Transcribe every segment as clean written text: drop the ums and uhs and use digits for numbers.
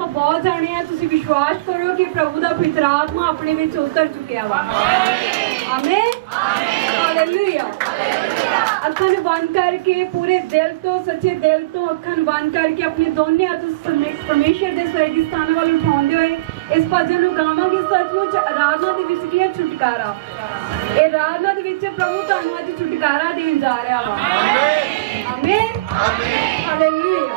ਆਪਾਂ ਬਹੁਤ ਜਾਣੇ ਆ, ਤੁਸੀਂ ਵਿਸ਼ਵਾਸ ਕਰੋ ਕਿ ਪ੍ਰਭੂ ਦਾ ਪਵਿੱਤਰ ਆਤਮਾ ਆਪਣੇ ਵਿੱਚ ਉਤਰ ਚੁੱਕਿਆ ਵਾ। Amen, hallelujah. ਅੱਖਾਂ ਨੂੰ ਬੰਦ ਕਰਕੇ ਪੂਰੇ ਦਿਲ ਤੋਂ, ਸੱਚੇ ਦਿਲ ਤੋਂ ਅੱਖਾਂ ਨੂੰ ਬੰਦ ਕਰਕੇ ਆਪਣੇ ਦੋਨੇ ਹੱਥ ਪਰਮੇਸ਼ਰ ਦੇ ਸਵਰਗੀ ਸਥਾਨ ਵੱਲ ਉਠਾਉਂਦੇ ਹੋਏ ਇਸ ਭਜਨ ਨੂੰ ਗਾਵਾਂਗੇ। ਸੱਚਮੁੱਚ ਆਰਾਧਨਾ ਦੇ ਵਿੱਚ ਕੀ ਹੈ? ਛੁਟਕਾਰਾ। ਇਹ ਆਰਾਧਨਾ ਦੇ ਵਿੱਚ ਪ੍ਰਭੂ ਤੁਹਾਨੂੰ ਅੱਜ ਛੁਟਕਾਰਾ ਦੇਣ ਜਾ ਰਿਹਾ ਵਾ। Amen, hallelujah.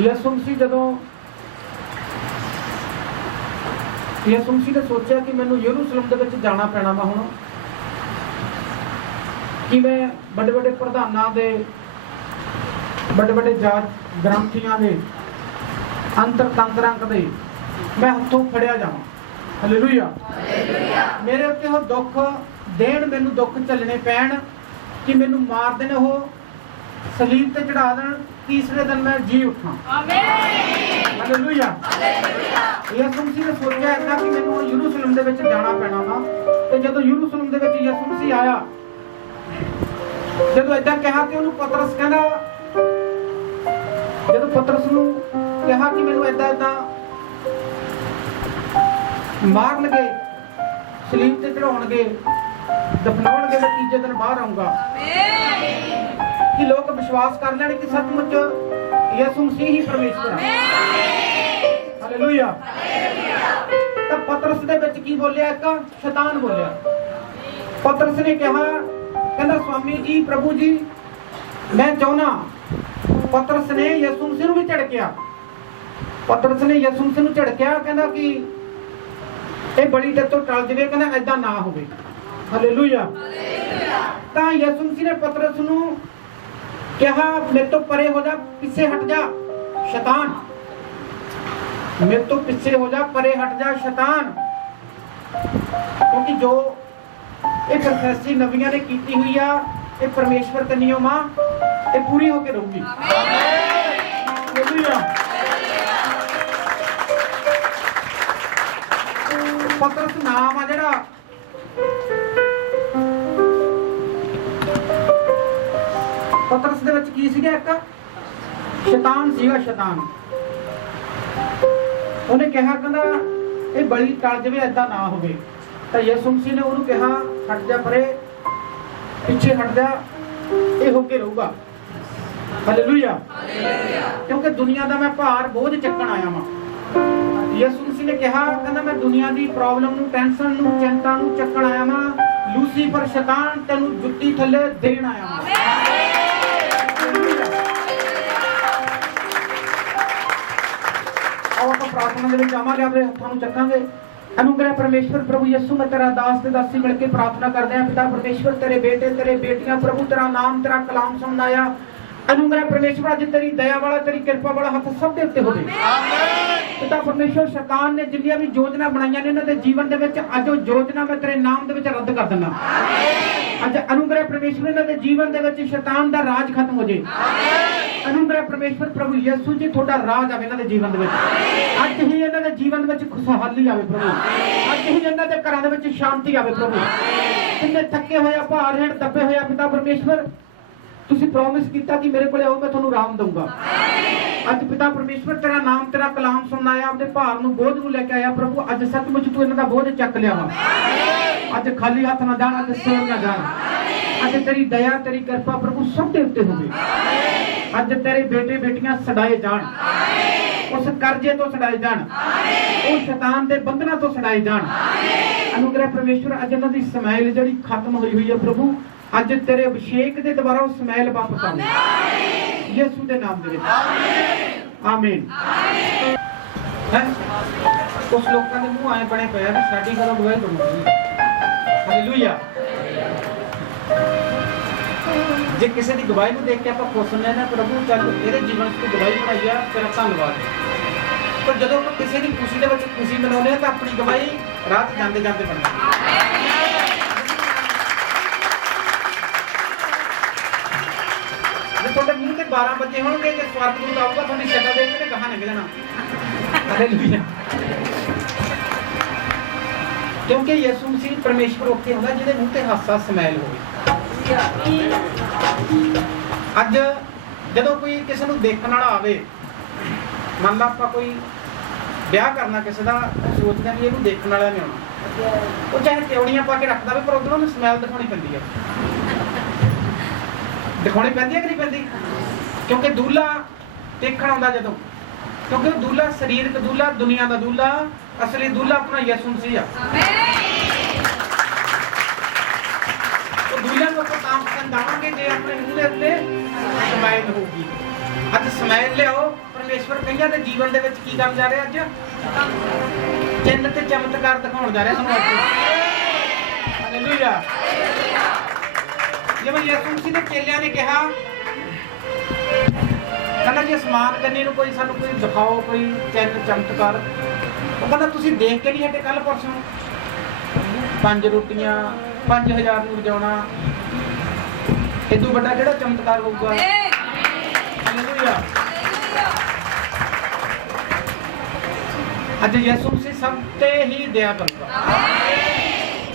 ਯਿਸੂ ਮਸੀਹ ਜਦੋਂ ਯਿਸੂ ਮਸੀਹ ਨੇ ਸੋਚਿਆ ਕਿ ਮੈਨੂੰ ਯਰੂਸ਼ਲਮ ਦੇ ਵਿੱਚ ਜਾਣਾ ਪੈਣਾ ਵਾ ਹੁਣ, ਕਿ ਮੈਂ ਵੱਡੇ ਵੱਡੇ ਪ੍ਰਧਾਨਾਂ ਦੇ, ਵੱਡੇ ਵੱਡੇ ਜਾਤ ਗ੍ਰੰਥੀਆਂ ਦੇ, ਅੰਤਰ ਤੰਤਰਾਂ ਦੇ ਮੈਂ ਹੱਥੋਂ ਫੜਿਆ ਜਾਵਾਂ। ਹਾਲੇਲੂਇਆ। ਮੇਰੇ ਉੱਤੇ ਉਹ ਦੁੱਖ ਦੇਣ, ਮੈਨੂੰ ਦੁੱਖ ਝੱਲਣੇ ਪੈਣ ਕਿ ਮੈਨੂੰ ਮਾਰ ਦੇਣ, ਉਹ ਸਲੀਬ ਤੇ ਚੜਾ ਦੇਣ, ਤੀਸਰੇ ਦਿਨ ਮੈਂ ਜੀ ਉੱਠਾਂ। ਆਮੀਨ। ਹਾਲੇਲੂਇਆ। ਯਿਸੂ ਮਸੀਹ ਨੇ ਸੋਚਿਆ ਇੰਨਾ ਕਿ ਮੈਨੂੰ ਯਰੂਸ਼ਲਮ ਦੇ ਵਿੱਚ ਜਾਣਾ ਪੈਣਾ ਵਾ। ਤੇ ਜਦੋਂ ਯਰੂਸ਼ਲਮ ਦੇ ਵਿੱਚ ਯਿਸੂ ਮਸੀਹ ਆਇਆ, ਜਦੋਂ ਏਦਾਂ ਕਿਹਾ ਕਿ ਉਹਨੂੰ ਪਤਰਸ ਕਹਿੰਦਾ, ਜਦੋਂ ਪਤਰਸ ਨੂੰ ਕਿਹਾ ਕਿ ਮੈਨੂੰ ਏਦਾਂ ਮਾਰਨਗੇ, ਸਲੀਬ ਤੇ ਚੜਾਉਣਗੇ, ਦਫਨਾਉਣਗੇ, ਮੈਂ ਤੀਜੇ ਦਿਨ ਬਾਹਰ ਆਊਂਗਾ, ਕਿ ਲੋਕ ਵਿਸ਼ਵਾਸ ਕਰ ਲੈਣ ਕਿ ਸੱਚਮੁੱਚ ਯਿਸੂ ਮਸੀਹ ਹੀ ਪਰਮੇਸ਼ਵਰ ਹੈ। ਹਾਲੇਲੂਇਆ। ਤਾਂ ਪਤਰਸ ਦੇ ਵਿੱਚ ਕੀ ਬੋਲਿਆ? ਇੱਕ ਸ਼ੈਤਾਨ ਬੋਲਿਆ। ਪਤਰਸ ਨੇ ਕਿਹਾ, ਕਹਿੰਦਾ ਸਵਾਮੀ ਜੀ, ਪ੍ਰਭੂ ਜੀ, ਮੈਂ ਚਾਹੁੰਦਾ। ਪਤਰਸ ਨੇ ਯਿਸੂ ਮਸੀਹ ਨੂੰ ਵੀ ਝਿੜਕਿਆ। ਪਤਰਸ ਨੇ ਯਿਸੂ ਮਸੀਹ ਨੂੰ ਝਿੜਕਿਆ, ਕਹਿੰਦਾ ਕਿ ਇਹ ਬੜੀ ਤੇਰੇ ਤੋਂ ਟਲ ਜਾਵੇ, ਕਹਿੰਦਾ ਏਦਾਂ ਨਾ ਹੋਵੇ। ਹਾਲੇਲੂਇਆ। ਤਾਂ ਯਿਸੂ ਮਸੀਹ ਨੇ ਪਤਰਸ ਨੂੰ ਕਿਹਾ, ਮੇਰੇ ਤੋਂ ਪਰੇ ਹੋ ਜਾ, ਪਿੱਛੇ ਹਟ ਜਾ ਸ਼ੈਤਾਨ, ਮੇਰੇ ਤੋਂ ਪਿੱਛੇ ਹੋ ਜਾ, ਪਰੇ ਹਟ ਜਾ ਸ਼ੈਤਾਨ। ਕਿਉਂਕਿ ਜੋ ਇਹ ਪ੍ਰੋਫੈਸੀ ਨਬੀਆਂ ਨੇ ਕੀਤੀ ਹੋਈ ਆ, ਇਹ ਪਰਮੇਸ਼ਵਰ ਦਾ ਨਿਯਮ ਆ, ਇਹ ਪੂਰੀ ਹੋ ਕੇ ਰਹੂਗੀ। ਹਾਲੇਲੂਇਆ। ਪਤਰਸ ਨਾਮ ਆ ਜਿਹੜਾ, ਪਤਰਸ ਦੇ ਵਿੱਚ ਕੀ ਸੀਗਾ? ਇੱਕ ਸ਼ੈਤਾਨ ਸੀਗਾ, ਸ਼ੈਤਾਨ। ਉਹਨੇ ਕਿਹਾ, ਕਹਿੰਦਾ ਇਹ ਬਲੀ ਟਲ ਜਾਵੇ, ਏਦਾਂ ਨਾ ਹੋਵੇ। ਤਾਂ ਯਿਸੂ ਮਸੀਹ ਨੇ ਉਹਨੂੰ ਕਿਹਾ, ਹਟ ਜਾ ਪਰੇ, ਪਿੱਛੇ ਹਟ ਜਾ, ਇਹ ਹੋ ਕੇ ਰਹੂਗਾ। ਹਾਲੇਲੂਇਆ। ਕਿਉਂਕਿ ਦੁਨੀਆ ਦਾ ਮੈਂ ਭਾਰ, ਬੋਝ ਚੱਕਣ ਆਇਆ ਵਾਂ। ਯਿਸੂ ਮਸੀਹ ਨੇ ਕਿਹਾ, ਕਹਿੰਦਾ ਮੈਂ ਦੁਨੀਆ ਦੀ ਪ੍ਰੋਬਲਮ ਨੂੰ, ਟੈਨਸ਼ਨ ਨੂੰ, ਚਿੰਤਾ ਨੂੰ ਚੱਕਣ ਆਇਆ ਵਾਂ। ਲੂਸੀਫਰ ਸ਼ੈਤਾਨ ਤੈਨੂੰ ਜੁੱਤੀ ਥੱਲੇ ਦੇਣ ਆਇਆ ਵਾਂ। ਆਓ ਆਪਾਂ ਪ੍ਰਾਰਥਨਾ ਦੇ ਵਿੱਚ ਆਵਾਂਗੇ, ਆਪਣੇ ਹੱਥਾਂ ਨੂੰ ਚੱਕਾਂਗੇ। ਅਨੁਗ੍ਰਹਿ ਪਰਮੇਸ਼ਵਰ ਪ੍ਰਭੂ ਯਿਸੂ, ਮੈਂ ਤੇਰਾ ਦਾਸ ਤੇ ਦਾਸੀ ਮਿਲ ਕੇ ਪ੍ਰਾਰਥਨਾ ਕਰਦੇ ਹਾਂ। ਪਿਤਾ ਪਰਮੇਸ਼ਵਰ, ਤੇਰੇ ਬੇਟੇ, ਤੇਰੇ ਬੇਟੀਆਂ ਪ੍ਰਭੂ, ਤੇਰਾ ਨਾਮ, ਤੇਰਾ ਕਲਾਮ ਸੁਣਨ ਆਇਆ। ਅਨੁਗ੍ਰਹਿ ਪਰਮੇਸ਼ਵਰ, ਅੱਜ ਤੇਰੀ ਦਇਆ ਵਾਲਾ, ਤੇਰੀ ਕਿਰਪਾ ਵਾਲਾ ਹੱਥ ਸਭ ਦੇ ਉੱਤੇ ਹੋਵੇ। ਪਿਤਾ ਪਰਮੇਸ਼ਵਰ, ਸ਼ੈਤਾਨ ਨੇ ਜਿੰਨੀਆਂ ਵੀ ਯੋਜਨਾ ਬਣਾਈਆਂ ਨੇ ਇਹਨਾਂ ਦੇ ਜੀਵਨ ਦੇ ਵਿੱਚ, ਅੱਜ ਉਹ ਯੋਜਨਾ ਮੈਂ ਤੇਰੇ ਨਾਮ ਦੇ ਵਿੱਚ ਰੱਦ ਕਰ ਦਿੰਦਾ। ਅੱਜ ਅਨੁਗ੍ਰਹਿ ਪਰਮੇਸ਼ਵਰ, ਇਹਨਾਂ ਦੇ ਜੀਵਨ ਦੇ ਵਿੱਚ ਸ਼ੈਤਾਨ ਦਾ ਰਾਜ ਖਤਮ ਹੋ ਜੇ। ਅਨੁਗ੍ਰਹਿ ਪਰਮੇਸ਼ਵਰ ਪ੍ਰਭੂ ਯਿਸੂ ਜੀ, ਤੁਹਾਡਾ ਰਾਜ ਆਵੇ ਇਹਨਾਂ ਦੇ ਜੀਵਨ ਦੇ ਵਿੱਚ। ਅੱਜ ਹੀ ਇਹਨਾਂ ਦੇ ਜੀਵਨ ਦੇ ਵਿੱਚ ਖੁਸ਼ਹਾਲੀ ਆਵੇ ਪ੍ਰਭੂ। ਅੱਜ ਹੀ ਇਹਨਾਂ ਦੇ ਘਰਾਂ ਦੇ ਵਿੱਚ ਸ਼ਾਂਤੀ ਆਵੇ ਪ੍ਰਭੂ। ਜਿੰਨੇ ਥੱਕੇ ਹੋਇਆ, ਭਾਰ ਹੇਠ ਦੱਬੇ ਹੋਇਆ, ਪਿਤਾ ਪਰਮੇਸ਼ਵਰ, ਤੁਸੀਂ ਪ੍ਰੋਮਿਸ ਕੀਤਾ ਕਿ ਮੇਰੇ ਕੋਲੇ ਆਓ, ਮੈਂ ਤੁਹਾਨੂੰ ਆਰਾਮ ਦਊਂਗਾ। ਅੱਜ ਪਿਤਾ ਪਰਮੇਸ਼ਵਰ, ਤੇਰਾ ਨਾਮ, ਤੇਰਾ ਕਲਾਮ ਸੁਣਨ ਆਇਆ, ਆਪਣੇ ਭਾਰ ਨੂੰ, ਬੋਝ ਨੂੰ ਲੈ ਕੇ ਆਇਆ ਪ੍ਰਭੂ। ਅੱਜ ਸੱਚਮੁੱਚ ਤੂੰ ਇਹਨਾਂ ਦਾ ਬੋਝ ਚੱਕ ਲਿਆ ਵਾ। ਅੱਜ ਖਾਲੀ ਹੱਥ ਨਾ ਜਾਣ, ਅੱਜ ਸੇਵ ਨਾ ਜਾਣ। ਅੱਜ ਤੇਰੀ ਦਇਆ, ਤੇਰੀ ਕਿਰਪਾ ਪ੍ਰਭੂ ਸਭ ਦੇ ਉੱਤੇ ਹੋਵੇ। ਅੱਜ ਤੇਰੇ ਬੇਟੇ ਬੇਟੀਆਂ ਛਡਾਏ ਜਾਣ, ਉਸ ਕਰਜ਼ੇ ਤੋਂ ਛਡਾਏ ਜਾਣ, ਉਹ ਸ਼ੈਤਾਨ ਦੇ ਬੰਧਨਾਂ ਤੋਂ ਛਡਾਏ ਜਾਣ। ਅਨੁਗ੍ਰਹਿ ਪਰਮੇਸ਼ਵਰ, ਅੱਜ ਇਹਨਾਂ ਦੀ ਸਮੈਲ ਜਿਹੜੀ ਖਤਮ ਹੋਈ ਹੈ ਪ੍ਰਭੂ, ਅੱਜ ਤੇਰੇ ਅਭਿਸ਼ੇਕ ਦੇ ਦੁਆਰਾ ਉਹ ਸਮੈਲ ਵਾਪਸ ਆਵੇ ਯਿਸੂ ਦੇ ਨਾਮ ਦੇ ਵਿੱਚ। ਆਮੀਨ। ਉਸ ਲੋਕਾਂ ਦੇ ਮੂੰਹ ਆਏ ਬਣੇ ਪਏ ਆ, ਸਾਡੀ ਕਦੋਂ ਗਵਾਹੀ ਦਊਗੀ। ਹਾਲੇਲੂਇਆ। ਜੇ ਕਿਸੇ ਦੀ ਗਵਾਹੀ ਨੂੰ ਦੇਖ ਕੇ ਆਪਾਂ ਖੁਸ਼ ਹੁੰਦੇ ਨਾ, ਪ੍ਰਭੂ ਚੱਲ ਇਹਦੇ ਜੀਵਨ 'ਚ ਕੋਈ ਗਵਾਹੀ ਬਣਾਈ ਆ, ਤੇਰਾ ਧੰਨਵਾਦ। ਪਰ ਜਦੋਂ ਆਪਾਂ ਕਿਸੇ ਦੀ ਖੁਸ਼ੀ ਦੇ ਵਿੱਚ ਖੁਸ਼ੀ ਮਨਾਉਂਦੇ ਆ, ਤਾਂ ਆਪਣੀ ਗਵਾਹੀ ਰਾਹ 'ਚ ਜਾਂਦੇ ਜਾਂਦੇ ਬਣਦੀ। ਜੇ ਤੁਹਾਡੇ ਮੂੰਹ ਤੇ 12 ਵਜੇ ਹੋਣਗੇ, ਜੇ ਸਵਰਗਦੂਤ ਆਊਗਾ, ਤੁਹਾਡੀ ਸ਼ਕਲ ਦੇਖ ਕੇ ਗਾਹਾਂ ਨਿਕਲ ਜਾਣਾ। ਹਾਲੇਲੂਇਆ। ਕਿਉਂਕਿ ਯਿਸੂ ਮਸੀਹ ਪਰਮੇਸ਼ਵਰ ਉੱਥੇ ਹੁੰਦਾ ਜਿਹਦੇ ਮੂੰਹ ਤੇ ਹਾਸਾ ਸਮੈਲ ਹੋਵੇ। ਅੱਜ ਜਦੋਂ ਕੋਈ ਕਿਸੇ ਨੂੰ ਦੇਖਣ ਵਾਲਾ ਆਵੇ, ਮੰਨ ਲਾ ਆਪਾਂ ਕੋਈ ਵਿਆਹ ਕਰਨਾ ਕਿਸੇ ਦਾ, ਸੋਚਦੇ ਵੀ ਇਹਨੂੰ ਦੇਖਣ ਵਾਲਾ ਨਹੀਂ ਆਉਣਾ, ਉਹ ਚਾਹੇ ਤਿਉੜੀਆਂ ਪਾ ਕੇ ਰੱਖਦਾ ਵੀ, ਪਰ ਉਧਰੋਂ ਉਹਨੂੰ ਸਮੈਲ ਦਿਖਾਉਣੀ ਪੈਂਦੀ ਹੈ। ਦਿਖਾਉਣੀ ਪੈਂਦੀ ਹੈ ਕਿ ਨਹੀਂ ਪੈਂਦੀ? ਕਿਉਂਕਿ ਦੂਲਾ ਦੇਖਣ ਆਉਂਦਾ ਜਦੋਂ, ਕਿਉਂਕਿ ਉਹ ਦੂਲਾ ਸਰੀਰਕ ਦੂਲਾ, ਦੁਨੀਆ ਦਾ ਦੂਲਾ, ਅਸਲੀ ਦੂਲਾ ਆਪਣਾ ਯਿਸੂ ਮਸੀਹ ਆ। ਦੂਲੇ ਨੂੰ ਆਪਾਂ ਤਾਂ ਪਸੰਦ ਆਵਾਂਗੇ ਜੇ ਆਪਣੇ ਮੂੰਹ ਦੇ ਉੱਤੇ ਸਮੈਲ ਹੋਊਗੀ। ਅੱਜ ਸਮੈਲ ਲਿਆਓ, ਪਰਮੇਸ਼ਵਰ ਕਈਆਂ ਦੇ ਜੀਵਨ ਦੇ ਵਿੱਚ ਕੀ ਕਰਨ ਜਾ ਰਿਹਾ ਅੱਜ? ਚਿੰਨ ਤੇ ਚਮਤਕਾਰ ਦਿਖਾਉਣ ਜਾ ਰਿਹਾ ਸਾਨੂੰ ਅੱਜ। ਹਾਲੇਲੂਇਆ। ਜਿਵੇਂ ਯਿਸੂ ਮਸੀਹ ਦੇ ਚੇਲਿਆਂ ਨੇ ਕਿਹਾ, ਕਹਿੰਦਾ ਜੀ ਅਸਮਾਨ ਕੰਨੀ ਨੂੰ ਕੋਈ ਸਾਨੂੰ ਕੋਈ ਦਿਖਾਓ, ਕੋਈ ਚਿੰਨ ਚਮਤਕਾਰ। ਉਹ ਕਹਿੰਦਾ ਤੁਸੀਂ ਦੇਖ ਕੇ ਨਹੀਂ ਹਟੇ ਕੱਲ ਪਰਸੋਂ 5 ਰੋਟੀਆਂ 5000 ਨੂੰ ਰਜਾਉਣਾ, ਇਦੋਂ ਵੱਡਾ ਕਿਹੜਾ ਚਮਤਕਾਰ ਹੋਊਗਾ? ਹਾਲੇਲੂਇਆ। ਅੱਜ ਯਿਸੂ ਮਸੀਹ ਸਭ ਤੇ ਹੀ ਦਇਆ ਕਰੂਗਾ।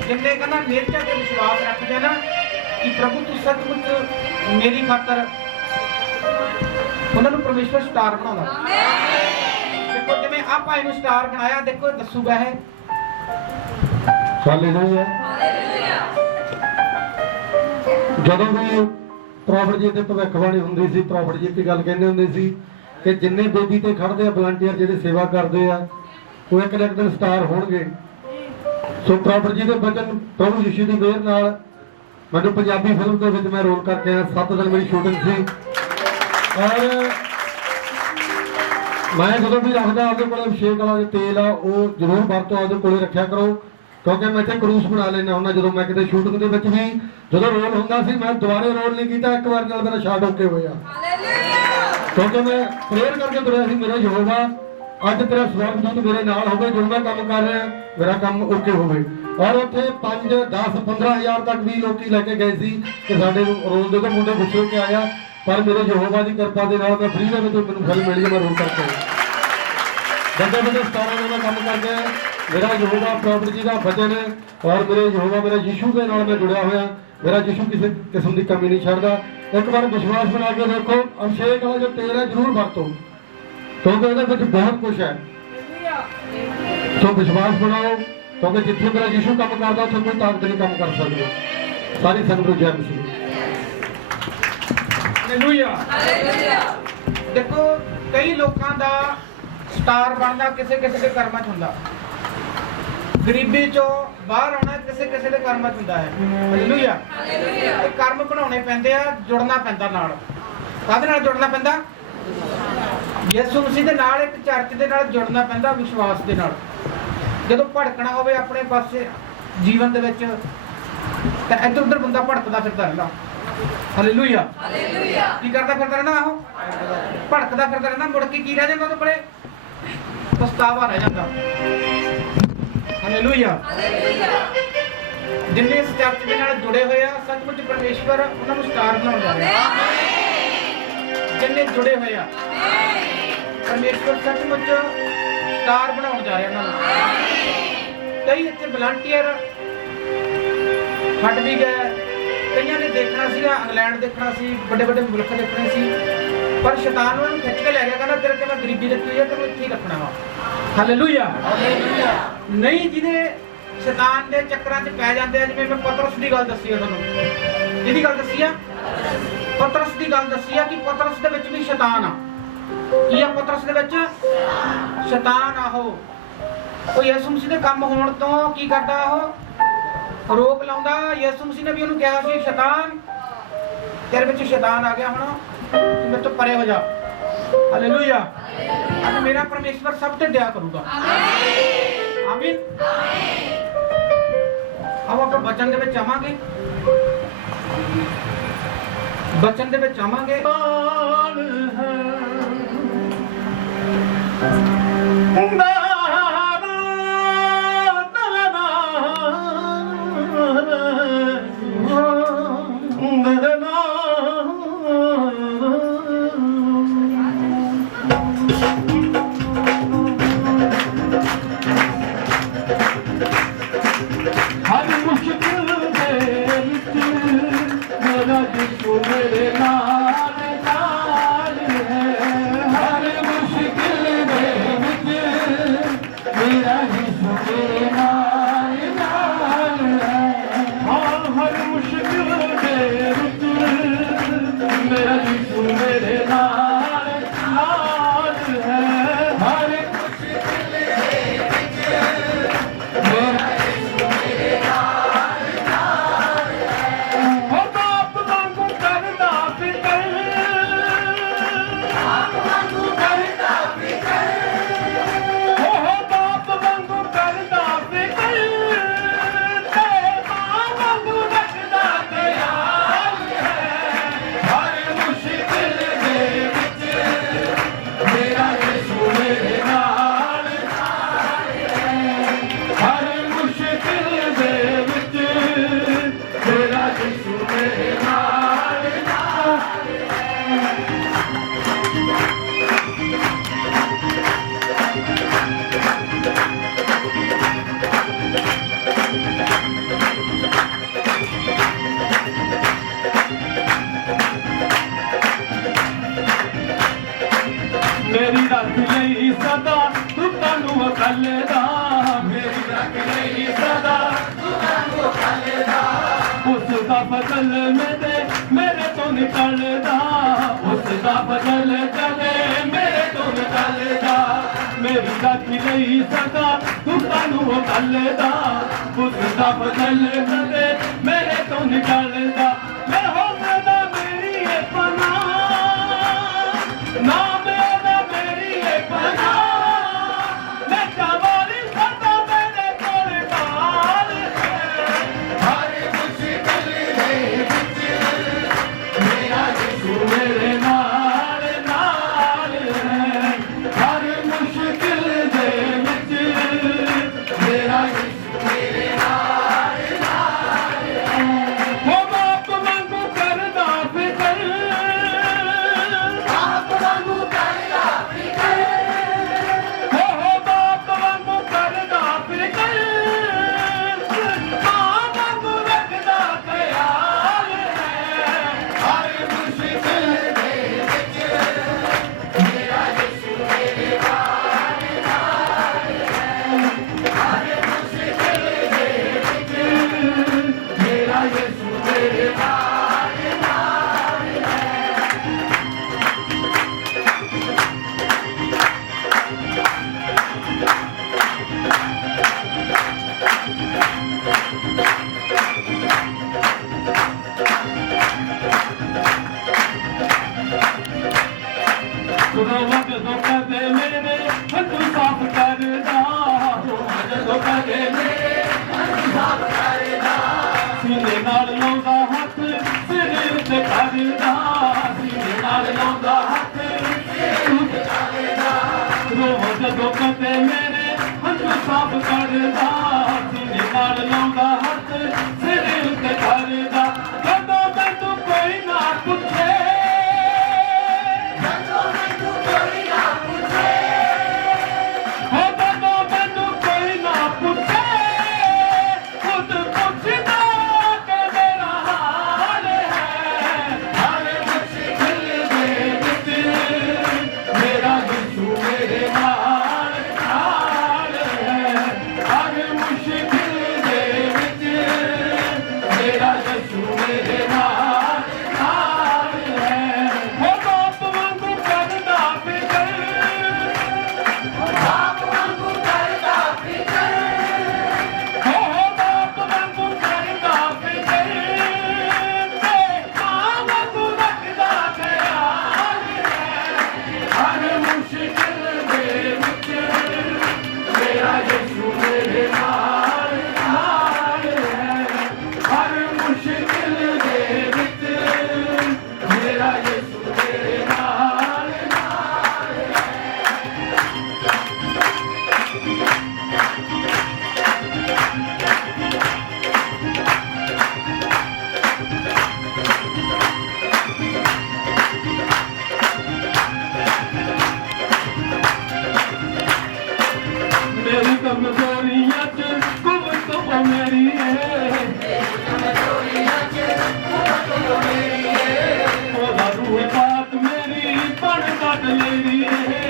ਜਿੰਨੇ ਕਹਿੰਦਾ ਨਿਰਚਾ ਤੇ ਵਿਸ਼ਵਾਸ ਰੱਖਦੇ ਨਾ ਕਿ ਪ੍ਰਭੂ ਤੂੰ ਸੱਚਮੁੱਚ ਮੇਰੀ ਖਾਤਰ, ਉਹਨਾਂ ਨੂੰ ਪਰਮੇਸ਼ਵਰ ਸਟਾਰ ਬਣਾਉਂਦਾ। ਦੇਖੋ ਜਿਵੇਂ ਆਪਾਂ ਇਹਨੂੰ ਸਟਾਰ ਬਣਾਇਆ, ਦੇਖੋ ਦੱਸੂਗਾ ਇਹ। ਹਾਲੇਲੂਇਆ। ਜਦੋਂ ਵੀ ਪ੍ਰੋਫਟ ਜੀ ਤੇ ਭਵਿੱਖਬਾਣੀ ਹੁੰਦੀ ਸੀ, ਪ੍ਰੋਫਟ ਜੀ ਇੱਕ ਗੱਲ ਕਹਿੰਦੇ ਹੁੰਦੇ ਸੀ ਕਿ ਜਿੰਨੇ ਬੇਬੀ ਤੇ ਖੜਦੇ ਆ ਵਲੰਟੀਅਰ ਜਿਹੜੇ ਸੇਵਾ ਕਰਦੇ ਆ, ਉਹ ਇੱਕ ਨਾ ਇੱਕ ਦਿਨ ਸਟਾਰ ਹੋਣਗੇ। ਸੋ ਪ੍ਰੋਫਟ ਜੀ ਦੇ ਬਚਨ ਪ੍ਰਭੂ ਯਿਸੂ ਦੀ ਮਿਹਰ ਨਾਲ ਮੈਨੂੰ ਪੰਜਾਬੀ ਫਿਲਮ ਦੇ ਵਿੱਚ ਮੈਂ ਰੋਲ ਕਰਕੇ ਆਇਆ। 7 ਦਿਨ ਮੇਰੀ ਸ਼ੂਟਿੰਗ ਸੀ ਔਰ ਮੈਂ ਜਦੋਂ ਵੀ ਰੱਖਦਾ ਉਹਦੇ ਕੋਲ ਅਭਿਸ਼ੇਕ ਵਾਲਾ ਜੋ ਤੇਲ ਆ ਉਹ ਜ਼ਰੂਰ ਵਰਤੋ, ਉਹਦੇ ਕੋਲੇ ਰੱਖਿਆ ਕਰੋ, ਕਿਉਂਕਿ ਮੈਂ ਇੱਥੇ ਕਰੂਸ ਬਣਾ ਲੈਣਾ ਹੁੰਦਾ। ਜਦੋਂ ਮੈਂ ਕਿਤੇ ਸ਼ੂਟਿੰਗ ਦੇ ਵਿੱਚ ਵੀ ਜਦੋਂ ਰੋਲ ਹੁੰਦਾ ਸੀ, ਮੈਂ ਦੁਬਾਰੇ ਰੋਲ ਨਹੀਂ ਕੀਤਾ, ਇੱਕ ਵਾਰ ਨਾਲ ਮੇਰਾ ਸ਼ਾਟ ਓਕੇ ਹੋਇਆ, ਕਿਉਂਕਿ ਮੈਂ ਪ੍ਰੇਅਰ ਕਰਕੇ ਤੁਰਿਆ ਸੀ, ਮੇਰਾ ਯਹੋਵਾ ਅੱਜ ਤੇਰਾ ਸਵਰਗਦੂਤ ਮੇਰੇ ਨਾਲ ਹੋਵੇ, ਜੋ ਮੈਂ ਕੰਮ ਕਰ ਰਿਹਾ ਮੇਰਾ ਕੰਮ ਓਕੇ ਹੋਵੇ। ਔਰ ਉੱਥੇ 5, 10, 15,000 ਤੱਕ ਵੀ ਲੋਕੀ ਲੈ ਕੇ ਗਏ ਸੀ ਕਿ ਸਾਡੇ ਰੋਲ ਦੇ ਮੁੰਡੇ ਗੁੱਸੇ ਹੋ ਕੇ ਆਇਆ, ਪਰ ਮੇਰੇ ਯਹੋਵਾ ਦੀ ਕਿਰਪਾ ਦੇ ਨਾਲ ਮੈਂ ਫ੍ਰੀ ਦੇ ਵਿੱਚ ਮੈਨੂੰ ਫਿਲਮ ਮਿਲੀ, ਮੈਂ ਰੋਲ ਕਰਕੇ ਵੱਡੇ ਵੱਡੇ ਸਟਾਰਾਂ ਨਾਲ ਮੈਂ ਕੰਮ ਕਰਕੇ ਮੇਰਾ ਯਹੋਵਾ ਪ੍ਰੋਫਟ ਜੀ ਦਾ ਵਚਨ ਔਰ ਮੇਰੇ ਯਹੋਵਾ ਮੇਰੇ ਯਿਸੂ ਦੇ ਨਾਲ ਮੈਂ ਜੁੜਿਆ ਹੋਇਆ। ਮੇਰਾ ਯਿਸੂ ਕਿਸੇ ਕਿਸਮ ਦੀ ਕਮੀ ਨਹੀਂ ਛੱਡਦਾ। ਇੱਕ ਵਾਰ ਵਿਸ਼ਵਾਸ ਬਣਾ ਕੇ ਦੇਖੋ, ਅਭਿਸ਼ੇਕ ਵਾਲਾ ਜੋ ਤੇਲ ਹੈ ਜ਼ਰੂਰ ਵਰਤੋ, ਕਿਉਂਕਿ ਉਹਦੇ ਵਿੱਚ ਬਹੁਤ ਕੁਝ ਹੈ। ਸੋ ਵਿਸ਼ਵਾਸ ਬਣਾਓ, ਕਿਉਂਕਿ ਜਿੱਥੇ ਮੇਰਾ ਯਿਸੂ ਕੰਮ ਕਰਦਾ ਉੱਥੇ ਕੋਈ ਤਾਕਤ ਨਹੀਂ ਕੰਮ ਕਰ ਸਕਦੀ। ਸਾਰੀ ਸੰਗਤ ਨੂੰ ਜੈ ਮਸੀਹ। ਹਾਲੇਲੂਇਆ। ਦੇਖੋ ਕਈ ਲੋਕਾਂ ਦਾ ਸਟਾਰ ਬਣਨਾ ਕਿਸੇ ਕਿਸੇ ਦੇ ਕਰਮਾਂ 'ਚ ਹੁੰਦਾ, ਗਰੀਬੀ 'ਚੋਂ ਬਾਹਰ ਆਉਣਾ ਕਿਸੇ ਕਿਸੇ ਦੇ ਕਰਮਾਂ 'ਚ ਹੁੰਦਾ ਹੈ। ਹਾਲੇਲੂਇਆ। ਇਹ ਕਰਮ ਬਣਾਉਣੇ ਪੈਂਦੇ ਆ, ਜੁੜਨਾ ਪੈਂਦਾ ਨਾਲ। ਕਾਹਦੇ ਨਾਲ ਜੁੜਨਾ ਪੈਂਦਾ? ਯਿਸੂ ਮਸੀਹ ਦੇ ਨਾਲ, ਇੱਕ ਚਰਚ ਦੇ ਨਾਲ ਜੁੜਨਾ ਪੈਂਦਾ, ਵਿਸ਼ਵਾਸ ਦੇ ਨਾਲ। ਜਦੋਂ ਭੜਕਣਾ ਹੋਵੇ ਆਪਣੇ ਪਾਸੇ ਜੀਵਨ ਦੇ ਵਿੱਚ ਤਾਂ ਇੱਧਰ ਉੱਧਰ ਬੰਦਾ ਭੜਕਦਾ ਫਿਰਦਾ ਰਹਿੰਦਾ। ਹਾਲੇਲੂਇਆ। ਕੀ ਕਰਦਾ ਫਿਰਦਾ ਰਹਿੰਦਾ? ਉਹ ਭੜਕਦਾ ਫਿਰਦਾ ਰਹਿੰਦਾ। ਮੁੜ ਕੇ ਕੀ ਰਹਿ ਜਾਂਦਾ? ਉਹਦੇ ਬੜੇ ਪਛਤਾਵਾ ਰਹਿ ਜਾਂਦਾ। ਹਾਲੇਲੂਇਆ। ਜਿੰਨੇ ਇਸ ਚਰਚ ਦੇ ਨਾਲ ਜੁੜੇ ਹੋਏ ਆ, ਸੱਚਮੁੱਚ ਪਰਮੇਸ਼ਵਰ ਉਹਨਾਂ ਨੂੰ ਸਟਾਰ ਬਣਾਉਣ ਜਾ ਰਿਹਾ। ਜਿੰਨੇ ਜੁੜੇ ਹੋਏ ਆ, ਪਰਮੇਸ਼ਵਰ ਸੱਚਮੁੱਚ ਸਟਾਰ ਬਣਾਉਣ ਜਾ ਰਿਹਾ ਉਹਨਾਂ ਨੂੰ। ਕਈ ਇੱਥੇ ਵਲੰਟੀਅਰ ਹਟ ਵੀ ਗਏ, ਕਈਆਂ ਨੇ ਦੇਖਣਾ ਸੀਗਾ ਇੰਗਲੈਂਡ ਦੇਖਣਾ ਸੀ, ਵੱਡੇ ਵੱਡੇ ਮੁਲਕ ਦੇਖਣੇ ਸੀ, ਪਰ ਸ਼ੈਤਾਨ ਉਹਨਾਂ ਨੂੰ ਖਿੱਚ ਕੇ ਲੈ ਗਿਆ, ਕਹਿੰਦਾ ਤੇਰੇ ਤੇ ਮੈਂ ਗਰੀਬੀ ਰੱਖੀ ਹੋਈ ਹੈ, ਤੈਨੂੰ ਇੱਥੇ ਹੀ ਰੱਖਣਾ ਵਾ। ਹਾਲੇਲੂਇਆ। ਨਹੀਂ, ਜਿਹਦੇ ਸ਼ੈਤਾਨ ਦੇ ਚੱਕਰਾਂ 'ਚ ਪੈ ਜਾਂਦੇ ਆ, ਜਿਵੇਂ ਮੈਂ ਪਤਰਸ ਦੀ ਗੱਲ ਦੱਸੀ ਆ ਤੁਹਾਨੂੰ। ਇਹਦੀ ਗੱਲ ਦੱਸੀ ਆ, ਪਤਰਸ ਦੀ ਗੱਲ ਦੱਸੀ ਆ ਕਿ ਪਤਰਸ ਦੇ ਵਿੱਚ ਵੀ ਸ਼ੈਤਾਨ ਆ। ਕੀ ਆ ਪਤਰਸ ਦੇ ਵਿੱਚ? ਸ਼ੈਤਾਨ ਆ। ਉਹ ਯਿਸੂ ਮਸੀਹ ਦੇ ਕੰਮ ਹੋਣ ਤੋਂ ਕੀ ਕਰਦਾ? ਉਹ ਰੋਕ ਲਾਉਂਦਾ। ਯਿਸੂ ਮਸੀਹ ਨੇ ਵੀ ਉਹਨੂੰ ਕਿਹਾ ਸੀ, ਸ਼ੈਤਾਨ ਤੇਰੇ ਵਿੱਚ ਸ਼ੈਤਾਨ ਆ ਗਿਆ, ਹੁਣ ਤੂੰ ਮੇਰੇ ਤੋਂ ਪਰੇ ਹੋ ਜਾ। ਹਾਲੇਲੂਇਆ। ਅੱਜ ਮੇਰਾ ਪਰਮੇਸ਼ਵਰ ਸਭ ਤੇ ਦਇਆ ਕਰੂਗਾ। ਆਮੀਨ। ਆਓ ਆਪਾਂ ਬਚਨ ਦੇ ਵਿੱਚ ਆਵਾਂਗੇ, ਬਚਨ ਦੇ ਵਿੱਚ ਆਵਾਂਗੇ। रख लई सदा दुखा नू अकलदा, मेरी रख लई सदा दुखा नू अकलदा, उसदा बदल मेरे तो निकलदा, उसदा बदल चले मेरे तो निकलदा, मेरी रख लई सदा दुखा नू अकलदा, उसदा बदल चले मेरे तो निकलदा, मैं हो सदा मेरी है पनाह, ना मेरा मेरी है पनाह, मैं कवाली सदा मेरे कोल नाल है, हर मुश्किल दे विच मेरा यीशु मेरे नाल नाल है, हर मुश्किल दे विच मेरा यीशु मेरे नाल नाल है, ओ बाप वांगू करदा फिकर, बाप वांगू करदा फिकर, ओ बाप वांगू करदा फिकर, मां वांगू रखदा ख्याल है, हर मुश्किल दे विच मेरा यीशु मेरे नाल नाल है, हर मुश्किल दे विच मेरा यीशु मेरे नाल नाल है। रोवा जदों कदे मेरे हत्थ साफ करदा, रोवा जदों कदे मेरे हत्थ साफ करदा, सीने नाल लाउंदा हत्थ सिर उत्ते करदा, सीने नाल लाउंदा हत्थ सिर उत्ते करदा, रोवा जदों कदे मेरे हत्थ साफ करदा, सीने नाल लाउंदा हत्थ सिर उत्ते करदा, जदों मैनूं कोई ना पुछे, जदों मैनूं कोई ना पुछे, हो जदों मैनूं कोई ना पुछे, खुद पुछदा कि मेरा हाल है, हर मुश्किल दे विच मेरा यीशु मेरे नाल नाल है, हर मुश्किल दे विच मेरा यीशु मेरे नाल नाल है, हो बाप वांगू करदा फिकर, बाप वांगू करदा फिकर, हो बाप वांगू करदा फिकर, ते मां वांगू रखदा ख्याल है, हर मुश्किल दे विच मेरा यीशु मेरे नाल नाल है, हर मुश्किल दे विच मेरा यीशु मेरे नाल नाल है। मेरी कमजोरियां च कुव्वत ओ मेरी है, ओदा रूह पाक मेरी बण कट लेरी है,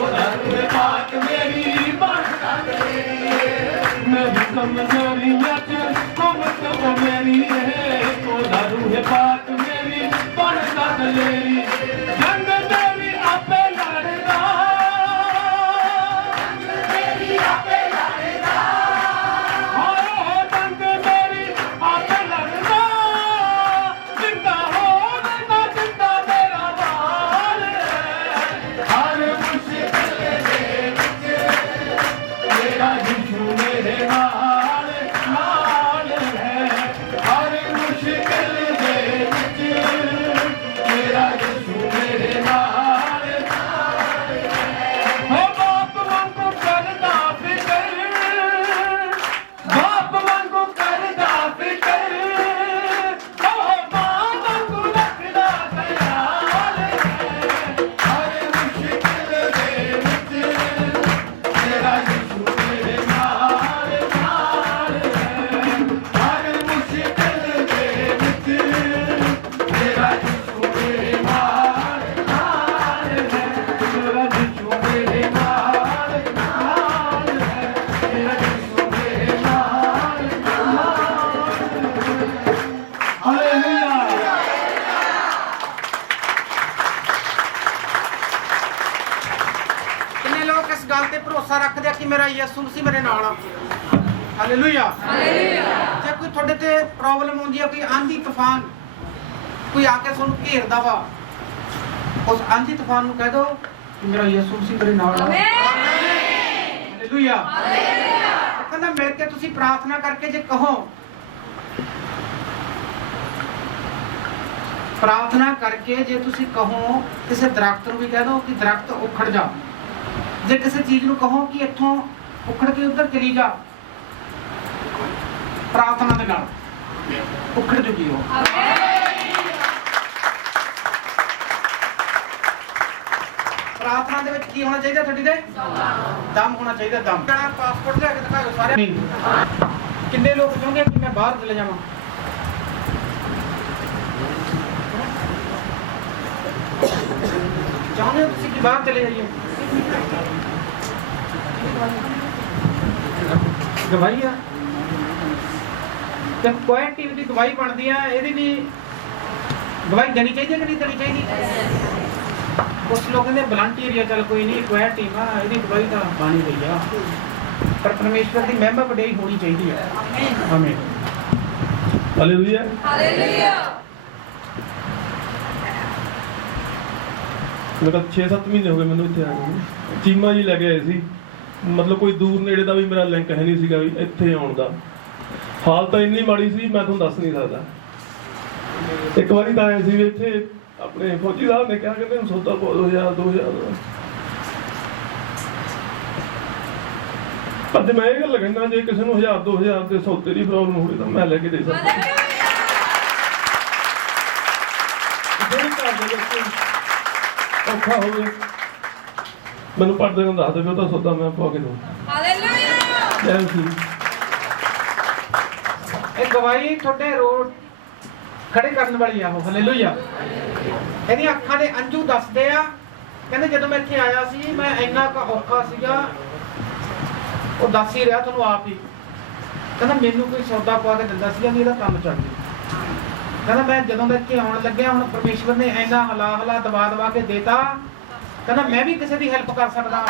ओदा रूह पाक मेरी बण कट लेरी है, मेरी कमजोरियां च कुव्वत ओ मेरी है, ओदा रूह पाक मेरी बण कट लेरी, जंग मेरी आपे लड़दा, आपे लड़दा, हो जंग मेरी आपे लड़दा, जिंदा हो ना जिंदा मेरा वाल है, हर मुश्किल दे विच मेरा यीशु मेरे नाल नाल है, हर मुश्किल दे विच मेरा ਇਸ ਗੱਲ ਤੇ ਭਰੋਸਾ ਰੱਖਦੇ ਆ ਕਿ ਮੇਰਾ ਯਿਸੂ ਮਸੀਹ ਮੇਰੇ ਨਾਲ ਆ। ਹਾਲੇਲੂਇਆ। ਜੇ ਕੋਈ ਤੁਹਾਡੇ ਤੇ ਪ੍ਰੋਬਲਮ ਹੁੰਦੀ ਆ, ਕੋਈ ਆਂधी ਤੂਫਾਨ ਕੋਈ ਆ ਕੇ ਤੁਹਾਨੂੰ ਘੇਰਦਾ ਵਾ, ਉਸ ਆਂधी ਤੂਫਾਨ ਨੂੰ ਕਹਿ ਦਿਓ ਕਿ ਮੇਰਾ ਯਿਸੂ ਮਸੀਹ ਮੇਰੇ ਨਾਲ ਆ। ਹਾਲੇਲੂਇਆ। ਕਹਿੰਦਾ ਮਿਲ ਕੇ ਤੁਸੀਂ ਪ੍ਰਾਰਥਨਾ ਕਰਕੇ ਜੇ ਕਹੋ, ਪ੍ਰਾਰਥਨਾ ਕਰਕੇ ਜੇ ਤੁਸੀਂ ਕਹੋ, ਕਿਸੇ ਦਰਖਤ ਨੂੰ ਵੀ ਕਹਿ ਦਿਓ ਕਿ ਦਰਖਤ ਉਖੜ ਜਾ। ਜੇ ਕਿਸੇ ਚੀਜ਼ ਨੂੰ ਕਹੋ ਕਿ ਇੱਥੋਂ ਉਖੜ ਕੇ ਉੱਧਰ ਚਲੀ ਜਾ, ਪ੍ਰਾਰਥਨਾ ਦੇ ਨਾਲ ਉਖੜ ਜੂਗੀ ਉਹ। ਪ੍ਰਾਰਥਨਾ ਦੇ ਵਿੱਚ ਕੀ ਹੋਣਾ ਚਾਹੀਦਾ? ਤੁਹਾਡੀ ਦੇ ਦਮ ਹੋਣਾ ਚਾਹੀਦਾ। ਦਮ ਕਹਿਣਾ ਪਾਸਪੋਰਟ ਲਿਆ ਕੇ ਦਿਖਾਓ ਸਾਰੇ। ਕਿੰਨੇ ਲੋਕ ਚਾਹੁੰਦੇ ਕਿ ਮੈਂ ਬਾਹਰ ਚਲੇ ਜਾਵਾਂ? ਚਾਹੁੰਦੇ ਹੋ ਤੁਸੀਂ ਕਿ ਬਾਹਰ ਚਲੇ ਜਾਈਏ? ਗਵਾਹੀ ਆ ਤੇ ਕੁਆਲਿਟੀ ਦੀ ਗਵਾਹੀ ਬਣਦੀ ਆ, ਇਹਦੀ ਵੀ ਗਵਾਹੀ ਦੇਣੀ ਚਾਹੀਦੀ ਹੈ ਕਿ ਨਹੀਂ ਦੇਣੀ ਚਾਹੀਦੀ? ਕੁਛ ਲੋਕ ਕਹਿੰਦੇ ਵਲੰਟੀਅਰ ਚੱਲ ਕੋਈ ਨਹੀਂ, ਕੁਆਲਿਟੀ ਆ ਇਹਦੀ ਗਵਾਹੀ ਤਾਂ ਬਾਣੀ ਗਈ ਆ, ਪਰ ਪਰਮੇਸ਼ਵਰ ਦੀ ਮਹਿਮਾ ਵਡਿਆਈ ਹੋਣੀ ਚਾਹੀਦੀ ਹੈ। ਆਮੀਨ। ਹਾਲੇਲੂਇਆ। ਮੇਰਾ 6-7 ਮਹੀਨੇ ਹੋ ਗਏ ਮੈਨੂੰ ਇੱਥੇ ਆਏ ਨੂੰ। ਚੀਮਾ ਜੀ ਲੈ ਕੇ ਆਏ ਸੀ, ਮਤਲਬ ਕੋਈ ਦੂਰ ਨੇੜੇ ਦਾ ਵੀ ਮੇਰਾ ਲਿੰਕ ਹੈ ਨਹੀਂ ਸੀਗਾ ਵੀ ਇੱਥੇ ਆਉਣ ਦਾ। ਹਾਲਤ ਇੰਨੀ ਮਾੜੀ ਸੀ ਮੈਂ ਤੁਹਾਨੂੰ ਦੱਸ ਨਹੀਂ ਸਕਦਾ। ਇੱਕ ਵਾਰੀ ਤਾਂ ਆਏ ਸੀ ਵੀ ਇੱਥੇ ਆਪਣੇ ਫੌਜੀ ਸਾਹਿਬ ਨੇ ਕਿਹਾ ਕਿ ਮੈਨੂੰ ਸੌਦਾ ਪਾ 2000 ਪਰ ਮੈਂ ਇਹ ਗੱਲ ਕਹਿੰਦਾ, ਜੇ ਕਿਸੇ ਨੂੰ 1000-2000 ਦੇ ਸੌਦੇ ਦੀ ਪ੍ਰੋਬਲਮ ਹੋਵੇ ਤਾਂ ਮੈਂ ਲੈ ਕੇ ਦੇ ਸਕਦਾ। ਜਿਹੜੀ ਘਰ ਦੇ ਵਿੱਚ ਔਖਾ ਹੋਵੇ ਮੈਨੂੰ ਪੜਦੇ ਨੂੰ ਦੱਸ ਦੇਵੇ, ਉਹਦਾ ਸੌਦਾ ਮੈਂ ਪਾ ਕੇ ਦਊਂ। ਹਾਲੇਲੂਇਆ। ਇਹ ਗਵਾਹੀ ਤੁਹਾਡੇ ਰੋਡ ਖੜੇ ਕਰਨ ਵਾਲੀ ਆ ਉਹ। ਹਾਲੇਲੂਇਆ। ਇਹਦੀਆਂ ਅੱਖਾਂ ਦੇ ਅੰਜੂ ਦੱਸਦੇ ਆ, ਕਹਿੰਦੇ ਜਦੋਂ ਮੈਂ ਇੱਥੇ ਆਇਆ ਸੀ ਮੈਂ ਇੰਨਾ ਕੁ ਔਖਾ ਸੀਗਾ, ਉਹ ਦੱਸ ਹੀ ਰਿਹਾ ਤੁਹਾਨੂੰ ਆਪ ਹੀ। ਕਹਿੰਦਾ ਮੈਨੂੰ ਕੋਈ ਸੌਦਾ ਪਾ ਕੇ ਦਿੰਦਾ ਸੀਗਾ ਵੀ ਇਹਦਾ ਕੰਮ ਚੱਲ ਜੂ। ਕਹਿੰਦਾ ਮੈਂ ਜਦੋਂ ਦਾ ਇੱਥੇ ਆਉਣ ਲੱਗਿਆ, ਹੁਣ ਪਰਮੇਸ਼ਵਰ ਨੇ ਇੰਨਾ ਹਲਾ ਦਬਾ ਕੇ ਦੇਤਾ, ਕਹਿੰਦਾ ਮੈਂ ਵੀ ਕਿਸੇ ਦੀ ਹੈਲਪ ਕਰ ਸਕਦਾ।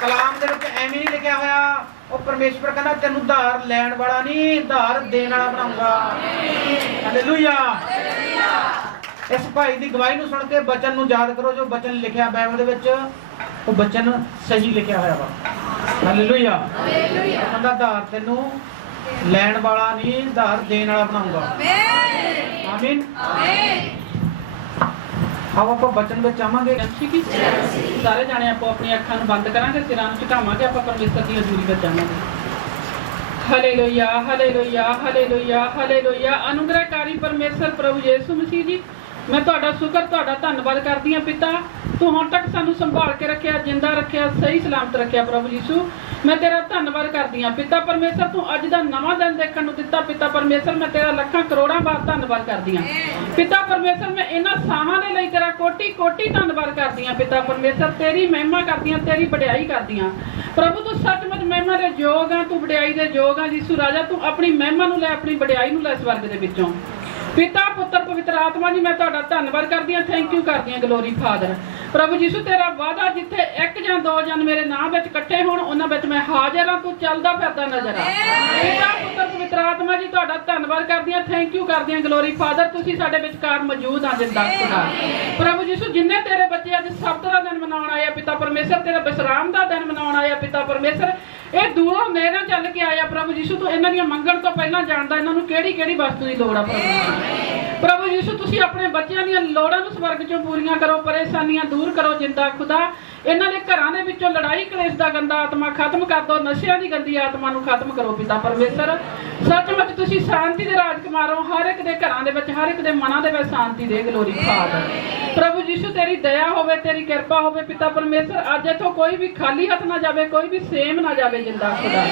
ਕਲਾਮ ਦੇ ਵਿੱਚ ਐਵੇਂ ਨਹੀਂ ਲਿਖਿਆ ਹੋਇਆ, ਉਹ ਪਰਮੇਸ਼ਵਰ ਕਹਿੰਦਾ ਤੈਨੂੰ ਉਧਾਰ ਲੈਣ ਵਾਲਾ ਨਹੀਂ, ਉਧਾਰ ਦੇਣ ਵਾਲਾ ਬਣਾਉਂਗਾ। ਹਾਲੇਲੂਇਆ। ਇਸ ਭਾਈ ਦੀ ਗਵਾਹੀ ਨੂੰ ਸੁਣ ਕੇ ਬਚਨ ਨੂੰ ਯਾਦ ਕਰੋ, ਜੋ ਬਚਨ ਲਿਖਿਆ ਬਾਈਬਲ ਦੇ ਵਿੱਚ ਉਹ ਬਚਨ ਸਹੀ ਲਿਖਿਆ ਹੋਇਆ ਵਾ। ਹਾਲੇਲੂਇਆ। ਕਹਿੰਦਾ ਉਧਾਰ ਤੈਨੂੰ ਲੈਣ ਵਾਲਾ ਨਹੀਂ, ਉਧਾਰ ਦੇਣ ਵਾਲਾ ਬਣਾਉਂਗਾ। ਆਮੀਨ। ਆਓ ਆਪਾਂ ਬਚਨ ਵਿੱਚ ਆਵਾਂਗੇ। ਸਾਰੇ ਜਾਣੇ ਆਪੋ ਆਪਣੀਆਂ ਅੱਖਾਂ ਨੂੰ ਬੰਦ ਕਰਾਂਗੇ, ਸਿਰਾਂ ਨੂੰ ਝੁਕਾਵਾਂਗੇ, ਆਪਾਂ ਪਰਮੇਸ਼ਰ ਦੀ ਹਜ਼ੂਰੀ ਵਿੱਚ ਜਾਵਾਂਗੇ। Hallelujah, hallelujah, hallelujah, hallelujah. ਅਨੁਗ੍ਰਹਕਾਰੀ ਪਰਮੇਸ਼ਰ ਪ੍ਰਭੂ ਯਿਸੂ ਮਸੀਹ ਜੀ, ਮੈਂ ਤੁਹਾਡਾ ਸ਼ੁਕਰ, ਤੁਹਾਡਾ ਧੰਨਵਾਦ ਕਰਦੀ ਹਾਂ ਪਿਤਾ। ਤੂੰ ਹੁਣ ਤੱਕ ਸਾਨੂੰ ਸੰਭਾਲ ਕੇ ਰੱਖਿਆ, ਜਿੰਦਾ ਰੱਖਿਆ, ਸਹੀ ਸਲਾਮਤ ਰੱਖਿਆ ਪ੍ਰਭੂ ਯਿਸੂ। ਮੈਂ ਤੇਰਾ ਧੰਨਵਾਦ ਕਰਦੀ ਹਾਂ ਪਿਤਾ ਪਰਮੇਸ਼ਰ, ਤੂੰ ਅੱਜ ਦਾ ਨਵਾਂ ਦਿਨ ਦੇਖਣ ਨੂੰ ਦਿੱਤਾ ਪਿਤਾ ਪਰਮੇਸ਼ਰ। ਮੈਂ ਤੇਰਾ ਲੱਖਾਂ ਕਰੋੜਾਂ ਵਾਰ ਧੰਨਵਾਦ ਕਰਦੀ ਹਾਂ ਪਿਤਾ ਪਰਮੇਸ਼ਰ। ਮੈਂ ਇਹਨਾਂ ਸਾਹਾਂ ਦੇ ਲਈ ਤੇਰਾ ਕੋਟੀ ਧੰਨਵਾਦ ਕਰਦੀ ਹਾਂ ਪਿਤਾ ਪਰਮੇਸ਼ਰ। ਤੇਰੀ ਮਹਿਮਾ ਕਰਦੀ ਹਾਂ, ਤੇਰੀ ਵਡਿਆਈ ਕਰਦੀ ਹਾਂ ਪ੍ਰਭੂ। ਤੂੰ ਸੱਚਮੁੱਚ ਮਹਿਮਾ ਦੇ ਯੋਗ ਆ, ਤੂੰ ਵਡਿਆਈ ਦੇ ਯੋਗ ਆ ਯਿਸੂ ਰਾਜਾ। ਤੂੰ ਆਪਣੀ ਮਹਿਮਾ ਨੂੰ ਲੈ, ਆਪਣੀ ਵਡਿਆਈ ਨੂੰ ਲੈ ਸਵਰਗ ਦੇ ਵਿੱਚੋਂ। ਪਿਤਾ ਪੁੱਤਰ ਪਵਿੱਤਰ ਆਤਮਾ ਜੀ, ਮੈਂ ਤੁਹਾਡਾ ਧੰਨਵਾਦ ਕਰਦੀ ਹਾਂ, ਥੈਂਕ ਯੂ ਕਰਦੀ ਹਾਂ ਗਲੋਰੀ ਫਾਦਰ ਪ੍ਰਭੂ ਯਿਸੂ। ਤੇਰਾ ਵਾਅਦਾ ਜਿੱਥੇ 1 ਜਾਂ 2 ਜਨ ਮੇਰੇ ਨਾਮ ਵਿੱਚ ਇਕੱਠੇ ਹੋਣ, ਉਹਨਾਂ ਵਿੱਚ ਮੈਂ ਹਾਜ਼ਰ ਹਾਂ। ਤੂੰ ਚੱਲਦਾ ਫਿਰਦਾ ਨਜ਼ਰ ਆ। ਪਿਤਾ ਪੁੱਤਰ ਪਵਿੱਤਰ ਆਤਮਾ ਜੀ, ਤੁਹਾਡਾ ਧੰਨਵਾਦ ਕਰਦੀ ਹਾਂ, ਥੈਂਕ ਯੂ ਕਰਦੀ ਹਾਂ ਗਲੋਰੀ ਫਾਦਰ। ਤੁਸੀਂ ਸਾਡੇ ਵਿਚਕਾਰ ਮੌਜੂਦ ਆ ਜਿੰਦਾ ਖੁਦਾ ਪ੍ਰਭੂ ਯਿਸੂ। ਜਿੰਨੇ ਤੇਰੇ ਬੱਚੇ ਅੱਜ ਸਬਤ ਦਾ ਦਿਨ ਮਨਾਉਣ ਆਏ ਆ ਪਿਤਾ ਪਰਮੇਸ਼ਰ, ਤੇਰਾ ਵਿਸਰਾਮ ਦਾ ਦਿਨ ਮਨਾਉਣ ਆਏ ਆ ਪਿਤਾ ਪਰਮੇਸ਼ਰ। ਇਹ ਦੂਰੋਂ ਨੇੜੇ ਚੱਲ ਕੇ ਆਇਆ ਪ੍ਰਭੂ ਯਿਸੂ। ਤੂੰ ਇਹਨਾਂ ਦੀਆਂ ਮੰਗਣ ਤੋਂ ਪਹਿਲਾਂ ਜਾਣਦਾ ਇਹਨਾਂ ਨੂੰ ਕਿਹੜੀ ਵਸਤੂ ਦੀ ਲੋੜ ਆ ਪ੍ਰਭੂ ਯਿਸੂ। ਤੁਸੀਂ ਆਪਣੇ ਬੱਚਿਆਂ ਦੀਆਂ ਲੋੜਾਂ ਨੂੰ ਸਵਰਗ ਚੋਂ ਪੂਰੀਆਂ ਕਰੋ, ਪਰੇਸ਼ਾਨੀਆਂ ਦੂਰ ਕਰੋ ਜਿੰਦਾ ਖੁਦਾ। ਇਹਨਾਂ ਦੇ ਘਰਾਂ ਦੇ ਵਿੱਚੋਂ ਲੜਾਈ ਕਲੇਸ਼ ਦਾ ਗੰਦਾ ਆਤਮਾ ਖਤਮ ਕਰ ਦੋ, ਨਸ਼ਿਆਂ ਦੀ ਗੰਦੀ ਆਤਮਾ ਨੂੰ ਖਤਮ ਕਰੋ ਪਿਤਾ ਪਰਮੇਸ਼ਰ। ਸੱਚਮੁੱਚ ਤੁਸੀਂ ਸ਼ਾਂਤੀ ਦੇ ਰਾਜਕੁਮਾਰ ਹੋ, ਹਰ ਇੱਕ ਦੇ ਘਰਾਂ ਦੇ ਵਿੱਚ, ਹਰ ਇੱਕ ਦੇ ਮਨਾਂ ਦੇ ਵਿੱਚ ਸ਼ਾਂਤੀ ਦੇ ਗਲੋਰੀ ਫਾਦਰ ਪ੍ਰਭੂ ਯਿਸੂ। ਤੇਰੀ ਦਇਆ ਹੋਵੇ, ਤੇਰੀ ਕਿਰਪਾ ਹੋਵੇ ਪਿਤਾ ਪਰਮੇਸ਼ਰ। ਅੱਜ ਇੱਥੋਂ ਕੋਈ ਵੀ ਖਾਲੀ ਹੱਥ ਨਾ ਜਾਵੇ, ਕੋਈ ਵੀ ਸੇਮ ਨਾ ਜਾਵੇ ਜਿੰਦਾ ਖੁਦਾ।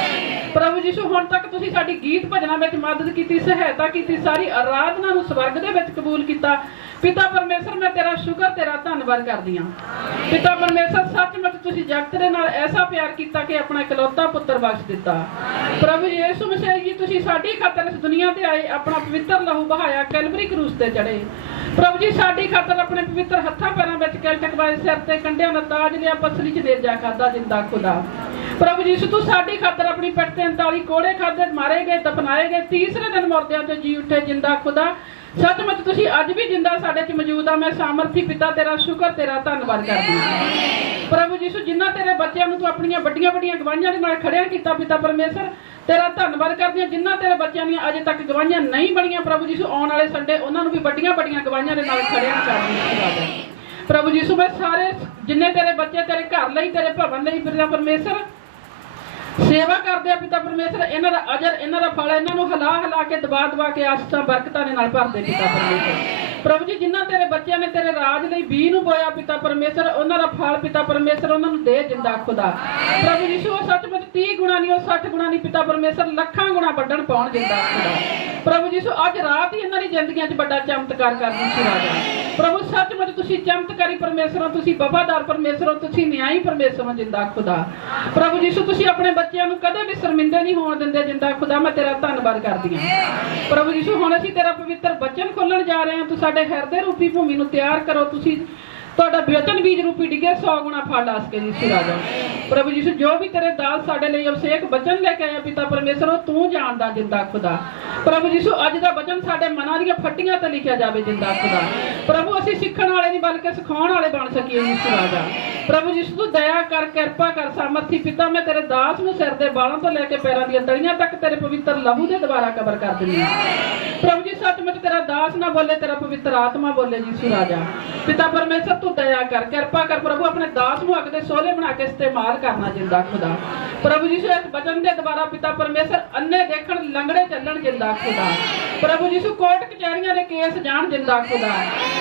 ਪ੍ਰਭੂ ਯਿਸੂ ਹੁਣ ਤੱਕ ਤੁਸੀਂ ਸਾਡੀ ਗੀਤ ਭਜਨਾਂ ਵਿੱਚ ਮਦਦ ਕੀਤੀ, ਸਹਾਇਤਾ ਕੀਤੀ, ਸਾਰੀ ਆਰਾਧਨਾ ਨੂੰ ਸਵਰਗ ਦੇ ਵਿੱਚ ਕਬੂਲ ਕੀਤਾ ਪਿਤਾ ਪਰਮੇਸ਼ਰ। ਮੈਂ ਤੇਰਾ ਸ਼ੁਕਰ, ਤੇਰਾ ਧੰਨਵਾਦ ਕਰਦੀ ਹਾਂ ਪਿਤਾ ਪਰਮੇਸ਼ਰ। ਸੱਚਮੁੱਚ ਤੁਸੀਂ ਜਗਤ ਦੇ ਨਾਲ ਐਸਾ ਪਿਆਰ ਕੀਤਾ ਕਿ ਆਪਣਾ ਇਕਲੌਤਾ ਪੁੱਤਰ ਬਖਸ਼ ਦਿੱਤਾ। ਪ੍ਰਭੂ ਯਿਸੂ ਮਸੀਹ ਜੀ, ਤੁਸੀਂ ਸਾਡੀ ਖਾਤਰ ਇਸ ਦੁਨੀਆ ਤੇ ਆਏ, ਆਪਣਾ ਪਵਿੱਤਰ ਲਹੂ ਬਹਾਇਆ, ਕੈਲਵਰੀ ਕਰੂਸ ਤੇ ਚੜੇ। ਪ੍ਰਭੂ ਜੀ ਸਾਡੀ ਖਾਤਰ ਆਪਣੇ ਪਵਿੱਤਰ ਹੱਥਾਂ ਪੈਰਾਂ ਵਿੱਚ ਕਿਲ ਟਕਵਾਏ, ਸਿਰ ਤੇ ਕੰਡਿਆਂ ਦਾ ਤਾਜ ਲਿਆ, ਪਸਲੀ 'ਚ ਨੇਜਾ ਖਾਦਾ ਜਿੰਦਾ ਖੁਦਾ। ਪ੍ਰਭੂ ਯਿਸੂ ਤੂੰ ਸਾਡੀ ਖਾਤਰ ਆਪਣੀ ਪਿੱਠ ਤੇ 39 ਕੋੜੇ ਖਾਦੇ, ਮਾਰੇ ਗਏ, ਦਫਨਾਏ ਗਏ, ਤੀਸਰੇ ਦਿਨ ਮੁਰਦਿਆਂ ਤੋਂ ਜੀ ਉੱਠੇ ਜਿੰਦਾ ਖੁਦਾ। ਸੱਚਮੁੱਚ ਤੁਸੀਂ ਅੱਜ ਵੀ ਜਿੰਦਾ ਸਾਡੇ 'ਚ ਮੌਜੂਦ ਆ। ਮੈਂ ਸਾਮਰਥੀ ਪਿਤਾ ਤੇਰਾ ਸ਼ੁਕਰ, ਤੇਰਾ ਧੰਨਵਾਦ ਕਰਦੀ ਹਾਂ ਪ੍ਰਭੂ ਯਿਸੂ। ਜਿਨ੍ਹਾਂ ਤੇਰੇ ਬੱਚਿਆਂ ਨੂੰ ਤੂੰ ਆਪਣੀਆਂ ਵੱਡੀਆਂ ਵੱਡੀਆਂ ਗਵਾਹੀਆਂ ਦੇ ਨਾਲ ਖੜਿਆ ਕੀਤਾ ਪਿਤਾ ਪਰਮੇਸ਼ਰ, ਤੇਰਾ ਧੰਨਵਾਦ ਕਰਦੀ ਹਾਂ। ਜਿਨ੍ਹਾਂ ਤੇਰੇ ਬੱਚਿਆਂ ਦੀਆਂ ਅਜੇ ਤੱਕ ਗਵਾਹੀਆਂ ਨਹੀਂ ਬਣੀਆਂ ਪ੍ਰਭੂ ਯਿਸੂ, ਆਉਣ ਵਾਲੇ ਸੰਡੇ ਉਹਨਾਂ ਨੂੰ ਵੀ ਵੱਡੀਆਂ ਵੱਡੀਆਂ ਗਵਾਹੀਆਂ ਦੇ ਨਾਲ ਖੜਿਆ ਕਰਦੀ ਪ੍ਰਭੂ ਯਿਸੂ। ਮੈਂ ਸਾਰੇ ਜਿੰਨੇ ਤੇਰੇ ਬੱਚੇ ਤੇਰੇ ਘਰ ਲਈ, ਤੇਰੇ ਭਵਨ ਲਈ ਪਿਤਾ ਪਰਮੇਸ਼ਰ ਸੇਵਾ ਕਰਦੇ ਆ ਪਿਤਾ ਪਰਮੇਸ਼ਰ, ਇਹਨਾਂ ਦਾ ਅਜਰ, ਇਹਨਾਂ ਦਾ ਫਲ ਇਹਨਾਂ ਨੂੰ ਹਿਲਾ ਹਿਲਾ ਕੇ ਦਬਾ ਕੇ ਆਸਤਾਂ ਬਰਕਤਾਂ ਦੇ ਨਾਲ ਭਰਦੇ ਪਿਤਾ ਪਰਮੇਸ਼ਰ। ਪ੍ਰਭੂ ਜੀ ਜਿਨ੍ਹਾਂ ਤੇਰੇ ਬੱਚਿਆਂ ਨੇ ਤੇਰੇ ਰਾਜ ਲਈ ਬੀਜ ਨੂੰ ਬੋਇਆ ਪਿਤਾ ਪਰਮੇਸ਼ਰ, ਉਹਨਾਂ ਦਾ ਫਲ ਪਿਤਾ ਪਰਮੇਸ਼ਰ ਉਹਨਾਂ ਨੂੰ ਦੇ ਜਿੰਦਾ ਖੁਦਾ। ਪ੍ਰਭੂ ਯਿਸੂ ਉਹ ਸੱਚਮੁੱਚ 30 ਗੁਣਾ ਨਹੀਂ, ਉਹ 60 ਗੁਣਾ ਨਹੀਂ ਪਿਤਾ ਪਰਮੇਸ਼ਰ, ਲੱਖਾਂ ਗੁਣਾ ਵੱਢਣ ਪਾਉਣ ਜਿੰਦਾ ਖੁਦਾ। ਪ੍ਰਭੂ ਯਿਸੂ ਅੱਜ ਰਾਤ ਹੀ ਇਹਨਾਂ ਦੀ ਜ਼ਿੰਦਗੀਆਂ 'ਚ ਵੱਡਾ ਚਮਤਕਾਰ ਕਰਦੀ ਸੀ ਰਾਜਾ। ਪ੍ਰਭੂ ਸੱਚਮੁੱਚ ਤੁਸੀਂ ਚਮਤਕਾਰੀ ਪਰਮੇਸ਼ਰ ਹੋ, ਤੁਸੀਂ ਵਫਾਦਾਰ ਪਰਮੇਸ਼ਰ ਹੋ, ਤੁਸੀਂ ਨਿਆਂਈ ਪਰਮੇਸ਼ਰ ਹੋ ਜਿੰਦਾ ਖੁਦਾ। ਪ੍ਰਭੂ ਯਿਸੂ ਤੁਸੀਂ ਆਪਣੇ ਬੱਚਿਆਂ ਨੂੰ ਕਦੇ ਵੀ ਸ਼ਰਮਿੰਦੇ ਨਹੀਂ ਹੋਣ ਦਿੰਦੇ ਜਿੰਦਾ ਖੁਦਾ। ਮੈਂ ਤੇਰਾ ਧੰਨਵਾਦ ਕਰਦੀ ਹਾਂ ਪ੍ਰਭੂ ਯਿਸੂ। ਹੁਣ ਅਸੀਂ ਤੇਰਾ ਪਵਿੱਤਰ ਬਚਨ ਖੋਲਣ ਜਾ ਰਹੇ ਹਾਂ। ਤੂੰ ਸਾਡੇ ਹਿਰਦੇ ਰੂਪੀ ਭੂਮੀ ਨੂੰ ਤਿਆਰ ਕਰੋ। ਤੁਸੀਂ ਤੁਹਾਡਾ ਵਚਨ ਬੀਜ ਰੂਪੀ ਡਿੱਗੇ 100 ਗੁਣਾ ਫਲ ਲਾਸ ਕੇ ਯਿਸੂ ਰਾਜਾ। ਪ੍ਰਭੂ ਯਿਸੂ ਜੋ ਵੀ ਤੇਰੇ ਦਾਸ ਸਾਡੇ ਲਈ ਅਭਿਸ਼ੇਕ ਬਚਨ ਲੈ ਕੇ ਆਇਆ ਪਿਤਾ ਪਰਮੇਸ਼ਰ, ਉਹ ਤੂੰ ਜਾਣਦਾ ਜਿੰਦਾ ਖੁਦਾ। ਪ੍ਰਭੂ ਯਿਸੂ ਅੱਜ ਦਾ ਬਚਨ ਸਾਡੇ ਮਨਾਂ ਦੀਆਂ ਫੱਟੀਆਂ ਤੇ ਲਿਖਿਆ ਜਾਵੇ ਜਿੰਦਾ ਖੁਦਾ। ਪ੍ਰਭੂ ਅਸੀਂ ਸਿੱਖਣ ਵਾਲੇ ਨਹੀਂ ਬਲਕਿ ਸਿਖਾਉਣ ਵਾਲੇ ਬਣ ਸਕੀਏ ਯਿਸੂ ਰਾਜਾ। ਪ੍ਰਭੂ ਯਿਸੂ ਤੂੰ ਦਇਆ ਕਰ, ਕਿਰਪਾ ਕਰ, ਸਾਮਰਥੀ ਪਿਤਾ। ਮੈਂ ਤੇਰੇ ਦਾਸ ਨੂੰ ਸਿਰ ਦੇ ਵਾਲਾਂ ਤੋਂ ਲੈ ਕੇ ਪੈਰਾਂ ਦੀਆਂ ਤਲੀਆਂ ਤੱਕ ਤੇਰੇ ਪਵਿੱਤਰ ਲਹੂ ਦੇ ਦੁਆਰਾ ਕਬਰ ਕਰ ਦਿੰਦੀ ਹਾਂ ਪ੍ਰਭੂ ਜੀ। ਸੱਚਮੁੱਚ ਤੇਰਾ ਦਾਸ ਨਾ ਬੋਲੇ, ਤੇਰਾ ਪਵਿੱਤਰ ਆਤਮਾ ਬੋਲੇ ਯਿਸੂ ਰਾਜਾ। ਪਿਤਾ ਪਰਮੇਸ਼ਰ ਤੂੰ ਦਇਆ ਕਰ, ਕਿਰਪਾ ਕਰ ਪ੍ਰਭੂ। ਆਪਣੇ ਦਾਸ ਨੂੰ ਅੱਗ ਦੇ ਸੋਲੇ ਬਣਾ ਕੇ ਇਸਤੇਮਾਲ ਕਰਨਾ ਜਿੰਦਾ ਖੁਦਾ। ਪ੍ਰਭੂ ਯਿਸੂ ਇਸ ਬਚਨ ਦੇ ਦੁਆਰਾ ਪਿਤਾ ਪਰਮੇਸ਼ਰ ਅੰਨੇ ਦੇਖਣ, ਲੰਗੜੇ ਚੱਲਣ ਜਿੰਦਾ ਖੁਦਾ। ਪ੍ਰਭੂ ਯਿਸੂ ਕੋਰਟ ਕਚਹਿਰੀਆਂ ਦੇ ਕੇਸ ਜਾਣ ਜਿੰਦਾ ਖੁਦਾ।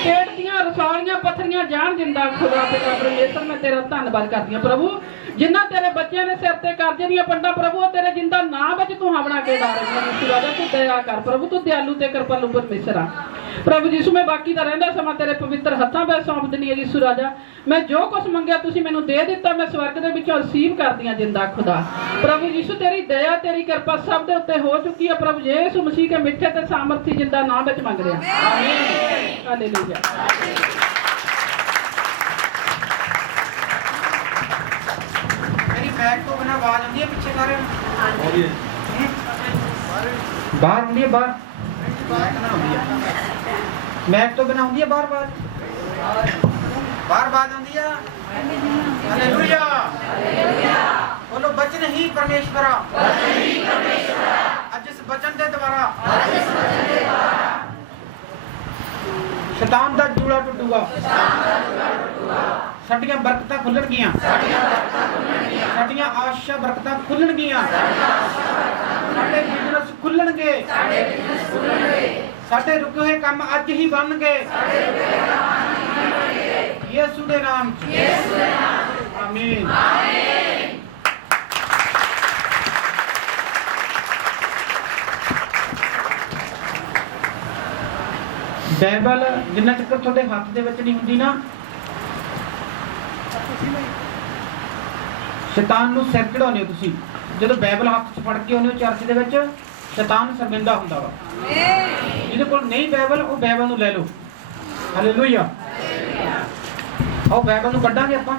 ਪੇਟ ਦੀਆਂ ਰਸੌਲੀਆਂ ਪੱਥਰੀਆਂ ਜਾਣ ਜਿੰਦਾ ਖੁਦਾ। ਪਿਤਾ ਪਰਮੇਸ਼ਰ ਮੈਂ ਤੇਰਾ ਧੰਨਵਾਦ ਕਰਦੀ ਹਾਂ ਪ੍ਰਭੂ। ਜਿਨ੍ਹਾਂ ਤੇਰੇ ਬੱਚਿਆਂ ਨੇ ਸਿਰ ਤੇ ਕਰਜ਼ੇ ਦੀਆਂ ਪੰਡਾਂ ਪ੍ਰਭੂ, ਉਹ ਤੇਰੇ ਜਿੰਦਾ ਨਾਂ ਵਿੱਚ ਤੂੰ ਹਵਣਾ ਕੇ ਡਾ ਰਹੀਆਂ ਯਿਸੂ ਰਾਜਾ। ਤੂੰ ਦਇਆ ਕਰ ਪ੍ਰਭੂ, ਤੂੰ ਦਿਆਲੂ ਤੇ ਕਿਰਪਾਲੂ ਪਰਮੇਸ਼ਰ ਆ ਪ੍ਰਭੂ ਯਿਸੂ। ਮੈਂ ਬਾਕੀ ਦਾ ਰਹਿੰਦਾ ਸਮਾਂ ਤੇਰੇ ਪਵਿੱਤਰ ਹੱਥਾਂ ਵਿੱਚ ਸੌਂਪ ਦਿੰਦੀ ਹਾਂ ਯਿਸੂ ਰਾਜਾ। ਮੈਂ ਜੋ ਕੁਝ ਮੰਗਿਆ ਤੁਸੀਂ ਮੈਨੂੰ ਦੇ ਦਿੱਤਾ, ਮੈਂ ਸਵਰਗ ਦੇ ਵਿੱਚੋਂ ਰਿਸੀਵ ਕਰਦੀ ਹਾਂ ਜਿੰਦਾ ਖੁਦਾ। ਪ੍ਰਭੂ ਯਿਸੂ ਤੇਰੀ ਦਇਆ, ਤੇਰੀ ਕਿਰਪਾ ਸਭ ਦੇ ਉੱਤੇ ਹੋ ਚੁੱਕੀ ਹੈ ਪ੍ਰਭੂ ਯਿਸੂ ਮਸੀਹ ਕੇ ਮਿੱਠੇ ਤੇ ਸਾਮਰਥੀ ਜਿੰਦਾ ਨਾਮ ਵਿੱਚ ਮੰਗ ਰਿਹਾ ਆਮੀਨ ਹਾਲੇਲੂਇਆ। बैग तो बिना आवाज आती है पीछे सारे बाहर आती है मैग तो बिना आती है बाहर बात आती है। हालेलुया बोलो बचन ही परमेश्वरा। आज इस बचन के द्वारा शैतान दा जूड़ा टुटूगा, साडियां बरकतां खुलणगीਆਂ, साडियां आशा बरकतां खुलणगीਆਂ, साडे बिजनेस खुलणगे, साडे रुके होए काम अज ही बनगे यीशु दे नाम च आमीन। ਬਾਈਬਲ ਜਿੰਨਾ ਚਿਰ ਤੁਹਾਡੇ ਹੱਥ ਦੇ ਵਿੱਚ ਨਹੀਂ ਹੁੰਦੀ ਨਾ, ਸ਼ੈਤਾਨ ਨੂੰ ਸਿਰ ਚੜਾਉਂਦੇ ਹੋ ਤੁਸੀਂ। ਜਦੋਂ ਬਾਈਬਲ ਹੱਥ 'ਚ ਫੜ ਕੇ ਆਉਂਦੇ ਹੋ ਚਰਚ ਦੇ ਵਿੱਚ, ਸ਼ੈਤਾਨ ਸ਼ਰਮਿੰਦਾ ਹੁੰਦਾ ਵਾ। ਜਿਹਦੇ ਕੋਲ ਨਹੀਂ ਬਾਈਬਲ, ਉਹ ਬਾਈਬਲ ਨੂੰ ਲੈ ਲਓ। ਹਾਲੇਲੂਇਆ। ਆਓ ਬਾਈਬਲ ਨੂੰ ਕੱਢਾਂਗੇ ਆਪਾਂ।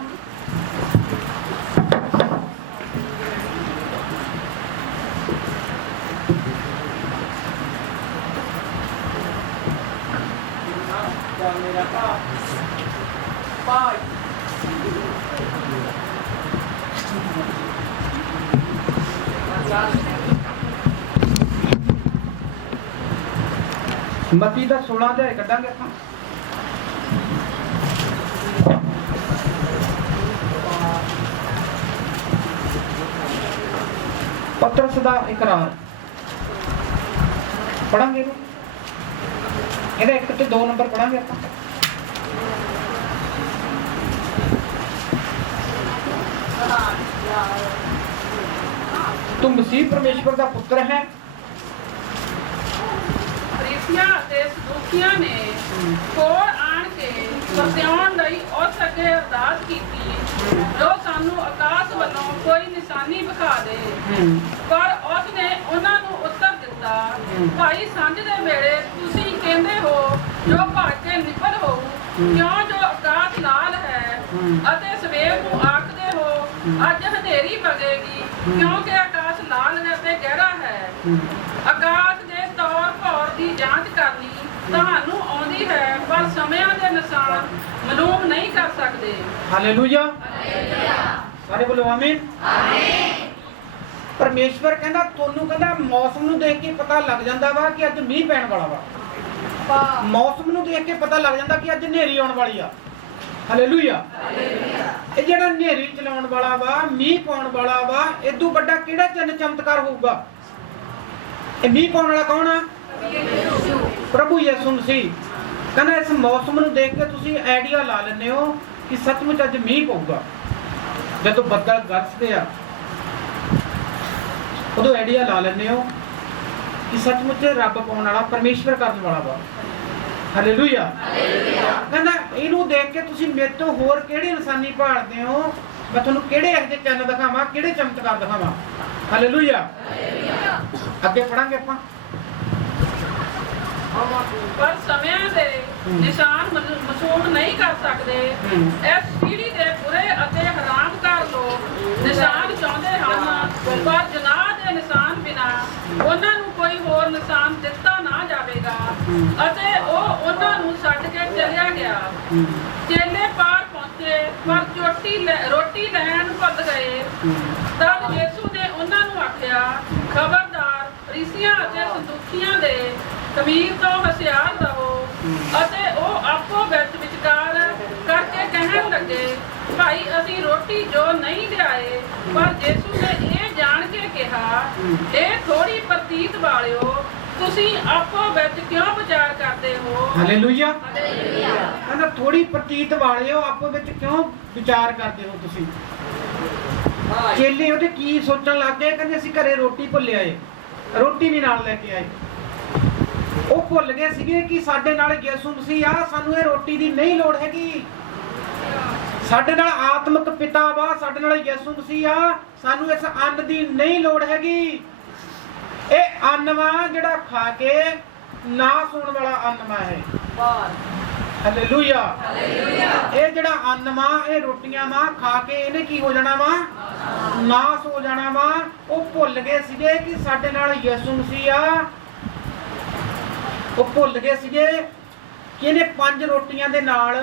ਮਤੀ ਦਾ 16 ਅਧਿਆਇ ਕੱਢਾਂਗੇ ਆਪਾਂ। ਪਤਰਸ ਦਾ ਇਕਰਾਰ ਪੜਾਂਗੇ। ਇਹਦਾ 1 ਤੇ 2 ਨੰਬਰ ਪੜਾਂਗੇ ਆਪਾਂ। ਤੂੰ ਮਸੀਹ ਪਰਮੇਸ਼ਵਰ ਦਾ ਪੁੱਤਰ ਹੈ। ਫਰੀਸੀਆਂ ਅਤੇ ਸਦੂਕੀਆਂ ਨੇ ਕੋਲ ਆਣ ਕੇ ਵਰਤਾਉਣ ਲਈ ਉਸ ਅੱਗੇ ਅਰਦਾਸ ਕੀਤੀ, ਜੋ ਸਾਨੂੰ ਆਕਾਸ਼ ਵੱਲੋਂ ਕੋਈ ਨਿਸ਼ਾਨੀ ਵਿਖਾ ਦੇ। ਪਰ ਉਸ ਨੇ ਉਹਨਾਂ ਨੂੰ ਉੱਤਰ ਦਿੱਤਾ, ਭਾਈ ਸਾਂਝ ਦੇ ਵੇਲੇ ਤੁਸੀਂ ਕਹਿੰਦੇ ਹੋ ਜੋ ਭੜ ਕੇ ਨਿਕਲ ਹੋਊ, ਕਿਉਂ ਜੋ ਆਕਾਸ਼ ਲਾਲ ਹੈ, ਅਤੇ ਸਵੇਰ ਨੂੰ ਆਖਦੇ ਹੋ ਅੱਜ ਹਨੇਰੀ ਵਗੇਗੀ, ਕਿਉਂਕਿ ਆਕਾਸ਼ ਲਾਲ ਅਤੇ ਗਹਿਰਾ ਹੈ। ਆਕਾਸ਼ ਦੇ ਤੌਰ ਭੌਰ ਦੀ ਜਾਂਚ ਕਰਨੀ ਤੁਹਾਨੂੰ ਆਉਂਦੀ ਹੈ, ਪਰ ਸਮਿਆਂ ਦੇ ਨਿਸ਼ਾਨ ਮਾਲੂਮ ਨਹੀਂ ਕਰ ਸਕਦੇ। ਹਾਲੇਲੂਇਆ, ਸਾਰੇ ਬੋਲੋ ਆਮੀਨ। ਪਰਮੇਸ਼ਵਰ ਕਹਿੰਦਾ ਤੁਹਾਨੂੰ, ਕਹਿੰਦਾ ਮੌਸਮ ਨੂੰ ਦੇਖ ਕੇ ਪਤਾ ਲੱਗ ਜਾਂਦਾ ਵਾ ਕਿ ਅੱਜ ਮੀਂਹ ਪੈਣ ਵਾਲਾ ਵਾ। ਮੌਸਮ ਨੂੰ ਦੇਖ ਕੇ ਪਤਾ ਲੱਗ ਜਾਂਦਾ ਕਿ ਅੱਜ ਹਨੇਰੀ ਆਉਣ ਵਾਲੀ ਆ। ਹਾਲੇਲੂਇਆ। ਇਹ ਜਿਹੜਾ ਹਨੇਰੀ ਚਲਾਉਣ ਵਾਲਾ ਵਾ, ਮੀਂਹ ਪਾਉਣ ਵਾਲਾ ਵਾ, ਇਦੋਂ ਵੱਡਾ ਕਿਹੜਾ ਚੰਨ ਚਮਤਕਾਰ ਹੋਊਗਾ? ਇਹ ਮੀਂਹ ਪਾਉਣ ਵਾਲਾ ਕੌਣ ਆ? ਪ੍ਰਭੂ ਯਿਸੂ ਮਸੀਹ। ਕਹਿੰਦਾ ਇਸ ਮੌਸਮ ਨੂੰ ਦੇਖ ਕੇ ਤੁਸੀਂ ਆਈਡੀਆ ਲਾ ਲੈਂਦੇ ਹੋ ਕਿ ਸੱਚਮੁੱਚ ਅੱਜ ਮੀਂਹ ਪਊਗਾ। ਜਦੋਂ ਬੱਦਲ ਗਰਜਦੇ ਆ ਉਦੋਂ ਆਈਡੀਆ ਲਾ ਲੈਂਦੇ ਹੋ ਕਿ ਸੱਚਮੁੱਚ ਰੱਬ ਪਾਉਣ ਵਾਲਾ, ਪਰਮੇਸ਼ਵਰ ਕਰਨ ਵਾਲਾ ਵਾ। ਹਾਲੇਲੂਇਆ। ਕਹਿੰਦਾ ਇਹਨੂੰ ਦੇਖ ਕੇ ਤੁਸੀਂ ਮੇਰੇ ਤੋਂ ਹੋਰ ਕਿਹੜੀ ਨਿਸ਼ਾਨੀ ਭਾਲਦੇ ਹੋ? ਮੈਂ ਤੁਹਾਨੂੰ ਕਿਹੜੇ ਇਹੋ ਜਿਹੇ ਚੰਨ ਦਿਖਾਵਾਂ, ਕਿਹੜੇ ਚਮਤਕਾਰ ਦਿਖਾਵਾਂ? ਹਾਲੇਲੂਇਆ। ਅੱਗੇ ਪੜਾਂਗੇ ਆਪਾਂ। ਪਰ ਸਮਿਆਂ ਦੇ ਨਿਸ਼ਾਨ ਮਾਸੂਮ ਨਹੀਂ ਕਰ ਸਕਦੇ। ਇਸ ਪੀੜ੍ਹੀ ਦੇ ਬੁਰੇ ਅਤੇ ਹਰਾਮਕਾਰ ਲੋਕ ਨਿਸ਼ਾਨ ਚਾਹੁੰਦੇ ਹਨ, ਪਰ ਜਨਾਹ ਦੇ ਨਿਸ਼ਾਨ ਬਿਨਾਂ ਉਹਨਾਂ ਨੂੰ ਕੋਈ ਹੋਰ ਨਿਸ਼ਾਨ ਦਿੱਤਾ ਨਾ ਜਾਵੇਗਾ, ਅਤੇ ਉਹ ਉਹਨਾਂ ਨੂੰ ਛੱਡ ਕੇ ਚਲਿਆ ਗਿਆ। ਚੇਲੇ ਪਾਰ ਪਹੁੰਚੇ, ਪਰ ਰੋਟੀ ਲੈਣ ਭੁੱਲ ਗਏ। ਤਦ ਯਿਸੂ ਨੇ ਉਹਨਾਂ ਨੂੰ ਆਖਿਆ, ਖਬਰਦਾਰ, ਫਰੀਸੀਆਂ ਅਤੇ ਸਦੂਕੀਆਂ ਦੇ ਖਮੀਰ ਤੋਂ ਹੁਸ਼ਿਆਰ ਰਹੋ। ਅਤੇ ਉਹ ਆਪੋ ਵਿੱਚ ਵਿਚਕਾਰ ਕਰਕੇ ਕਹਿਣ ਲੱਗੇ, ਭਾਈ ਅਸੀਂ ਰੋਟੀ ਜੋ ਨਹੀਂ ਲਿਆਏ। ਪਰ ਯਿਸੂ ਨੇ ਇਹ ਜਾਣ ਕੇ ਕਿਹਾ, ਇਹ ਥੋੜੀ ਪ੍ਰਤੀਤ ਵਾਲਿਓ, ਤੁਸੀਂ ਆਪੋ ਵਿੱਚ ਕਿਉਂ ਵਿਚਾਰ ਕਰਦੇ ਹੋ? ਹਾਲੇਲੂਇਆ। ਕਹਿੰਦਾ ਥੋੜੀ ਪ੍ਰਤੀਤ ਵਾਲਿਓ, ਆਪੋ ਵਿੱਚ ਕਿਉਂ ਵਿਚਾਰ ਕਰਦੇ ਹੋ ਤੁਸੀਂ? ਚੇਲੇ ਉਹਦੇ ਕੀ ਸੋਚਣ ਲੱਗ ਗਏ? ਕਹਿੰਦੇ ਅਸੀਂ ਘਰੇ ਰੋਟੀ ਭੁੱਲ ਆਏ, ਰੋਟੀ ਵੀ ਨਾਲ ਲੈ ਕੇ ਆਏ। ਉਹ ਭੁੱਲ ਗਏ ਸੀਗੇ ਕਿ ਸਾਡੇ ਨਾਲ ਯਿਸੂ ਮਸੀਹ ਆ, ਸਾਨੂੰ ਇਹ ਰੋਟੀ ਦੀ ਨਹੀਂ ਲੋੜ ਹੈਗੀ। ਸਾਡੇ ਨਾਲ ਆਤਮਿਕ ਪਿਤਾ ਵਾ, ਸਾਡੇ ਨਾਲ ਯਿਸੂ ਮਸੀਹ ਆ, ਸਾਨੂੰ ਇਸ ਅੰਨ ਦੀ ਨਹੀਂ ਲੋੜ ਹੈਗੀ। ਇਹ ਅੰਨ ਵਾ ਜਿਹੜਾ ਖਾ ਕੇ ਨਾਸ ਹੋਣ ਵਾਲਾ ਅੰਨ ਵਾ ਹੈ। ਹਾਲੇਲੂਇਆ। ਇਹ ਜਿਹੜਾ ਅੰਨ ਵਾ, ਇਹ ਰੋਟੀਆਂ ਵਾ, ਖਾ ਕੇ ਇਹਨੇ ਕੀ ਹੋ ਜਾਣਾ ਵਾ? ਨਾਸ ਹੋ ਜਾਣਾ ਵਾ। ਉਹ ਭੁੱਲ ਗਏ ਸੀਗੇ ਕਿ ਸਾਡੇ ਨਾਲ ਯਿਸੂ ਮਸੀਹ ਆ। ਉਹ ਭੁੱਲ ਗਏ ਸੀਗੇ ਕਿ ਇਹਨੇ 5 ਰੋਟੀਆਂ ਦੇ ਨਾਲ,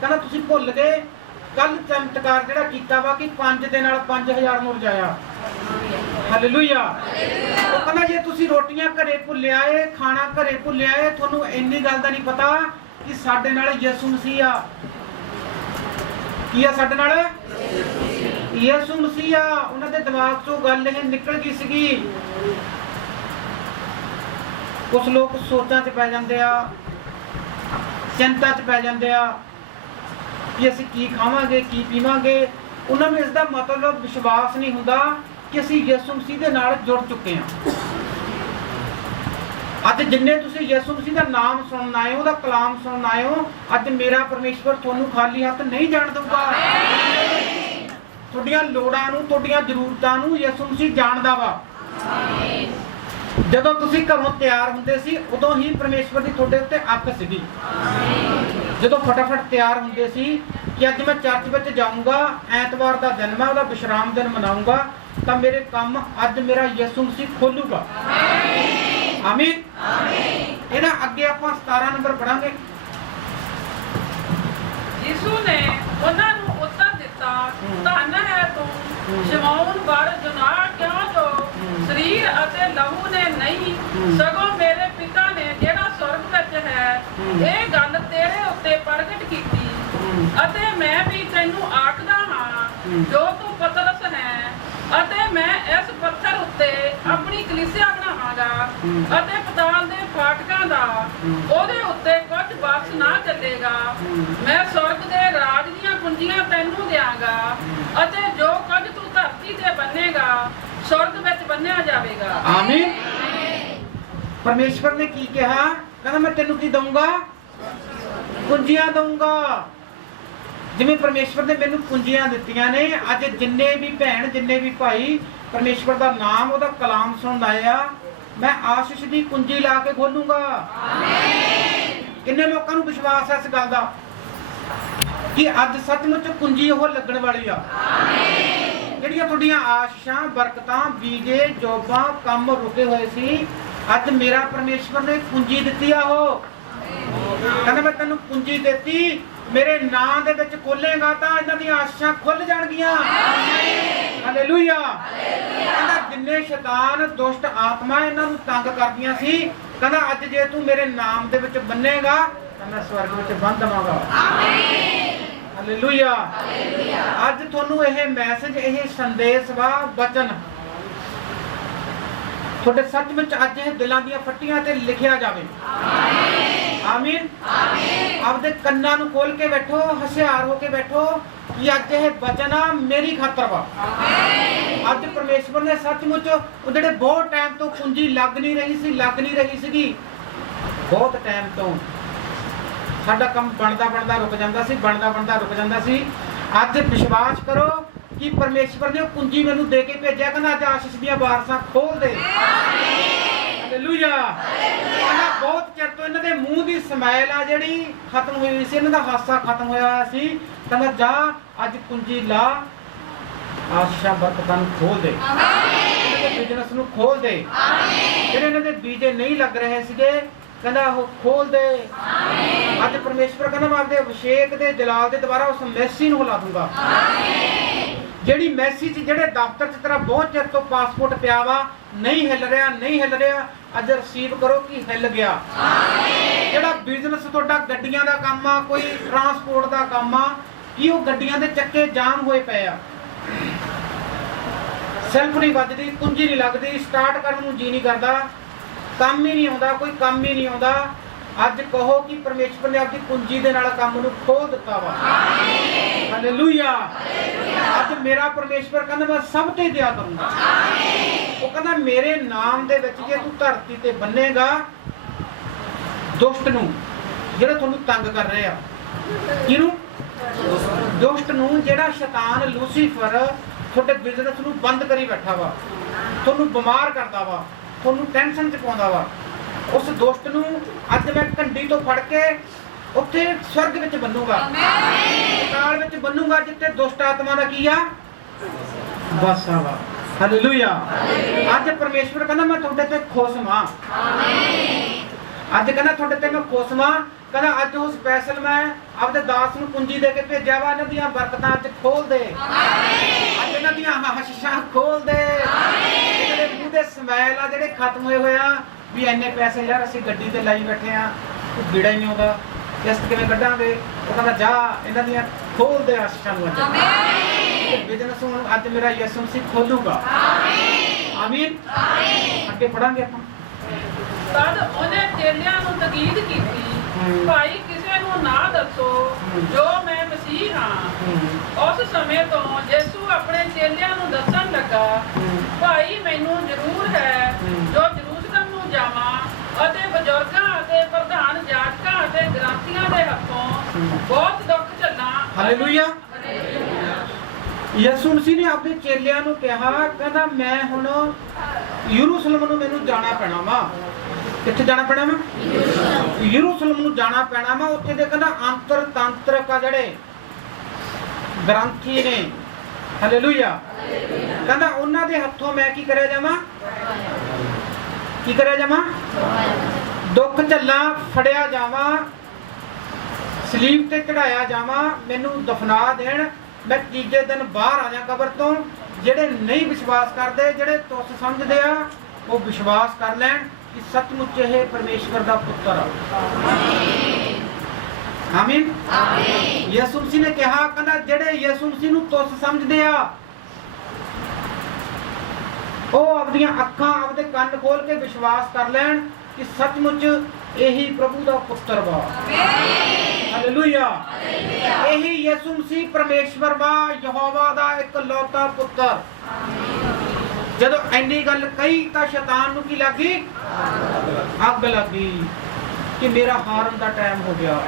ਕਹਿੰਦਾ ਤੁਸੀਂ ਭੁੱਲ ਗਏ ਕੱਲ ਚਮਤਕਾਰ ਜਿਹੜਾ ਕੀਤਾ ਵਾ ਕਿ 5 ਦੇ ਨਾਲ 5000 ਨੂੰ ਰਜਾਇਆ। ਹਾਲੇਲੂਇਆ। ਉਹ ਕਹਿੰਦਾ ਜੇ ਤੁਸੀਂ ਰੋਟੀਆਂ ਘਰੇ ਭੁੱਲ ਆਏ, ਖਾਣਾ ਘਰੇ ਭੁੱਲ ਆਏ, ਤੁਹਾਨੂੰ ਇੰਨੀ ਗੱਲ ਦਾ ਨਹੀਂ ਪਤਾ ਕਿ ਸਾਡੇ ਨਾਲ ਯਿਸੂ ਮਸੀਹ ਆ। ਕੀ ਆ ਸਾਡੇ ਨਾਲ? ਯਿਸੂ ਮਸੀਹ ਆ। ਉਹਨਾਂ ਦੇ ਦਿਮਾਗ ਚੋਂ ਗੱਲ ਇਹ ਨਿਕਲ ਗਈ ਸੀਗੀ। ਕੁਝ ਲੋਕ ਸੋਚਾਂ 'ਚ ਪੈ ਜਾਂਦੇ ਆ, ਚਿੰਤਾ 'ਚ ਪੈ ਜਾਂਦੇ ਆ ਕਿ ਅਸੀਂ ਕੀ ਖਾਵਾਂਗੇ, ਕੀ ਪੀਵਾਂਗੇ। ਉਹਨਾਂ ਨੂੰ ਇਸ ਦਾ ਮਤਲਬ ਵਿਸ਼ਵਾਸ ਨਹੀਂ ਹੁੰਦਾ ਕਿ ਅਸੀਂ ਯਿਸੂ ਮਸੀਹ ਦੇ ਨਾਲ ਜੁੜ ਚੁੱਕੇ ਹਾਂ। ਅੱਜ ਜਿੰਨੇ ਤੁਸੀਂ ਯਿਸੂ ਮਸੀਹ ਦਾ ਨਾਮ ਸੁਣਨ ਆਏ ਹੋ, ਉਹਦਾ ਕਲਾਮ ਸੁਣਨ ਆਏ ਹੋ, ਅੱਜ ਮੇਰਾ ਪਰਮੇਸ਼ਵਰ ਤੁਹਾਨੂੰ ਖਾਲੀ ਹੱਥ ਨਹੀਂ ਜਾਣ ਦਊਗਾ। ਤੁਹਾਡੀਆਂ ਲੋੜਾਂ ਨੂੰ, ਤੁਹਾਡੀਆਂ ਜ਼ਰੂਰਤਾਂ ਨੂੰ ਯਿਸੂ ਮਸੀਹ ਜਾਣਦਾ ਵਾ। ਜਦੋਂ ਤੁਸੀਂ ਘਰੋਂ ਤਿਆਰ ਹੁੰਦੇ ਸੀ, ਉਦੋਂ ਹੀ ਪਰਮੇਸ਼ਵਰ ਦੀ ਤੁਹਾਡੇ ਉੱਤੇ ਅੱਗ ਸੀਗੀ। ਜਦੋਂ ਫਟਾਫਟ ਤਿਆਰ ਹੁੰਦੇ ਸੀ ਕਿ ਅੱਜ ਮੈਂ ਚਰਚ ਵਿੱਚ ਜਾਊਂਗਾ, ਐਤਵਾਰ ਦਾ ਦਿਨ ਮੈਂ ਉਹਦਾ ਵਿਸ਼ਰਾਮ ਦਿਨ ਮਨਾਊਂਗਾ, ਤਾਂ ਮੇਰੇ ਕੰਮ ਅੱਜ ਮੇਰਾ ਯਿਸੂ ਮਸੀਹ ਖੋਲੂਗਾ। ਆਮੀਨ। ਇਹਨਾਂ ਅੱਗੇ ਆਪਾਂ 17 ਨੰਬਰ ਪੜਾਂਗੇ। ਯਿਸੂ ਨੇ ਉਹਨਾਂ ਨੂੰ ਉੱਤਰ ਦਿੱਤਾ, ਧੰਨ ਹੈ ਤੂੰ ਸ਼ਿਮੌਨ ਬਰ ਯੋਨਾ, ਕਿਉਂ ਜੋ ਸਰੀਰ ਅਤੇ ਲਹੂ ਨੇ ਨਹੀਂ, ਸਗੋਂ ਮੇਰੇ ਪਿਤਾ ਨੇ ਜਿਹੜਾ ਸਵਰਗ ਵਿੱਚ ਹੈ ਇਹ ਗੱਲ ਤੇਰੇ ਉੱਤੇ ਪ੍ਰਗਟ ਕੀਤੀ। ਅਤੇ ਮੈਂ ਵੀ ਤੈਨੂੰ ਆਖਦਾ ਹਾਂ, ਜੋ ਤੂੰ ਪਤਰਸ ਹੈ, ਅਤੇ ਮੈਂ ਇਸ ਪੱਥਰ ਉੱਤੇ ਆਪਣੀ ਕਲੀਸਿਆ ਬਣਾਵਾਂਗਾ, ਅਤੇ ਪਤਾਲ ਦੇ ਫਾਟਕਾਂ ਦਾ ਉਹਦੇ ਉੱਤੇ ਕੁਝ ਵਾਪਸ ਨਾ ਚੱਲੇਗਾ। ਮੈਂ ਸਵਰਗ ਦੇ ਰਾਜ ਦੀਆਂ ਕੁੰਜੀਆਂ ਤੈਨੂੰ ਦਿਆਂਗਾ, ਅਤੇ ਜੋ ਕੁਝ ਤੂੰ ਧਰਤੀ ਤੇ ਬੰਨੇਗਾ ਸਵਰਗ ਵਿੱਚ ਬੰਨਿਆ ਜਾਵੇਗਾ। ਆਮੀਨ। ਪਰਮੇਸ਼ਵਰ ਨੇ ਕੀ ਕਿਹਾ? ਕਹਿੰਦਾ ਮੈਂ ਤੈਨੂੰ ਕੀ ਦਊਂਗਾ? ਕੁੰਜੀਆਂ ਦਊਂਗਾ। ਜਿਵੇਂ ਪਰਮੇਸ਼ਵਰ ਨੇ ਮੈਨੂੰ ਕੁੰਜੀਆਂ ਦਿੱਤੀਆਂ ਨੇ, ਅੱਜ ਜਿੰਨੇ ਵੀ ਭੈਣ ਜਿੰਨੇ ਵੀ ਭਾਈ ਪਰਮੇਸ਼ਵਰ ਦਾ ਨਾਮ ਉਹਦਾ ਕਲਾਮ ਸੁਣਨ ਆਇਆ, ਮੈਂ ਆਸ਼ੀਸ਼ ਦੀ ਕੁੰਜੀ ਲਾ ਕੇ ਖੋਲੂੰਗਾ। ਆਮੀਨ। ਕਿੰਨੇ ਲੋਕਾਂ ਨੂੰ ਵਿਸ਼ਵਾਸ ਹੈ ਇਸ ਗੱਲ ਦਾ ਕਿ ਅੱਜ ਸੱਚਮੁੱਚ ਕੁੰਜੀ ਉਹ ਲੱਗਣ ਵਾਲੀ ਆ? ਆਮੀਨ। ਜਿਹੜੀਆਂ ਤੁਹਾਡੀਆਂ ਆਸ਼ੀਸ਼ਾਂ, ਬਰਕਤਾਂ, ਵੀਜ਼ੇ, ਜੋਬਾਂ, ਕੰਮ ਰੁਕੇ ਹੋਏ ਸੀ, ਅੱਜ ਮੇਰਾ ਪਰਮੇਸ਼ਵਰ ਨੇ ਕੁੰਜੀ ਦਿੱਤੀ ਆ। ਉਹ ਕਹਿੰਦਾ ਮੈਂ ਤੈਨੂੰ ਕੁੰਜੀ ਦਿੱਤੀ, ਮੇਰੇ ਨਾਂ ਦੇ ਵਿੱਚ ਖੋਲੇਗਾ ਤਾਂ ਇਹਨਾਂ ਦੀਆਂ ਆਸ਼ੀਸ਼ਾਂ ਖੁੱਲ ਜਾਣਗੀਆਂ। ਹਾਲੇਲੂਇਆ। ਕਹਿੰਦਾ ਜਿੰਨੇ ਸ਼ੈਤਾਨ, ਦੁਸ਼ਟ ਆਤਮਾ ਇਹਨਾਂ ਨੂੰ ਤੰਗ ਕਰਦੀਆਂ ਸੀ, ਕਹਿੰਦਾ ਅੱਜ ਜੇ ਤੂੰ ਮੇਰੇ ਨਾਮ ਦੇ ਵਿੱਚ ਬੰਨੇਗਾ ਤਾਂ ਮੈਂ ਸਵਰਗ ਵਿੱਚ ਬੰਨ ਦਵਾਂਗਾ। ਹਾਲੇਲੂਇਆ। ਅੱਜ ਤੁਹਾਨੂੰ ਇਹ ਮੈਸੇਜ, ਇਹ ਸੰਦੇਸ਼ ਵਾ, ਵਚਨ ਤੁਹਾਡੇ ਸੱਚਮੁੱਚ ਅੱਜ ਇਹ ਦਿਲਾਂ ਦੀਆਂ ਫੱਟੀਆਂ ਤੇ ਲਿਖਿਆ ਜਾਵੇ। ਆਮੀਨ। ਆਪਦੇ ਕੰਨਾਂ ਨੂੰ ਖੋਲ ਕੇ ਬੈਠੋ, ਹੁਸ਼ਿਆਰ ਹੋ ਕੇ ਬੈਠੋ ਕਿ ਅੱਜ ਇਹ ਵਚਨ ਆ ਮੇਰੀ ਖਾਤਰ ਵਾ। ਅੱਜ ਪਰਮੇਸ਼ਵਰ ਨੇ ਸੱਚਮੁੱਚ ਉਹ ਜਿਹੜੇ ਬਹੁਤ ਟਾਈਮ ਤੋਂ ਕੁੰਜੀ ਲੱਗ ਨਹੀਂ ਰਹੀ ਸੀਗੀ, ਬਹੁਤ ਟਾਈਮ ਤੋਂ ਸਾਡਾ ਕੰਮ ਬਣਦਾ ਰੁਕ ਜਾਂਦਾ ਸੀ, ਅੱਜ ਵਿਸ਼ਵਾਸ ਕਰੋ ਕਿ ਪਰਮੇਸ਼ਵਰ ਨੇ ਉਹ ਕੁੰਜੀ ਮੈਨੂੰ ਦੇ ਕੇ ਭੇਜਿਆ। ਕਹਿੰਦਾ ਅੱਜ ਆਸ਼ੀਸ਼ ਦੀਆਂ ਬਾਰਸਾਂ ਖੋਲ ਦੇ। ਹਾਲੇਲੂਇਆ। ਕਹਿੰਦਾ ਬਹੁਤ ਚਿਰ ਤੋਂ ਇਹਨਾਂ ਦੇ ਮੂੰਹ ਦੀ ਸਮੈਲ ਆ ਜਿਹੜੀ ਖਤਮ ਹੋਈ ਸੀ, ਇਹਨਾਂ ਦਾ ਹਾਸਾ ਖਤਮ ਹੋਇਆ ਸੀ। ਕਹਿੰਦਾ ਜਾ ਅੱਜ ਕੁੰਜੀ ਲਾ, ਆਸ਼ੀਸ਼ਾਂ ਬਰਕਤਾਂ ਨੂੰ ਖੋਲ ਦੇ, ਇਹਨਾਂ ਦੇ ਬਿਜ਼ਨਸ ਨੂੰ ਖੋਲ ਦੇ, ਜਿਹੜੇ ਇਹਨਾਂ ਦੇ ਵੀਜ਼ੇ ਨਹੀਂ ਲੱਗ ਰਹੇ ਸੀਗੇ ਕਹਿੰਦਾ ਉਹ ਖੋਲ ਦੇ। ਅੱਜ ਪਰਮੇਸ਼ਵਰ ਕਹਿੰਦਾ ਮੈਂ ਆਪਦੇ ਅਭਿਸ਼ੇਕ ਦੇ ਜਲਾਲ ਦੇ ਦੁਆਰਾ ਉਸ ਮੈਸੀ ਨੂੰ ਹਿਲਾ ਦੂੰਗਾ। ਜਿਹੜੀ ਮੈਸੀ ਚ ਜਿਹੜੇ ਦਫ਼ਤਰ ਚ ਤੇਰਾ ਬਹੁਤ ਚਿਰ ਤੋਂ ਪਾਸਪੋਰਟ ਪਿਆ ਵਾ, ਨਹੀਂ ਹਿੱਲ ਰਿਹਾ, ਅੱਜ ਰਿਸੀਵ ਕਰੋ ਕਿ ਹਿੱਲ ਗਿਆ। ਜਿਹੜਾ ਬਿਜ਼ਨਸ ਤੁਹਾਡਾ ਗੱਡੀਆਂ ਦਾ ਕੰਮ ਆ, ਕੋਈ ਟਰਾਂਸਪੋਰਟ ਦਾ ਕੰਮ ਆ, ਕਿ ਉਹ ਗੱਡੀਆਂ ਦੇ ਚੱਕੇ ਜਾਮ ਹੋਏ ਪਏ ਆ, ਸੈਲਫ ਨਹੀਂ ਵੱਜਦੀ, ਕੁੰਜੀ ਨਹੀਂ ਲੱਗਦੀ, ਸਟਾਰਟ ਕਰਨ ਨੂੰ ਜੀ ਨਹੀਂ ਕਰਦਾ, ਕੰਮ ਹੀ ਨਹੀਂ ਆਉਂਦਾ, ਕੋਈ ਕੰਮ ਹੀ ਨਹੀਂ ਆਉਂਦਾ, ਅੱਜ ਕਹੋ ਕਿ ਪਰਮੇਸ਼ਵਰ ਨੇ ਆਪਣੀ ਕੁੰਜੀ ਦੇ ਨਾਲ ਕੰਮ ਨੂੰ ਖੋਲ ਦਿੱਤਾ ਵਾ। ਹਾਲੇਲੂਇਆ। ਅੱਜ ਮੇਰਾ ਪਰਮੇਸ਼ਵਰ ਕਹਿੰਦਾ ਮੈਂ ਸਭ ਤੇ ਦਿਆ ਕਰੂੰਗਾ। ਉਹ ਕਹਿੰਦਾ ਮੇਰੇ ਨਾਮ ਦੇ ਵਿੱਚ ਜੇ ਤੂੰ ਧਰਤੀ ਤੇ ਬੰਨੇਗਾ ਦੁਸ਼ਟ ਨੂੰ, ਜਿਹੜਾ ਤੁਹਾਨੂੰ ਤੰਗ ਕਰ ਰਹੇ ਆ, ਕਿਹਨੂੰ? ਦੁਸ਼ਟ ਨੂੰ, ਜਿਹੜਾ ਸ਼ੈਤਾਨ ਲੂਸੀਫਰ ਤੁਹਾਡੇ ਬਿਜ਼ਨਸ ਨੂੰ ਬੰਦ ਕਰੀ ਬੈਠਾ ਵਾ, ਤੁਹਾਨੂੰ ਬਿਮਾਰ ਕਰਦਾ ਵਾ, ਤੁਹਾਨੂੰ ਟੈਨਸ਼ਨ ਚ ਪਾਉਂਦਾ ਵਾ, ਉਸ ਦੁਸ਼ਟ ਨੂੰ ਅੱਜ ਮੈਂ ਕੰਡੀ ਤੋਂ ਫੜ ਕੇ ਉੱਥੇ ਸਵਰਗ ਵਿੱਚ ਬੰਨੂਗਾ, ਕਾਲ ਵਿੱਚ ਬੰਨੂਗਾ, ਜਿੱਥੇ ਦੁਸ਼ਟ ਆਤਮਾ ਦਾ ਕੀ ਆ? ਵਾਸਾ ਵਾ। ਹਾਲੇਲੂਇਆ। ਅੱਜ ਪਰਮੇਸ਼ਵਰ ਕਹਿੰਦਾ ਮੈਂ ਤੁਹਾਡੇ ਤੇ ਖੁਸ਼ ਹਾਂ। ਅੱਜ ਕਹਿੰਦਾ ਤੁਹਾਡੇ ਤੇ ਮੈਂ ਖੁਸ਼ ਹਾਂ। ਕਹਿੰਦਾ ਅੱਜ ਉਹ ਸਪੈਸ਼ਲ ਮੈਂ ਆਪਦੇ ਦਾਸ ਨੂੰ ਕੁੰਜੀ ਦੇ ਕੇ ਭੇਜਿਆ ਵਾ, ਇਹਨਾਂ ਦੀਆਂ ਬਰਕਤਾਂ ਅੱਜ ਖੋਲ ਦੇ। ਅੱਜ ਇਹਨਾਂ ਦੀਆਂ ਆਸ਼ੀਸ਼ਾਂ ਖੋਲ ਦੇ। ਜਿਹੜੇ ਮੂੰਹ ਦੇ ਸਮੈਲ ਆ ਜਿਹੜੇ ਖਤਮ ਹੋਏ ਆ, ਵੀ ਇੰਨੇ ਪੈਸੇ ਯਾਰ ਅਸੀਂ ਗੱਡੀ ਤੇ ਲਾਈ ਬੈਠੇ ਆ, ਕੋਈ ਗੀੜਾ ਹੀ ਨਹੀਂ ਆਉਂਦਾ, ਕਿਸ਼ਤ ਕਿਵੇਂ ਕੱਢਾਂਗੇ? ਉਹ ਕਹਿੰਦਾ ਜਾ ਇਹਨਾਂ ਦੀਆਂ ਖੋਲ ਦੇ ਆਸ਼ੀਸ਼ਾਂ ਨੂੰ। ਅੱਜ ਬਿਜ਼ਨਸ ਹੁਣ ਅੱਜ ਮੇਰਾ ਯਿਸੂ ਮਸੀਹ ਖੋਲੂਗਾ। ਆਮੀਨ। ਅੱਗੇ ਪੜਾਂਗੇ ਆਪਾਂ। ਤਦ ਉਹਨੇ ਚੇਲਿਆਂ ਨੂੰ ਤਾਕੀਦ ਕੀਤੀ, ਭਾਈ ਕਿਸੇ ਨੂੰ ਨਾ ਦੱਸੋ ਜੋ ਮੈਂ ਮਸੀਹ ਹਾਂ। ਉਸ ਸਮੇਂ ਤੋਂ ਯਿਸੂ ਆਪਣੇ ਚੇਲਿਆਂ ਨੂੰ ਦੱਸਣ ਲੱਗਾ, ਭਾਈ ਮੈਨੂੰ ਜ਼ਰੂਰ ਹੈ ਜੋ ਜਰੂਸਲਮ ਨੂੰ ਜਾਵਾਂ ਅਤੇ ਬਜ਼ੁਰਗਾਂ ਅਤੇ ਪ੍ਰਧਾਨ ਜਾਜਕਾਂ ਅਤੇ ਗ੍ਰੰਥੀਆਂ ਦੇ ਹੱਥੋਂ ਬਹੁਤ ਦੁੱਖ ਝੱਲਾਂ। ਹਾਲੇਲੂਇਆ। ਯਿਸੂ ਮਸੀਹ ਨੇ ਆਪਣੇ ਚੇਲਿਆਂ ਨੂੰ ਕਿਹਾ, ਕਹਿੰਦਾ ਮੈਂ ਹੁਣ ਯਰੂਸ਼ਲਮ ਨੂੰ ਮੈਨੂੰ ਜਾਣਾ ਪੈਣਾ ਵਾ। ਕਿੱਥੇ ਜਾਣਾ ਪੈਣਾ ਵਾ? ਯਰੂਸ਼ਲਮ ਨੂੰ ਜਾਣਾ ਪੈਣਾ ਵਾ। ਉੱਥੇ ਦੇ ਕਹਿੰਦਾ ਅੰਤਰ ਤੰਤਰਕ ਆ ਜਿਹੜੇ ਗ੍ਰੰਥੀ ਨੇ, ਹਾਲੇਲੂਇਆ, ਕਹਿੰਦਾ ਉਹਨਾਂ ਦੇ ਹੱਥੋਂ ਮੈਂ ਕੀ ਕਰਿਆ ਜਾਵਾਂ? ਦੁੱਖ ਝੱਲਾਂ, ਫੜਿਆ ਜਾਵਾਂ, ਸਲੀਬ ਤੇ ਚੜਾਇਆ ਜਾਵਾਂ, ਮੈਨੂੰ ਦਫਨਾ ਦੇਣ, ਮੈਂ ਤੀਜੇ ਦਿਨ ਬਾਹਰ ਆ ਜਾ ਕਬਰ ਤੋਂ। ਜਿਹੜੇ ਨਹੀਂ ਵਿਸ਼ਵਾਸ ਕਰਦੇ, ਜਿਹੜੇ ਤੁੱਛ ਸਮਝਦੇ ਆ, ਉਹ ਵਿਸ਼ਵਾਸ ਕਰ ਲੈਣ ਕਿ ਸੱਚਮੁੱਚ ਇਹ ਪਰਮੇਸ਼ਵਰ ਦਾ ਪੁੱਤਰ ਆ। ਆਮੀਨ। ਯਿਸੂ ਮਸੀਹ ਨੇ ਕਿਹਾ, ਕਹਿੰਦਾ ਜਿਹੜੇ ਯਿਸੂ ਮਸੀਹ ਨੂੰ ਤੁੱਛ ਸਮਝਦੇ ਆ, ਉਹ ਆਪਣੀਆਂ ਅੱਖਾਂ, ਆਪਦੇ ਕੰਨ ਖੋਲ ਕੇ ਵਿਸ਼ਵਾਸ ਕਰ ਲੈਣ ਕਿ ਸੱਚਮੁੱਚ ਇਹੀ ਪ੍ਰਭੂ ਦਾ ਪੁੱਤਰ ਵਾ। ਹਾਲੇਲੂਇਆ। ਇਹੀ ਯਿਸੂ ਮਸੀਹ ਪਰਮੇਸ਼ਵਰ ਵਾ, ਯਹੋਵਾ ਦਾ ਇਕਲੌਤਾ ਪੁੱਤਰ। ਜਦੋਂ ਇੰਨੀ ਗੱਲ ਕਹੀ ਤਾਂ ਸ਼ੈਤਾਨ ਨੂੰ ਕੀ ਲੱਗੀ? ਅੱਗ ਲੱਗੀ ਕਿ ਮੇਰਾ ਹਾਰਨ ਦਾ ਟਾਈਮ ਹੋ ਗਿਆ।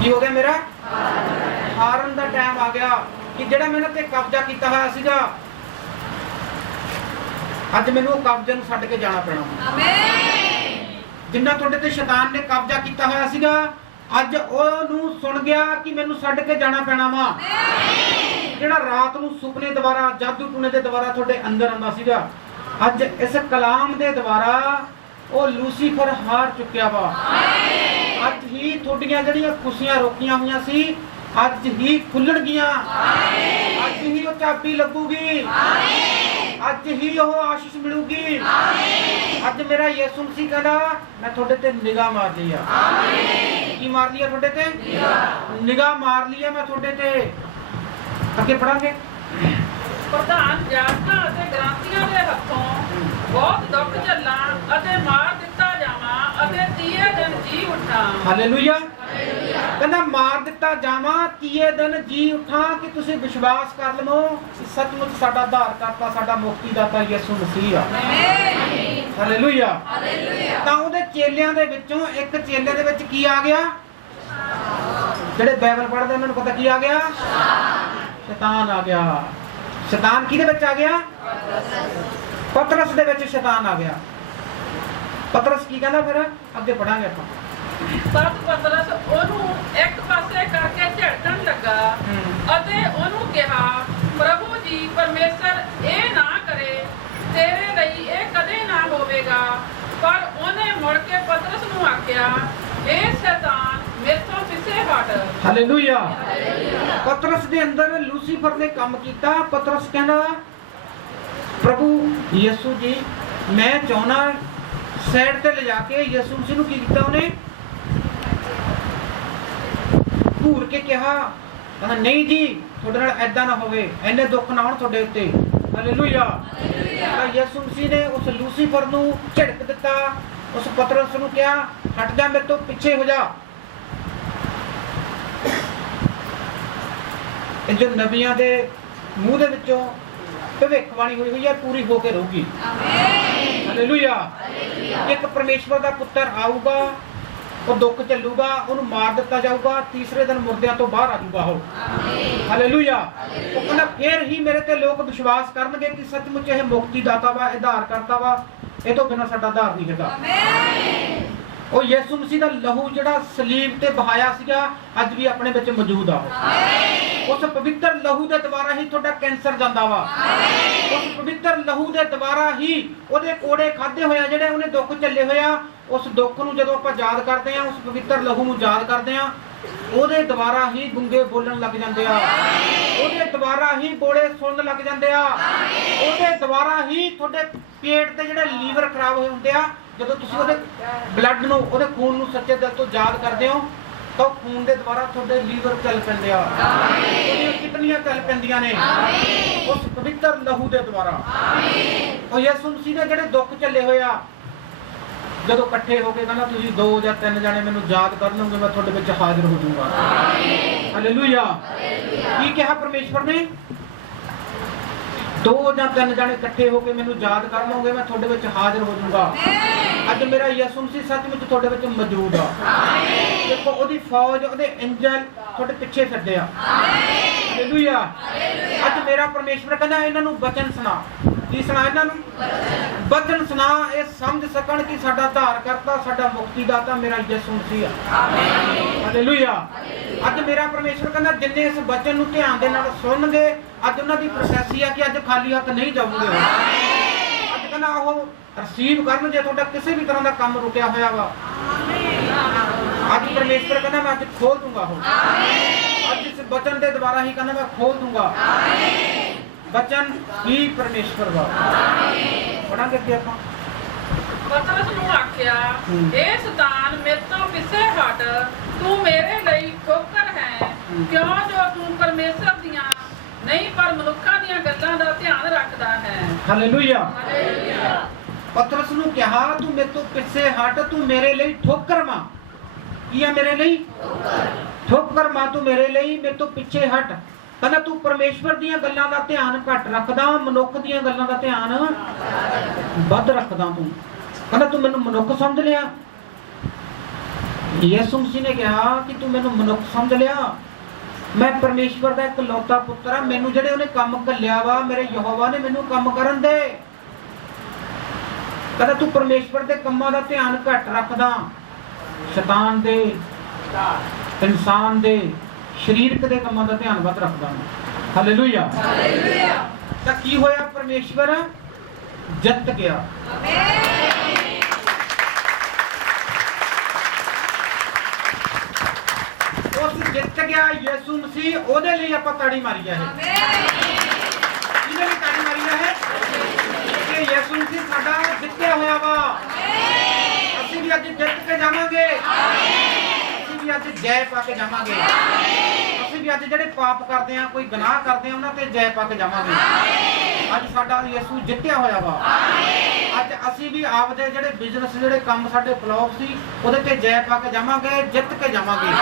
ਕੀ ਹੋ ਗਿਆ? ਮੇਰਾ ਹਾਰਨ ਦਾ ਟਾਈਮ ਆ ਗਿਆ ਕਿ ਜਿਹੜਾ ਮੈਨੂੰ ਤੇ ਕਬਜ਼ਾ ਕੀਤਾ ਹੋਇਆ ਸੀਗਾ, ਅੱਜ ਮੈਨੂੰ ਉਹ ਕਬਜ਼ੇ ਨੂੰ ਛੱਡ ਕੇ ਜਾਣਾ ਪੈਣਾ। ਆਮੀਨ। ਜਿੰਨਾ ਤੁਹਾਡੇ ਤੇ ਸ਼ੈਤਾਨ ਨੇ ਕਬਜ਼ਾ ਕੀਤਾ ਹੋਇਆ ਸੀਗਾ, ਅੱਜ ਉਹਨੂੰ ਸੁਣ ਗਿਆ ਕਿ ਮੈਨੂੰ ਛੱਡ ਕੇ ਜਾਣਾ ਪੈਣਾ ਵਾ। ਜਿਹੜਾ ਰਾਤ ਨੂੰ ਸੁਪਨੇ ਦੁਆਰਾ, ਜਾਦੂ ਟੂਣੇ ਦੇ ਦੁਆਰਾ ਤੁਹਾਡੇ ਅੰਦਰ ਆਉਂਦਾ ਸੀਗਾ, ਅੱਜ ਇਸ ਕਲਾਮ ਦੇ ਦੁਆਰਾ ਉਹ ਲੂਸੀਫਰ ਹਾਰ ਚੁੱਕਿਆ ਵਾ। ਅੱਜ ਹੀ ਤੁਹਾਡੀਆਂ ਜਿਹੜੀਆਂ ਖੁਸ਼ੀਆਂ ਰੋਕੀਆਂ ਹੋਈਆਂ ਸੀ, ਅੱਜ ਹੀ ਖੁੱਲਣਗੀਆਂ। ਅੱਜ ਹੀ ਉਹ ਚਾਬੀ ਲੱਗੂਗੀ। ਅੱਜ ਹੀ ਉਹ ਆਸ਼ੀਸ਼ ਮਿਲੂਗੀ। ਅੱਜ ਮੇਰਾ ਯਿਸੂ ਮਸੀਹ ਕਹਿੰਦਾ ਮੈਂ ਤੁਹਾਡੇ ਤੇ ਨਿਗਾਹ ਮਾਰ ਲਈ ਆ। ਕੀ ਮਾਰ ਲਈ ਆ? ਤੁਹਾਡੇ ਤੇ ਨਿਗਾਹ ਮਾਰ ਲਈ ਆ ਮੈਂ ਤੁਹਾਡੇ ਤੇ। ਅੱਗੇ ਪੜਾਂਗੇ। ਪ੍ਰਧਾਨ ਜਾਜਕਾਂ ਅਤੇ ਗ੍ਰੰਥੀਆਂ ਦੇ ਹੱਥੋਂ ਬਹੁਤ ਦੁੱਖ ਝੱਲਾਂ ਅਤੇ ਮਾਰ ਦਿੱਤਾ ਜਾਵਾਂ ਅਤੇ ਤੀਏ ਦਿਨ ਜੀ ਉੱਠਾਂ। ਹਾਲੇਲੂਇਆ। ਕਹਿੰਦਾ ਮਾਰ ਦਿੱਤਾ ਜਾਵਾਂ, ਤੀਏ ਦਿਨ ਜੀ ਉੱਠਾਂ। ਕਿ ਤੁਸੀਂ ਵਿਸ਼ਵਾਸ ਕਰ ਲਵੋ ਕਿ ਸੱਚਮੁੱਚ ਸਾਡਾ ਆਧਾਰ ਕਰਤਾ, ਸਾਡਾ ਮੁਕਤੀ ਦਾਤਾ ਯਿਸੂ ਮਸੀਹ ਆ। ਹਾਲੇਲੂਇਆ। ਤਾਂ ਉਹਦੇ ਚੇਲਿਆਂ ਦੇ ਵਿੱਚੋਂ ਇੱਕ ਚੇਲੇ ਦੇ ਵਿੱਚ ਕੀ ਆ ਗਿਆ? ਜਿਹੜੇ ਬਾਈਬਲ ਪੜ੍ਹਦੇ ਉਹਨਾਂ ਨੂੰ ਪਤਾ ਕੀ ਆ ਗਿਆ? ਸ਼ੈਤਾਨ ਆ ਗਿਆ। ਸ਼ੈਤਾਨ ਕਿਹਦੇ ਵਿੱਚ ਆ ਗਿਆ? ਪਤਰਸ ਦੇ ਵਿੱਚ ਸ਼ੈਤਾਨ ਆ ਗਿਆ। ਪਤਰਸ ਕੀ ਕਹਿੰਦਾ ਫਿਰ? ਅੱਗੇ ਪੜਾਂਗੇ ਆਪਾਂ। ਤਦ ਪਤਰਸ ਉਹਨੂੰ ਇੱਕ ਪਾਸੇ ਕਰਕੇ ਝਟਕਣ ਲੱਗਾ ਅਤੇ ਉਹਨੂੰ ਕਿਹਾ, ਪ੍ਰਭੂ ਜੀ ਪਰਮੇਸ਼ਰ ਇਹ ਨਾ ਕਰੇ, ਤੇਰੇ ਲਈ ਇਹ ਕਦੇ ਨਾ ਹੋਵੇਗਾ। ਪਰ ਉਹਨੇ ਮੁੜ ਕੇ ਪਤਰਸ ਨੂੰ ਆਖਿਆ, ਇਹ ਸ਼ੈਤਾਨ ਮੇਰੇ ਤੋਂ ਪਿੱਛੇ ਹਟ। ਹਾਲੇਲੂਇਆ। ਪਤਰਸ ਦੇ ਅੰਦਰ ਲੂਸੀਫਰ ਨੇ ਕੰਮ ਕੀਤਾ। ਪਤਰਸ ਕਹਿੰਦਾ, ਪ੍ਰਭੂ ਯਿਸੂ ਜੀ ਮੈਂ ਚਾਹੁੰਦਾ, ਸਾਈਡ ਤੇ ਲਿਜਾ ਕੇ ਯਿਸੂ ਮਸੀਹ ਨੂੰ ਕੀ ਕੀਤਾ? ਉਹਨੇ ਘੂਰ ਕੇ ਕਿਹਾ, ਕਹਿੰਦਾ ਨਹੀਂ ਜੀ ਤੁਹਾਡੇ ਨਾਲ ਐਦਾਂ ਨਾ ਹੋਵੇ, ਇੰਨੇ ਦੁੱਖ ਨਾ ਹੋਣ ਤੁਹਾਡੇ ਉੱਤੇ। ਹਾਲੇਲੂਇਆ। ਤਾਂ ਯਿਸੂ ਮਸੀਹ ਨੇ ਉਸ ਲੂਸੀਫਰ ਨੂੰ ਝਿੜਕ ਦਿੱਤਾ। ਉਸ ਪਤਰਸ ਨੂੰ ਕਿਹਾ, ਹਟ ਜਾ, ਮੇਰੇ ਤੋਂ ਪਿੱਛੇ ਹੋ ਜਾ। ਇਹ ਜੋ ਨਬੀਆਂ ਦੇ ਮੂੰਹ ਦੇ ਵਿੱਚੋਂ ਭਵਿੱਖਬਾਣੀ ਹੋਈ ਹੋਈ ਹੈ, ਪੂਰੀ ਹੋ ਕੇ ਰਹੂਗੀ। ਹਾਲੇਲੂਇਆ। ਇੱਕ ਪਰਮੇਸ਼ਵਰ ਦਾ ਪੁੱਤਰ ਆਊਗਾ, ਉਹ ਦੁੱਖ ਝੱਲੂਗਾ, ਉਹਨੂੰ ਮਾਰ ਦਿੱਤਾ ਜਾਊਗਾ, ਤੀਸਰੇ ਦਿਨ ਮੁਰਦਿਆਂ ਤੋਂ ਬਾਹਰ ਆ ਜਾਊਗਾ ਉਹ। ਹਾਲੇਲੂਇਆ। ਉਹ ਕਹਿੰਦਾ ਫੇਰ ਹੀ ਮੇਰੇ ਤੇ ਲੋਕ ਵਿਸ਼ਵਾਸ ਕਰਨਗੇ ਕਿ ਸੱਚਮੁੱਚ ਇਹ ਮੁਕਤੀ ਦਾਤਾ ਵਾ, ਆਧਾਰ ਕਰਤਾ ਵਾ, ਇਹ ਤੋਂ ਬਿਨਾਂ ਸਾਡਾ ਆਧਾਰ ਨਹੀਂ ਹੈਗਾ। ਉਹ ਯਿਸੂ ਮਸੀਹ ਦਾ ਲਹੂ ਜਿਹੜਾ ਸਲੀਬ ਤੇ ਬਹਾਇਆ ਸੀਗਾ, ਅੱਜ ਵੀ ਆਪਣੇ ਵਿੱਚ ਮੌਜੂਦ ਆ। ਉਸ ਪਵਿੱਤਰ ਲਹੂ ਦੇ ਦੁਆਰਾ ਹੀ ਤੁਹਾਡਾ ਕੈਂਸਰ ਜਾਂਦਾ ਵਾ। ਉਸ ਪਵਿੱਤਰ ਲਹੂ ਦੇ ਦੁਆਰਾ ਹੀ ਉਹਦੇ ਕੋੜੇ ਖਾਦੇ ਹੋਇਆ, ਜਿਹੜੇ ਉਹਨੇ ਦੁੱਖ ਝੱਲੇ ਹੋਇਆ, ਉਸ ਦੁੱਖ ਨੂੰ ਜਦੋਂ ਆਪਾਂ ਯਾਦ ਕਰਦੇ ਆ, ਉਸ ਪਵਿੱਤਰ ਲਹੂ ਨੂੰ ਯਾਦ ਕਰਦੇ ਆ, ਉਹਦੇ ਦੁਆਰਾ ਹੀ ਗੁੰਗੇ ਬੋਲਣ ਲੱਗ ਜਾਂਦੇ ਆ। ਉਹਦੇ ਦੁਆਰਾ ਹੀ ਬੋਲੇ ਸੁਣਨ ਲੱਗ ਜਾਂਦੇ ਆ। ਉਹਦੇ ਦੁਆਰਾ ਹੀ ਤੁਹਾਡੇ ਪੇਟ ਤੇ ਜਿਹੜੇ ਲੀਵਰ ਖਰਾਬ ਹੋਏ ਹੁੰਦੇ ਆ, ਜਦੋਂ ਤੁਸੀਂ ਉਹਦੇ ਬਲੱਡ ਨੂੰ, ਉਹਦੇ ਖੂਨ ਨੂੰ ਸੱਚੇ ਦਿਲ ਤੋਂ ਯਾਦ ਕਰਦੇ ਹੋ, ਤਾਂ ਖੂਨ ਦੇ ਦੁਆਰਾ ਤੁਹਾਡੇ ਲੀਵਰ ਚੱਲ ਪੈਂਦੇ ਆ। ਉਹਦੀਆਂ ਕਿਡਨੀਆਂ ਚੱਲ ਪੈਂਦੀਆਂ ਨੇ ਉਸ ਪਵਿੱਤਰ ਲਹੂ ਦੇ ਦੁਆਰਾ। ਉਹ ਯਿਸੂ ਮਸੀਹ ਨੇ ਜਿਹੜੇ ਦੁੱਖ ਝੱਲੇ ਹੋਏ ਆ, ਜਦੋਂ ਇਕੱਠੇ ਹੋ ਕੇ ਕਹਿੰਦਾ ਤੁਸੀਂ 2 ਜਾਂ 3 ਜਣੇ ਮੈਨੂੰ ਯਾਦ ਕਰ ਲਓਗੇ, ਮੈਂ ਤੁਹਾਡੇ ਵਿੱਚ ਹਾਜ਼ਰ ਹੋ ਜਾਊਂਗਾ। ਹਾਲੇਲੂਇਆ। ਕੀ ਕਿਹਾ ਪਰਮੇਸ਼ਵਰ ਨੇ? 2 ਜਾਂ 3 ਜਣੇ ਇਕੱਠੇ ਹੋ ਕੇ ਮੈਨੂੰ ਯਾਦ ਕਰ ਲਓਗੇ, ਮੈਂ ਤੁਹਾਡੇ ਵਿੱਚ ਹਾਜ਼ਰ ਹੋ ਜਾਊਂਗਾ। ਅੱਜ ਮੇਰਾ ਯਿਸੂ ਮਸੀਹ ਸੱਚਮੁੱਚ ਤੁਹਾਡੇ ਵਿੱਚ ਮੌਜੂਦ ਆ। ਦੇਖੋ ਉਹਦੀ ਫੌਜ, ਉਹਦੇ ਐਂਜਲ ਤੁਹਾਡੇ ਪਿੱਛੇ ਫਿਰਦੇ ਆ। ਹਾਲੇਲੂਇਆ। ਅੱਜ ਮੇਰਾ ਪਰਮੇਸ਼ਵਰ ਕਹਿੰਦਾ ਇਹਨਾਂ ਨੂੰ ਬਚਨ ਸੁਣਾ। ਕੀ ਸੁਣਾ ਇਹਨਾਂ ਨੂੰ? ਬਚਨ ਸੁਣਾ, ਇਹ ਸਮਝ ਸਕਣ ਕਿ ਸਾਡਾ ਆਧਾਰ ਕਰਤਾ, ਸਾਡਾ ਮੁਕਤੀ ਦਾਤਾ ਮੇਰਾ ਯਿਸੂ ਮਸੀਹ ਆ। ਹਾਲੇਲੂਇਆ। ਅੱਜ ਮੇਰਾ ਪਰਮੇਸ਼ਵਰ ਕਹਿੰਦਾ ਜਿੰਨੇ ਇਸ ਬਚਨ ਨੂੰ ਧਿਆਨ ਦੇ ਨਾਲ ਸੁਣਨਗੇ, ਅੱਜ ਉਹਨਾਂ ਦੀ ਪ੍ਰੋਸੈਸ ਆ ਕਿ ਅੱਜ ਖਾਲੀ ਹੱਥ ਨਹੀਂ ਜਾਊਗੇ। ਅੱਜ ਕਹਿੰਦਾ ਉਹ ਰਿਸੀਵ ਕਰਨ ਜੇ ਤੁਹਾਡਾ ਕਿਸੇ ਵੀ ਤਰ੍ਹਾਂ ਦਾ ਕੰਮ ਰੁਕਿਆ ਹੋਇਆ ਵਾ। ਅੱਜ ਪਰਮੇਸ਼ਵਰ ਕਹਿੰਦਾ ਮੈਂ ਅੱਜ ਖੋਲ ਦੂੰਗਾ ਉਹ। ਅੱਜ ਇਸ ਬਚਨ ਦੇ ਦੁਆਰਾ ਹੀ ਕਹਿੰਦਾ ਮੈਂ ਖੋਲ ਦੂੰਗਾ। ਬਚਨ ਹੀ ਪਰਮੇਸ਼ਵਰ ਦਾ। ਪੜਾਂਗੇ ਕਿ ਆਪਾਂ ਪਤਰਸ ਨੂੰ ਆਖਿਆ, ਇਹ ਸ਼ੈਤਾਨ ਮੇਰੇ ਤੋਂ ਪਿੱਛੇ ਹਟ, ਤੂੰ ਮੇਰੇ ਲਈ ਠੋਕਰ ਹੈ, ਕਿਉਂ ਜੋ ਤੂੰ ਪਰਮੇਸ਼ਰ ਦੀਆਂ ਨਹੀਂ ਪਰ ਮਨੁੱਖਾਂ ਦੀਆਂ ਗੱਲਾਂ ਦਾ ਧਿਆਨ ਰੱਖਦਾ ਹੈ। ਹਾਲੇਲੂਇਆ। ਪਤਰਸ ਨੂੰ ਕਿਹਾ ਤੂੰ ਮੇਰੇ ਤੋਂ ਪਿੱਛੇ ਹਟ, ਤੂੰ ਮੇਰੇ ਲਈ ਠੋਕਰ ਮਾਂ। ਕੀ ਆ ਮੇਰੇ ਲਈ? ਠੋਕਰ ਮਾਂ ਤੂੰ ਮੇਰੇ ਲਈ, ਮੇਰੇ ਤੋਂ ਪਿੱਛੇ ਹਟ। ਕਹਿੰਦਾ ਤੂੰ ਪਰਮੇਸ਼ਵਰ ਦੀਆਂ ਗੱਲਾਂ ਦਾ ਧਿਆਨ ਘੱਟ ਰੱਖਦਾ, ਮਨੁੱਖ ਦੀਆਂ ਗੱਲਾਂ ਦਾ ਧਿਆਨ ਵੱਧ ਰੱਖਦਾ ਤੂੰ। ਕਹਿੰਦਾ ਤੂੰ ਮੈਨੂੰ ਮਨੁੱਖ ਸਮਝ ਲਿਆ। ਯਿਸੂ ਮਸੀਹ ਨੇ ਕਿਹਾ ਕਿ ਤੂੰ ਮੈਨੂੰ ਮਨੁੱਖ ਸਮਝ ਲਿਆ, ਮੈਂ ਪਰਮੇਸ਼ਵਰ ਦਾ ਇਕਲੌਤਾ ਪੁੱਤਰ ਆ, ਮੈਨੂੰ ਜਿਹੜੇ ਉਹਨੇ ਕੰਮ ਘੱਲਿਆ ਵਾ, ਮੇਰੇ ਯਹੋਵਾ ਨੇ ਮੈਨੂੰ ਕੰਮ ਕਰਨ ਦੇ। ਕਹਿੰਦਾ ਤੂੰ ਪਰਮੇਸ਼ਵਰ ਦੇ ਕੰਮਾਂ ਦਾ ਧਿਆਨ ਘੱਟ ਰੱਖਦਾ, ਸ਼ੈਤਾਨ ਦੇ, ਇਨਸਾਨ ਦੇ, ਸਰੀਰਕ ਦੇ ਕੰਮਾਂ ਦਾ ਧਿਆਨ ਵੱਧ ਰੱਖਦਾ। ਹਾਲੇਲੂਇਆ। ਤਾਂ ਕੀ ਹੋਇਆ? ਪਰਮੇਸ਼ਵਰ ਜਿੱਤ ਗਿਆ। ਉਸ ਜਿੱਤ ਗਿਆ ਯਿਸੂ ਮਸੀਹ, ਉਹਦੇ ਲਈ ਆਪਾਂ ਤਾੜੀ ਮਾਰੀ ਹੈ। ਕਿਹਦੇ ਲਈ ਤਾੜੀ ਮਾਰੀ ਹੈ? ਕਿ ਯਿਸੂ ਮਸੀਹ ਸਾਡਾ ਜਿੱਤਿਆ ਹੋਇਆ ਵਾ। ਅਸੀਂ ਵੀ ਅੱਜ ਜਿੱਤ ਕੇ ਜਾਵਾਂਗੇ। ਅਸੀਂ ਵੀ ਅੱਜ ਜੈ ਪਾ ਕੇ ਜਾਵਾਂਗੇ। ਅਸੀਂ ਵੀ ਅੱਜ ਜਿਹੜੇ ਪਾਪ ਕਰਦੇ ਆ, ਕੋਈ ਗੁਨਾਹ ਕਰਦੇ ਆ, ਉਹਨਾਂ ਤੇ ਜੈ ਪਾ ਕੇ ਜਾਵਾਂਗੇ। ਅੱਜ ਸਾਡਾ ਯਿਸੂ ਜਿੱਤਿਆ ਹੋਇਆ ਵਾ। ਅੱਜ ਅਸੀਂ ਵੀ ਆਪਦੇ ਜਿਹੜੇ ਬਿਜ਼ਨਸ, ਜਿਹੜੇ ਕੰਮ ਸਾਡੇ ਫਲॉप ਸੀ, ਉਹਦੇ ਤੇ ਜੈ ਪਾ ਕੇ ਜਾਵਾਂਗੇ, ਜਿੱਤ ਕੇ ਜਾਵਾਂਗੇ।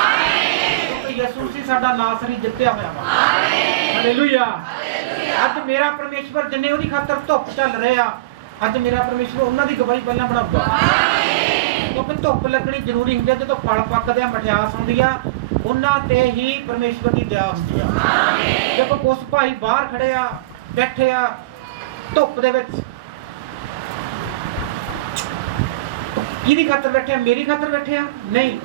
ਕਿਉਂਕਿ ਯਿਸੂ ਸੀ ਸਾਡਾ ਨਾਸਰੀ ਜਿੱਤਿਆ ਹੋਇਆ ਵਾ। ਹਾਲੇਲੂਇਆ। ਅੱਜ ਮੇਰਾ ਪਰਮੇਸ਼ਵਰ ਜਿੰਨੇ ਉਹਦੀ ਖਾਤਰ ਧੁੱਪ ਚੱਲ ਰਹੇ ਆ, ਅੱਜ ਮੇਰਾ ਪਰਮੇਸ਼ਵਰ ਉਹਨਾਂ ਦੀ ਗਵਾਹੀ ਪਹਿਲਾਂ ਬਣਾਊਗਾ। ਕਿਉਂਕਿ ਧੁੱਪ ਲੱਗਣੀ ਜ਼ਰੂਰੀ ਹੁੰਦੀ ਹੈ। ਜਦੋਂ ਫਲ ਪੱਕਦੇ ਆ, ਮਠਿਆਸ ਹੁੰਦੀ ਆ, ਉਹਨਾਂ ਤੇ ਹੀ ਪਰਮੇਸ਼ਵਰ ਦੀ ਦਇਆ ਹੁੰਦੀ ਆ। ਦੇਖੋ ਕੁਝ ਭਾਈ ਬਾਹਰ ਖੜੇ ਆ, ਬੈਠੇ ਆ ਧੁੱਪ ਦੇ ਵਿੱਚ, ਕਿਹਦੀ ਖਾਤਰ ਬੈਠੇ ਆ? ਮੇਰੀ ਖਾਤਰ ਬੈਠੇ ਆ? ਨਹੀਂ,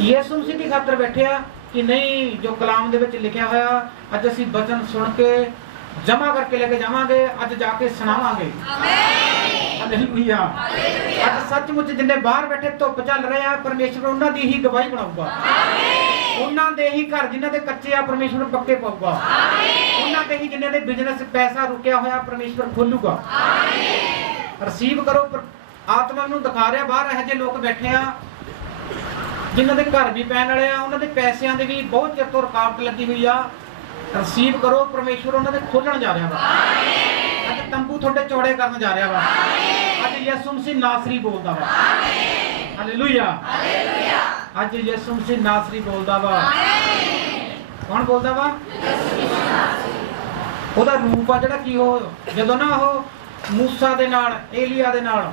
ਯਿਸੂ ਮਸੀਹ ਦੀ ਖਾਤਰ ਬੈਠੇ ਆ ਕਿ ਨਹੀਂ, ਜੋ ਕਲਾਮ ਦੇ ਵਿੱਚ ਲਿਖਿਆ ਹੋਇਆ, ਅੱਜ ਅਸੀਂ ਬਚਨ ਸੁਣ ਕੇ ਜਮਾ ਕਰਕੇ ਲੈ ਕੇ ਜਾਵਾਂਗੇ, ਅੱਜ ਜਾ ਕੇ ਸੁਣਾਵਾਂਗੇ। ਹਾਲੇਲੂਇਆ। ਅੱਜ ਸੱਚਮੁੱਚ ਜਿੰਨੇ ਬਾਹਰ ਬੈਠੇ ਧੁੱਪ ਚੱਲ ਰਹੇ ਆ, ਪਰਮੇਸ਼ਵਰ ਉਹਨਾਂ ਦੀ ਹੀ ਗਵਾਹੀ ਬਣਾਊਗਾ। ਉਹਨਾਂ ਦੇ ਹੀ ਘਰ ਜਿਨ੍ਹਾਂ ਦੇ ਕੱਚੇ ਆ, ਪਰਮੇਸ਼ਵਰ ਪੱਕੇ ਪਾਊਗਾ। ਉਹਨਾਂ ਦੇ ਹੀ ਜਿਨ੍ਹਾਂ ਦੇ ਬਿਜ਼ਨਸ ਪੈਸਾ ਰੁਕਿਆ ਹੋਇਆ, ਪਰਮੇਸ਼ਵਰ ਖੋਲੂਗਾ। ਰਿਸੀਵ ਕਰੋ। ਆਤਮਾ ਨੂੰ ਦਿਖਾ ਰਿਹਾ ਬਾਹਰ ਇਹੋ ਜਿਹੇ ਲੋਕ ਬੈਠੇ ਆ ਜਿਨ੍ਹਾਂ ਦੇ ਘਰ ਵੀ ਪੈਣ ਵਾਲੇ ਆ, ਉਹਨਾਂ ਦੇ ਪੈਸਿਆਂ ਦੇ ਵੀ ਬਹੁਤ ਚਿਰ ਤੋਂ ਰੁਕਾਵਟ ਲੱਗੀ ਹੋਈ ਆ। ਰਿਸੀਵ ਕਰੋ। ਪਰਮੇਸ਼ਵਰ ਉਹਨਾਂ ਦੇ ਖੋਲਣ ਜਾ ਰਿਹਾ ਵਾ। ਅੱਜ ਤੰਬੂ ਤੁਹਾਡੇ ਚੌੜੇ ਕਰਨ ਜਾ ਰਿਹਾ ਵਾ। ਅੱਜ ਯਿਸੂ ਮਸੀਹ ਨਾਸਰੀ ਬੋਲਦਾ ਵਾ। ਹਾਲੇਲੂਇਆ। ਅੱਜ ਯਿਸੂ ਮਸੀਹ ਨਾਸਰੀ ਬੋਲਦਾ ਵਾ। ਕੌਣ ਬੋਲਦਾ ਵਾ? ਉਹਦਾ ਰੂਪ ਆ ਜਿਹੜਾ ਕੀ, ਉਹ ਜਦੋਂ ਨਾ ਉਹ ਮੂਸਾ ਦੇ ਨਾਲ, ਏਲੀਆ ਦੇ ਨਾਲ,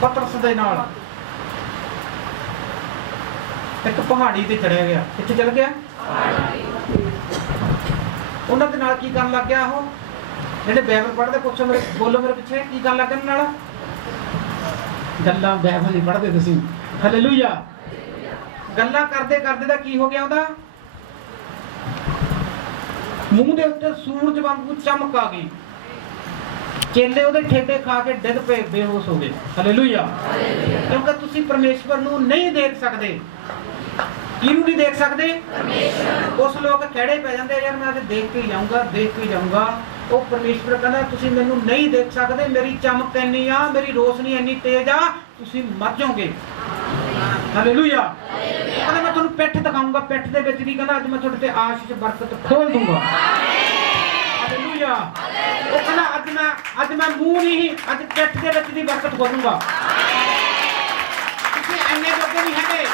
ਪਤਰਸ ਦੇ ਨਾਲ ਇੱਕ ਪਹਾੜੀ ਤੇ ਚੜਿਆ ਗਿਆ। ਕਿੱਥੇ ਚਲ ਗਿਆ? ਉਹਨਾਂ ਦੇ ਨਾਲ ਕੀ ਕਰਨ ਲੱਗ ਗਿਆ? ਉਹ ਜਿਹੜੇ ਬਾਈਬਲ ਪੜ੍ਹਦੇ, ਪੁੱਛੋ ਮੇਰੇ, ਬੋਲੋ ਮੇਰੇ ਪਿੱਛੇ, ਕੀ ਕਰਨ ਲੱਗ ਗਿਆ ਨਾਲ? ਗੱਲਾਂ ਬਾਈਬਲ ਨਹੀਂ ਪੜ੍ਹਦੇ ਤੁਸੀਂ। ਹਾਲੇਲੂਇਆ। ਗੱਲਾਂ ਕਰਦੇ ਕਰਦੇ ਦਾ ਕੀ ਹੋ ਗਿਆ? ਉਹਦਾ ਮੂੰਹ ਦੇ ਉੱਤੇ ਸੂਰਜ ਵਾਂਗੂ ਚਮਕ ਆ ਗਈ। ਚੇਲੇ ਉਹਦੇ ਠੇਡੇ ਖਾ ਕੇ ਡਿੱਗ ਪਏ, ਬੇਹੋਸ਼ ਹੋ ਗਏ। ਹਾਲੇਲੂਇਆ। ਕਿਉਂਕਿ ਤੁਸੀਂ ਪਰਮੇਸ਼ਵਰ ਨੂੰ ਨਹੀਂ ਦੇਖ ਸਕਦੇ। ਕਿਹਨੂੰ ਨਹੀਂ ਦੇਖ ਸਕਦੇ? ਪਰਮੇਸ਼ਵਰ। ਉਸ ਲੋਕ ਖੜੇ ਪੈ ਜਾਂਦੇ, ਯਾਰ ਮੈਂ ਅੱਜ ਦੇਖ ਕੇ ਜਾਊਂਗਾ, ਦੇਖ ਕੇ ਜਾਊਂਗਾ। ਉਹ ਪਰਮੇਸ਼ਵਰ ਕਹਿੰਦਾ ਤੁਸੀਂ ਮੈਨੂੰ ਨਹੀਂ ਦੇਖ ਸਕਦੇ, ਮੇਰੀ ਚਮਕ ਇੰਨੀ ਆ, ਮੇਰੀ ਰੋਸ਼ਨੀ ਇੰਨੀ ਤੇਜ਼ ਆ, ਤੁਸੀਂ ਮਰ ਜਾਓਗੇ। ਹਾਲੇਲੂਇਆ। ਕਹਿੰਦਾ ਮੈਂ ਤੁਹਾਨੂੰ ਪਿੱਠ ਦਿਖਾਊਂਗਾ, ਪਿੱਠ ਦੇ ਵਿੱਚ ਦੀ, ਕਹਿੰਦਾ ਅੱਜ ਮੈਂ ਤੁਹਾਡੇ ਤੇ ਆਸ਼ੀਸ਼ ਬਰਕਤ ਖੋਲ ਦੂੰਗਾ। ਹਾਲੇਲੂਇਆ। ਉਹ ਕਹਿੰਦਾ ਅੱਜ ਮੈਂ ਮੂੰਹ ਨਹੀਂ, ਅੱਜ ਪਿੱਠ ਦੇ ਵਿੱਚ ਦੀ ਬਰਕਤ ਖੋਲੂੰਗਾ। ਤੁਸੀਂ ਐਨੇ ਜੋਗੇ ਨਹੀਂ ਹੈਗੇ।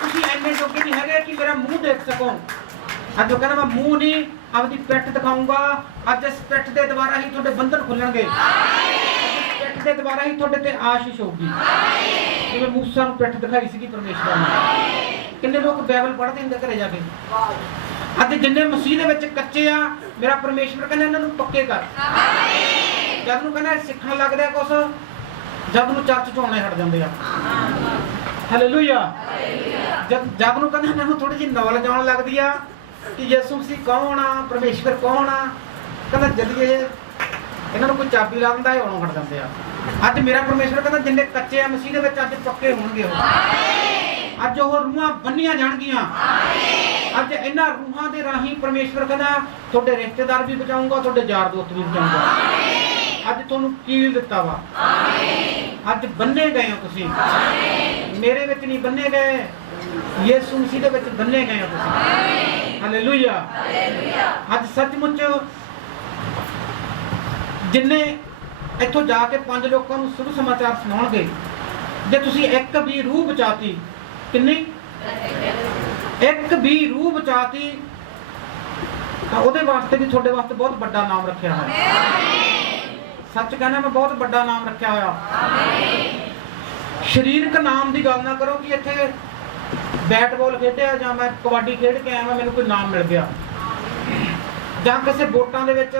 ਤੁਸੀਂ ਐਨੇ ਜੋਗੇ ਨਹੀਂ ਹੈਗੇ ਕਿ ਮੇਰਾ ਮੂੰਹ ਦੇਖ ਸਕੋ। ਅੱਜ ਉਹ ਕਹਿੰਦਾ ਮੈਂ ਮੂੰਹ ਨਹੀਂ, ਆਪਦੀ ਪਿੱਠ ਦਿਖਾਊਂਗਾ। ਅੱਜ ਇਸ ਪਿੱਠ ਦੇ ਦੁਆਰਾ ਹੀ ਤੁਹਾਡੇ ਬੰਧਨ ਖੁੱਲਣਗੇ। ਪਿੱਠ ਦੇ ਦੁਆਰਾ ਹੀ ਤੁਹਾਡੇ ਤੇ ਆਸ਼ੀਸ਼ ਹੋਊਗੀ। ਜਿਵੇਂ ਮੂਸਾ ਨੂੰ ਪਿੱਠ ਦਿਖਾਈ ਸੀਗੀ ਪਰਮੇਸ਼ਵਰ ਨੇ। ਕਿੰਨੇ ਲੋਕ ਬਾਈਬਲ ਪੜ੍ਹਦੇ ਹੁੰਦੇ ਘਰੇ ਜਾ ਕੇ। ਅੱਜ ਜਿੰਨੇ ਮਸੀਹ ਦੇ ਵਿੱਚ ਕੱਚੇ ਆ, ਮੇਰਾ ਪਰਮੇਸ਼ਵਰ ਕਹਿੰਦਾ ਇਹਨਾਂ ਨੂੰ ਪੱਕੇ ਕਰ। ਜਦ ਨੂੰ ਕਹਿੰਦਾ ਸਿੱਖਣ ਲੱਗਦੇ ਆ ਕੁਛ, ਜਦ ਨੂੰ ਚਰਚ ਚ ਆਉਣੇ ਹਟ ਜਾਂਦੇ ਆ। ਹਾਲੇਲੂਇਆ। ਜਦ ਨੂੰ ਕਹਿੰਦਾ ਇਹਨਾਂ ਨੂੰ ਥੋੜੀ ਜਿਹੀ ਨੌਲੇਜ ਆਉਣ ਲੱਗਦੀ ਆ ਕਿ ਯਿਸੂ ਮਸੀਹ ਕੌਣ ਆ, ਪਰਮੇਸ਼ਵਰ ਕੌਣ ਆ, ਕਹਿੰਦਾ ਜਲਦੀ ਇਹਨਾਂ ਨੂੰ ਕੋਈ ਚਾਬੀ ਲਾ ਦਿੰਦਾ, ਆਉਣੋਂ ਹਟ ਜਾਂਦੇ ਆ। ਅੱਜ ਮੇਰਾ ਪਰਮੇਸ਼ਵਰ ਕਹਿੰਦਾ ਜਿੰਨੇ ਕੱਚੇ ਆ ਮਸੀਹ ਦੇ ਵਿੱਚ, ਅੱਜ ਪੱਕੇ ਹੋਣਗੇ ਉਹ। ਅੱਜ ਉਹ ਰੂਹਾਂ ਬੰਨੀਆਂ ਜਾਣਗੀਆਂ। ਅੱਜ ਇਹਨਾਂ ਰੂਹਾਂ ਦੇ ਰਾਹੀਂ ਪਰਮੇਸ਼ਵਰ ਕਹਿੰਦਾ ਤੁਹਾਡੇ ਰਿਸ਼ਤੇਦਾਰ ਵੀ ਬਚਾਊਂਗਾ, ਤੁਹਾਡੇ ਯਾਰ ਦੋਸਤ ਵੀ ਬਚਾਊਂਗਾ। ਅੱਜ ਤੁਹਾਨੂੰ ਕੀਲ ਦਿੱਤਾ ਵਾ। ਅੱਜ ਬੰਨੇ ਗਏ ਹੋ ਤੁਸੀਂ। ਮੇਰੇ ਵਿੱਚ ਨਹੀਂ ਬੰਨੇ ਗਏ, ਯਿਸੂ ਮਸੀਹ ਦੇ ਵਿੱਚ ਬੰਨੇ ਗਏ ਹੋ ਤੁਸੀਂ। ਹਾਲੇਲੂਇਆ। ਅੱਜ ਸੱਚਮੁੱਚ ਜਿੰਨੇ ਇੱਥੋਂ ਜਾ ਕੇ 5 ਲੋਕਾਂ ਨੂੰ ਸ਼ੁਭ ਸਮਾਚਾਰ ਸੁਣਾਉਣਗੇ, ਜੇ ਤੁਸੀਂ ਇੱਕ ਵੀ ਰੂਹ ਬਚਾਤੀ, ਕਿੰਨੀ? ਇੱਕ ਵੀ ਰੂਹ ਬਚਾਤੀ ਤਾਂ ਉਹਦੇ ਵਾਸਤੇ ਵੀ ਤੁਹਾਡੇ ਵਾਸਤੇ ਬਹੁਤ ਵੱਡਾ ਨਾਮ ਰੱਖਿਆ ਹੋਇਆ। ਸੱਚ ਕਹਿੰਦਾ ਮੈਂ ਬਹੁਤ ਵੱਡਾ ਨਾਮ ਰੱਖਿਆ ਹੋਇਆ। ਸਰੀਰਕ ਨਾਮ ਦੀ ਗੱਲ ਨਾ ਕਰੋ ਕਿ ਇੱਥੇ ਬੈਟ ਬਾਲ ਖੇਡਿਆ ਜਾਂ ਮੈਂ ਕਬੱਡੀ ਖੇਡ ਕੇ ਆਇਆ ਮੈਨੂੰ ਕੋਈ ਨਾਮ ਮਿਲ ਗਿਆ, ਜਾਂ ਕਿਸੇ ਵੋਟਾਂ ਦੇ ਵਿੱਚ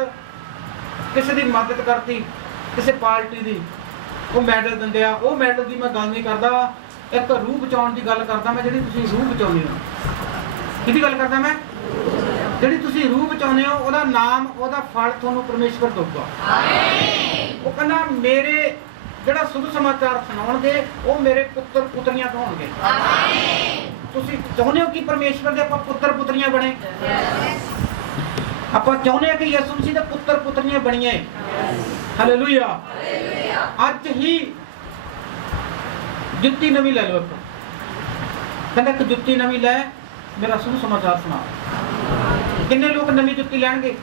ਕਿਸੇ ਦੀ ਮਦਦ ਕਰਤੀ, ਕਿਸੇ ਪਾਰਟੀ ਦੀ ਉਹ ਮੈਡਲ ਦਿੰਦੇ ਆ, ਉਹ ਮੈਡਲ ਦੀ ਮੈਂ ਗੱਲ ਨਹੀਂ ਕਰਦਾ। ਇੱਕ ਰੂਹ ਬਚਾਉਣ ਦੀ ਗੱਲ ਕਰਦਾ ਮੈਂ, ਜਿਹੜੀ ਤੁਸੀਂ ਰੂਹ ਬਚਾਉਂਦੇ ਹੋ। ਕਿਹਦੀ ਗੱਲ ਕਰਦਾ ਮੈਂ? ਜਿਹੜੀ ਤੁਸੀਂ ਰੂਹ ਬਚਾਉਂਦੇ ਹੋ ਉਹਦਾ ਨਾਮ, ਉਹਦਾ ਫਲ ਤੁਹਾਨੂੰ ਪਰਮੇਸ਼ਵਰ ਦਊਗਾ। ਉਹ ਕਹਿੰਦਾ ਮੇਰੇ ਜਿਹੜਾ ਸ਼ੁਭ ਸਮਾਚਾਰ ਸੁਣਾਉਣਗੇ ਉਹ ਮੇਰੇ ਪੁੱਤਰ ਪੁੱਤਰੀਆਂ ਹੋਣਗੇ। ਤੁਸੀਂ ਚਾਹੁੰਦੇ ਹੋ ਕਿ ਪਰਮੇਸ਼ਵਰ ਦੇ ਆਪਾਂ ਪੁੱਤਰ ਪੁੱਤਰੀਆਂ ਬਣੇ? ਆਪਾਂ ਚਾਹੁੰਦੇ ਹਾਂ ਕਿ ਯਿਸੂ ਮਸੀਹ ਦੇ ਪੁੱਤਰ ਪੁੱਤਰੀਆਂ ਬਣੀਏ। ਹਾਲੇਲੂਇਆ। ਅੱਜ ਹੀ ਜੁੱਤੀ ਨਵੀਂ ਲੈ ਲਓ। ਕਹਿੰਦਾ ਇੱਕ ਜੁੱਤੀ ਨਵੀਂ ਲੈ, ਮੇਰਾ ਸ਼ੁਭ ਸਮਾਚਾਰ ਸੁਣਾ। ਕਿੰਨੇ ਲੋਕ ਨਵੀਂ ਜੁੱਤੀ ਲੈਣਗੇ?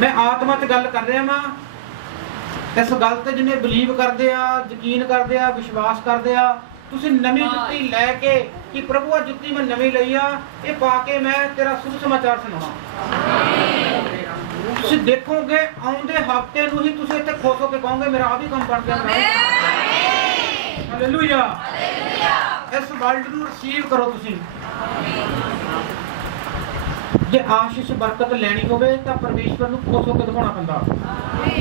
ਮੈਂ ਆਤਮਾ 'ਚ ਗੱਲ ਕਰ ਰਿਹਾ ਵਾਂ। ਇਸ ਗੱਲ ਤੇ ਜਿਹਨੇ ਬਲੀਵ ਕਰਦੇ ਆ, ਯਕੀਨ ਕਰਦੇ ਆ, ਵਿਸ਼ਵਾਸ ਕਰਦੇ ਆ, ਤੁਸੀਂ ਨਵੀਂ ਜੁੱਤੀ ਲੈ ਕੇ ਕਿ ਪ੍ਰਭੂ ਆ ਜੁੱਤੀ ਮੈਂ ਨਵੀਂ ਲਈ ਆ, ਇਹ ਪਾ ਕੇ ਮੈਂ ਤੇਰਾ ਸ਼ੁਭ ਸਮਾਚਾਰ ਸੁਣਾਉਣਾ। ਤੁਸੀਂ ਦੇਖੋਗੇ ਆਉਂਦੇ ਹਫ਼ਤੇ ਨੂੰ ਹੀ ਤੁਸੀਂ ਇੱਥੇ ਖੁਸ਼ ਹੋ ਕੇ ਕਹੋਗੇ ਮੇਰਾ ਆ ਵੀ ਕੰਮ ਬਣ ਗਿਆ। ਹਾਲੇਲੂਇਆ। ਇਸ ਵਰਲਡ ਨੂੰ ਰਿਸੀਵ ਕਰੋ ਤੁਸੀਂ। ਜੇ ਆਸ਼ੀਸ਼ ਬਰਕਤ ਲੈਣੀ ਹੋਵੇ ਤਾਂ ਪਰਮੇਸ਼ਵਰ ਨੂੰ ਖੁਸ਼ ਹੋ ਕੇ ਦਿਖਾਉਣਾ ਪੈਂਦਾ,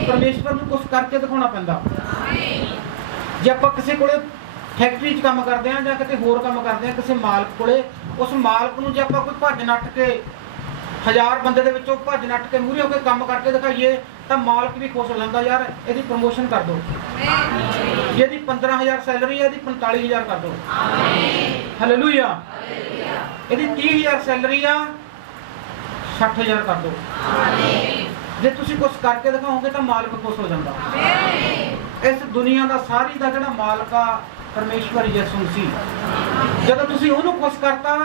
ਪਰਮੇਸ਼ਵਰ ਨੂੰ ਕੁਝ ਕਰਕੇ ਦਿਖਾਉਣਾ ਪੈਂਦਾ। ਜੇ ਆਪਾਂ ਕਿਸੇ ਕੋਲੇ ਫੈਕਟਰੀ 'ਚ ਕੰਮ ਕਰਦੇ ਆ ਜਾਂ ਕਿਤੇ ਹੋਰ ਕੰਮ ਕਰਦੇ ਆ, ਕਿਸੇ ਮਾਲਕ ਕੋਲੇ, ਉਸ ਮਾਲਕ ਨੂੰ ਜੇ ਆਪਾਂ ਕੋਈ ਭੱਜ ਨੱਠ ਕੇ 1000 ਬੰਦੇ ਦੇ ਵਿੱਚੋਂ ਭੱਜ ਨੱਠ ਕੇ ਮੂਹਰੇ ਹੋ ਕੇ ਕੰਮ ਕਰਕੇ ਦਿਖਾਈਏ ਤਾਂ ਮਾਲਕ ਵੀ ਖੁਸ਼ ਹੋ ਜਾਂਦਾ, ਯਾਰ ਇਹਦੀ ਪ੍ਰਮੋਸ਼ਨ ਕਰ ਦਿਓ। ਇਹਦੀ 15000 ਸੈਲਰੀ ਹੈ, ਇਹਦੀ 45000 ਕਰ ਦਿਓ। ਹਾਲੇਲੂਇਆ। ਇਹਦੀ 30000 ਸੈਲਰੀ ਆ, 60000 ਕਰ ਦਿਓ। ਜੇ ਤੁਸੀਂ ਕੁਝ ਕਰਕੇ ਦਿਖਾਓਗੇ ਤਾਂ ਮਾਲਕ ਖੁਸ਼ ਹੋ ਜਾਂਦਾ। ਇਸ ਦੁਨੀਆ ਦਾ ਸਾਰੀ ਦਾ ਜਿਹੜਾ ਮਾਲਕ ਆ ਪਰਮੇਸ਼ਵਰ ਯਿਸੂ ਮਸੀਹ। ਜਦੋਂ ਤੁਸੀਂ ਉਹਨੂੰ ਖੁਸ਼ ਕਰਤਾ